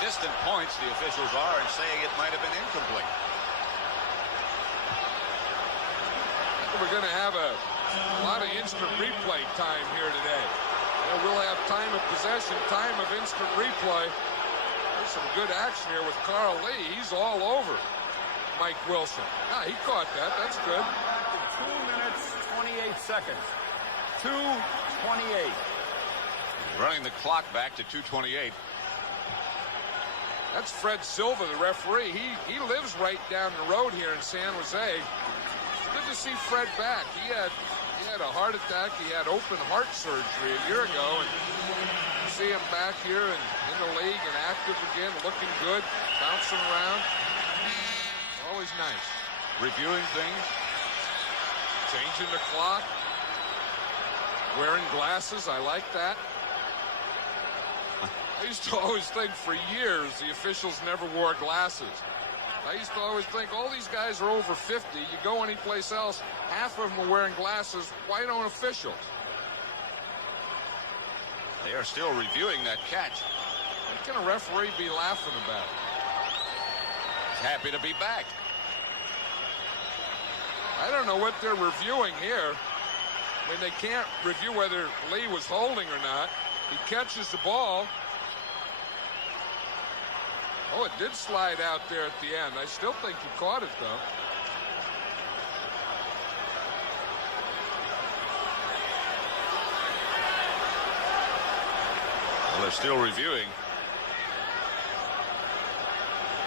distant points, the officials are, and saying it might have been incomplete. We're going to have a lot of instant replay time here today. We'll have time of possession, time of instant replay. There's some good action here with Carl Lee. He's all over Mike Wilson. Ah, he caught that. That's good. 2 minutes, 28 seconds. 2:28. Running the clock back to 2:28. That's Fred Silva, the referee. He lives right down the road here in San Jose. It's good to see Fred back. He had a heart attack. He had open heart surgery a year ago, and to see him back here and in the league and active again, looking good, bouncing around. Always nice. Reviewing things. Changing the clock. Wearing glasses. I like that. I used to always think for years the officials never wore glasses. I used to always think all these guys are over 50. You go anyplace else, half of them are wearing glasses. Why don't officials? They are still reviewing that catch. What can a referee be laughing about? He's happy to be back. I don't know what they're reviewing here. I mean, they can't review whether Lee was holding or not. He catches the ball. Oh, it did slide out there at the end. I still think he caught it, though. Well, they're still reviewing.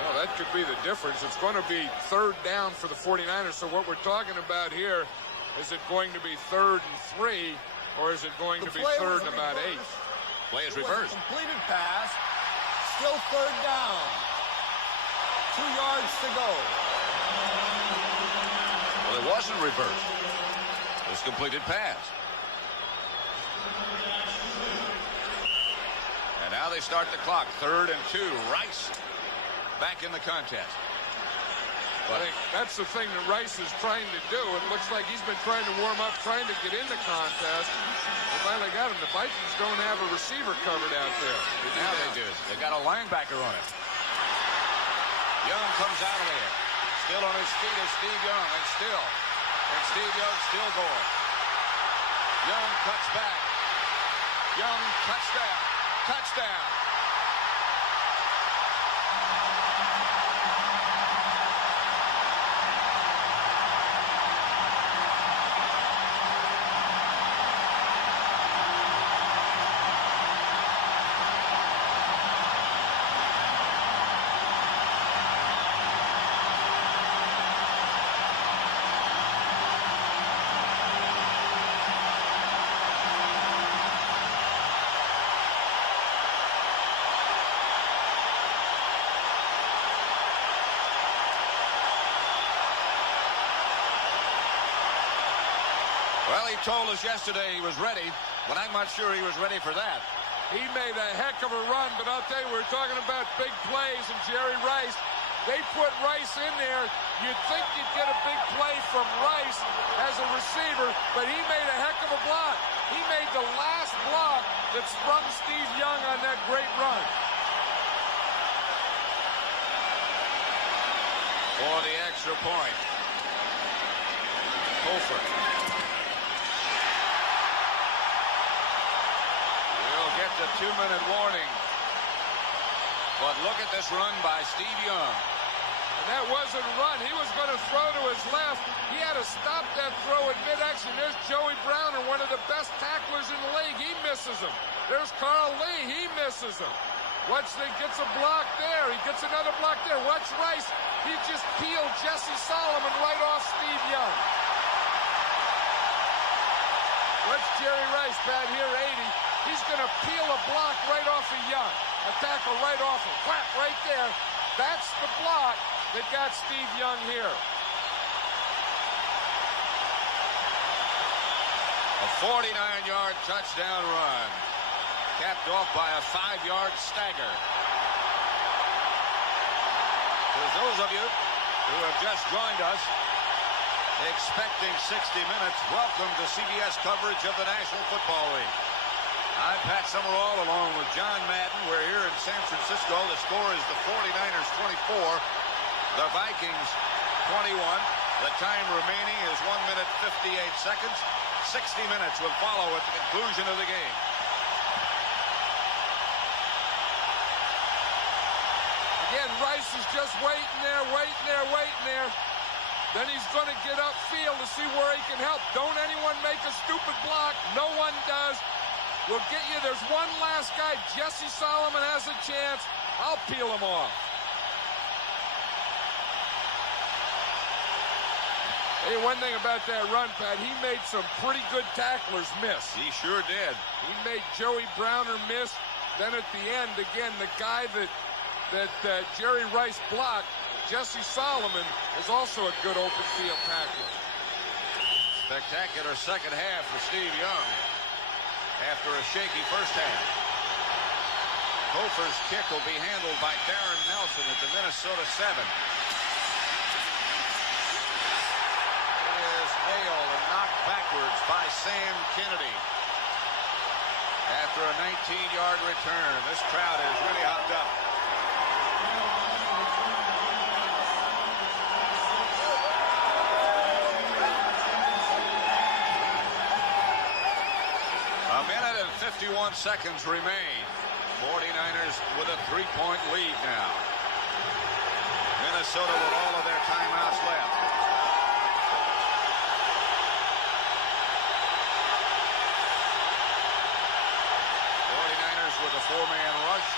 Well, that could be the difference. It's going to be 3rd down for the 49ers. So what we're talking about here, is it going to be 3rd and 3, or is it going to be 3rd and about 8? Play is reversed. Completed pass. Still 3rd down. 2 yards to go. Well, it wasn't reversed. It was completed pass. And now they start the clock. 3rd and 2. Rice back in the contest. I think that's the thing that Rice is trying to do. It looks like he's been trying to warm up, trying to get in the contest. They finally got him. The Vikings don't have a receiver covered out there. Now they do. They got a linebacker on it. Young comes out of there. Still on his feet is Steve Young. And Steve Young still going. Young cuts back. Young touchdown. Touchdown. Well, he told us yesterday he was ready, but I'm not sure he was ready for that. He made a heck of a run, but I'll tell you, we're talking about big plays, and Jerry Rice, they put Rice in there. You'd think you'd get a big play from Rice as a receiver, but he made a heck of a block. He made the last block that sprung Steve Young on that great run. For the extra point. Hofer. We'll get the 2-minute warning. But look at this run by Steve Young. And that wasn't a run. He was going to throw to his left. He had to stop that throw in mid-action. There's Joey Browner, one of the best tacklers in the league. He misses him. There's Carl Lee. He misses him. Watch, he gets a block there. He gets another block there. Watch Rice. He just peeled Jesse Solomon right off Steve Young. Watch Jerry Rice, Pat, here, 80. He's going to peel a block right off of Young. A tackle right off him. Whap, right there. That's the block that got Steve Young here. A 49-yard touchdown run. Capped off by a 5-yard stagger. For those of you who have just joined us, expecting 60 minutes, welcome to CBS coverage of the National Football League. I'm Pat Summerall along with John Madden. We're here in San Francisco. The score is the 49ers 24, the Vikings 21. The time remaining is 1 minute 58 seconds. 60 minutes will follow at the conclusion of the game. Again, Rice is just waiting there, waiting there, waiting there. Then he's going to get upfield to see where he can help. Don't anyone make a stupid block. No one does. We'll get you. There's one last guy. Jesse Solomon has a chance. I'll peel him off. Hey, one thing about that run, Pat, he made some pretty good tacklers miss. He sure did. He made Joey Browner miss. Then at the end, again, the guy that Jerry Rice blocked, Jesse Solomon, is also a good open field tackler. Spectacular second half for Steve Young after a shaky first half. Hofer's kick will be handled by Darren Nelson at the Minnesota 7. It is nailed and knocked backwards by Sam Kennedy. After a 19-yard return, this crowd is really hopped up. A minute and 51 seconds remain. 49ers with a 3-point lead now. Minnesota with all of their timeouts left. 49ers with a 4-man rush,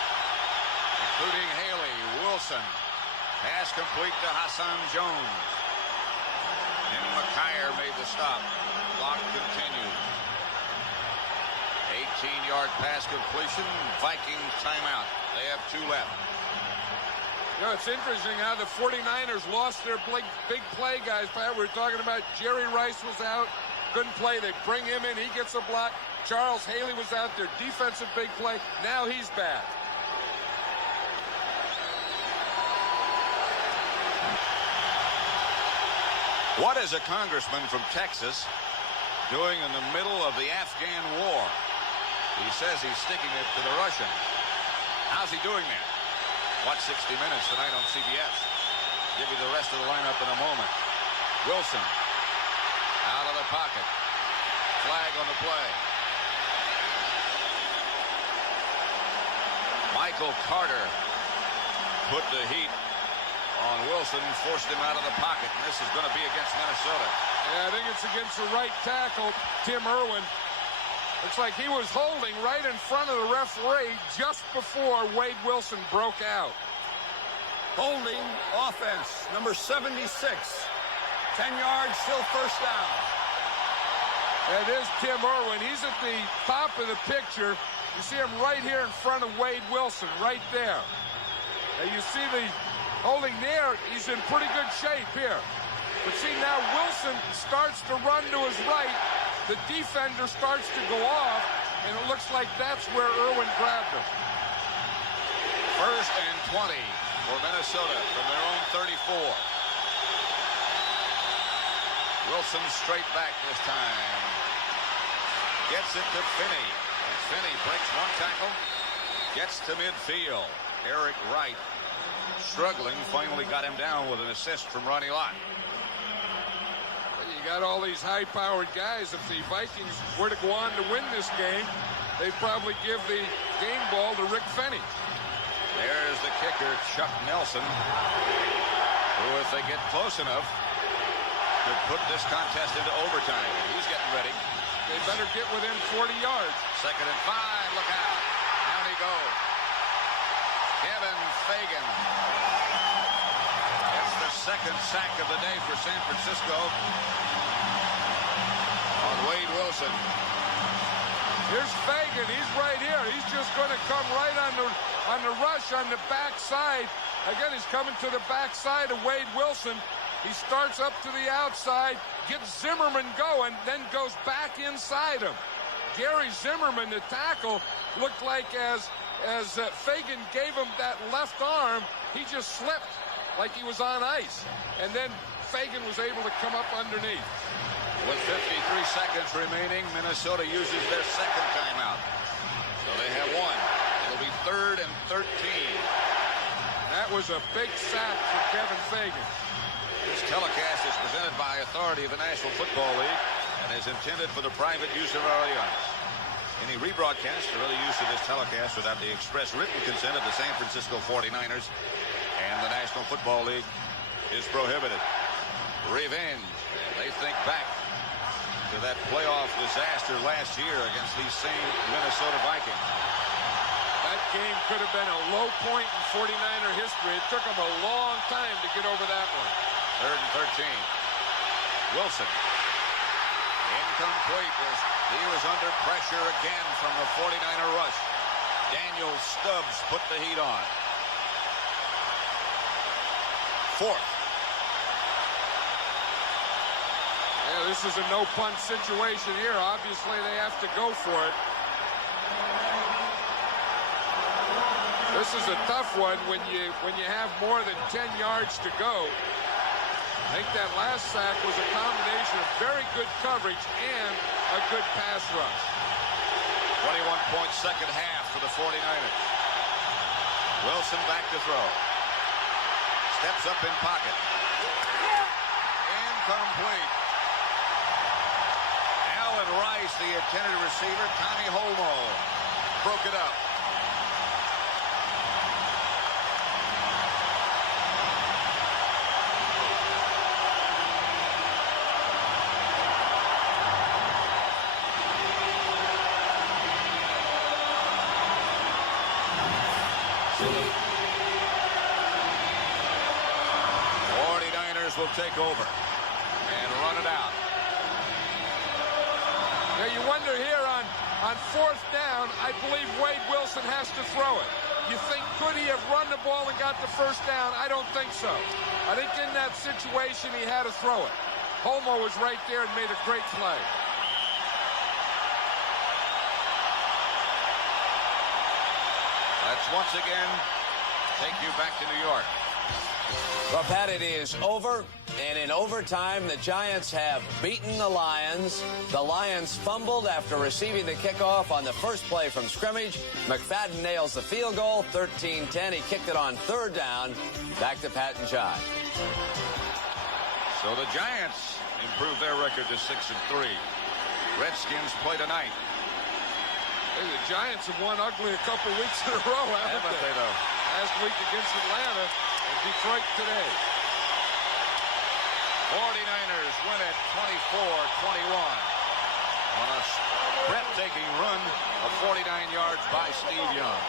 including Haley, Wilson. Pass complete to Hassan Jones. And McKyer made the stop. Clock continues. 18-yard pass completion. Vikings timeout. They have 2 left. You know, it's interesting how the 49ers lost their big play guys. Pat, we were talking about Jerry Rice was out. Couldn't play. They bring him in. He gets a block. Charles Haley was out there. Defensive big play. Now he's back. What is a congressman from Texas doing in the middle of the Afghan war? He says he's sticking it to the Russians. How's he doing that? Watch 60 Minutes tonight on CBS. Give you the rest of the lineup in a moment. Wilson out of the pocket. Flag on the play. Michael Carter put the heat on Wilson, forced him out of the pocket, and this is going to be against Minnesota. Yeah, I think it's against the right tackle, Tim Irwin. Looks like he was holding right in front of the referee just before Wade Wilson broke out. Holding offense, number 76. 10 yards, still first down. And there's Tim Irwin. He's at the top of the picture. You see him right here in front of Wade Wilson, right there. And you see the holding there. He's in pretty good shape here. But see, now Wilson starts to run to his right. the defender starts to go off, and it looks like that's where Irwin grabbed him. 1st and 20 for Minnesota from their own 34. Wilson straight back this time. Gets it to Finney. And Finney breaks one tackle. Gets to midfield. Eric Wright, struggling, finally got him down with an assist from Ronnie Lott. You got all these high-powered guys. If the Vikings were to go on to win this game, they'd probably give the game ball to Rick Finney. There's the kicker, Chuck Nelson, who, if they get close enough, could put this contest into overtime. And he's getting ready. They better get within 40 yards. 2nd and 5. Look out. Down he goes. Kevin Fagan. It's the 2nd sack of the day for San Francisco on Wade Wilson. Here's Fagan. He's right here. He's just going to come right on the rush on the backside. Again, he's coming to the backside of Wade Wilson. He starts up to the outside, gets Zimmerman going, then goes back inside him. Gary Zimmerman, the tackle, looked like as Fagan gave him that left arm, he just slipped like he was on ice. And then Fagan was able to come up underneath. With 53 seconds remaining, Minnesota uses their 2nd timeout. So they have one. It'll be 3rd and 13. That was a big sack for Kevin Fagan. This telecast is presented by authority of the National Football League and is intended for the private use of our audience. Any rebroadcast or other use of this telecast without the express written consent of the San Francisco 49ers and the National Football League is prohibited. Revenge. And they think back to that playoff disaster last year against these same Minnesota Vikings. That game could have been a low point in 49er history. It took them a long time to get over that one. 3rd and 13. Wilson. Incomplete as he was under pressure again from the 49er rush. Daniel Stubbs put the heat on. 4th. Yeah, this is a no-punt situation here. Obviously, they have to go for it. This is a tough one when you have more than 10 yards to go. I think that last sack was a combination of very good coverage and a good pass rush. 21-point second half for the 49ers. Wilson back to throw. Steps up in pocket. Incomplete. Allen Rice, the intended receiver, Tommy Holmoe, broke it up. Will take over and run it out. Now you wonder here on 4th down, I believe Wade Wilson has to throw it. You think, could he have run the ball and got the 1st down? I don't think so. I think in that situation he had to throw it. Holmoe was right there and made a great play. Let's once again take you back to New York. Well, Pat, it is over, and in overtime, the Giants have beaten the Lions. The Lions fumbled after receiving the kickoff on the first play from scrimmage. McFadden nails the field goal, 13-10. He kicked it on 3rd down. Back to Pat and John. So the Giants improve their record to 6-3. Redskins play tonight. Hey, the Giants have won ugly a couple weeks in a row, haven't they, though? Last week against Atlanta and Detroit today. 49ers win it 24-21 on a breathtaking run of 49 yards by Steve Young.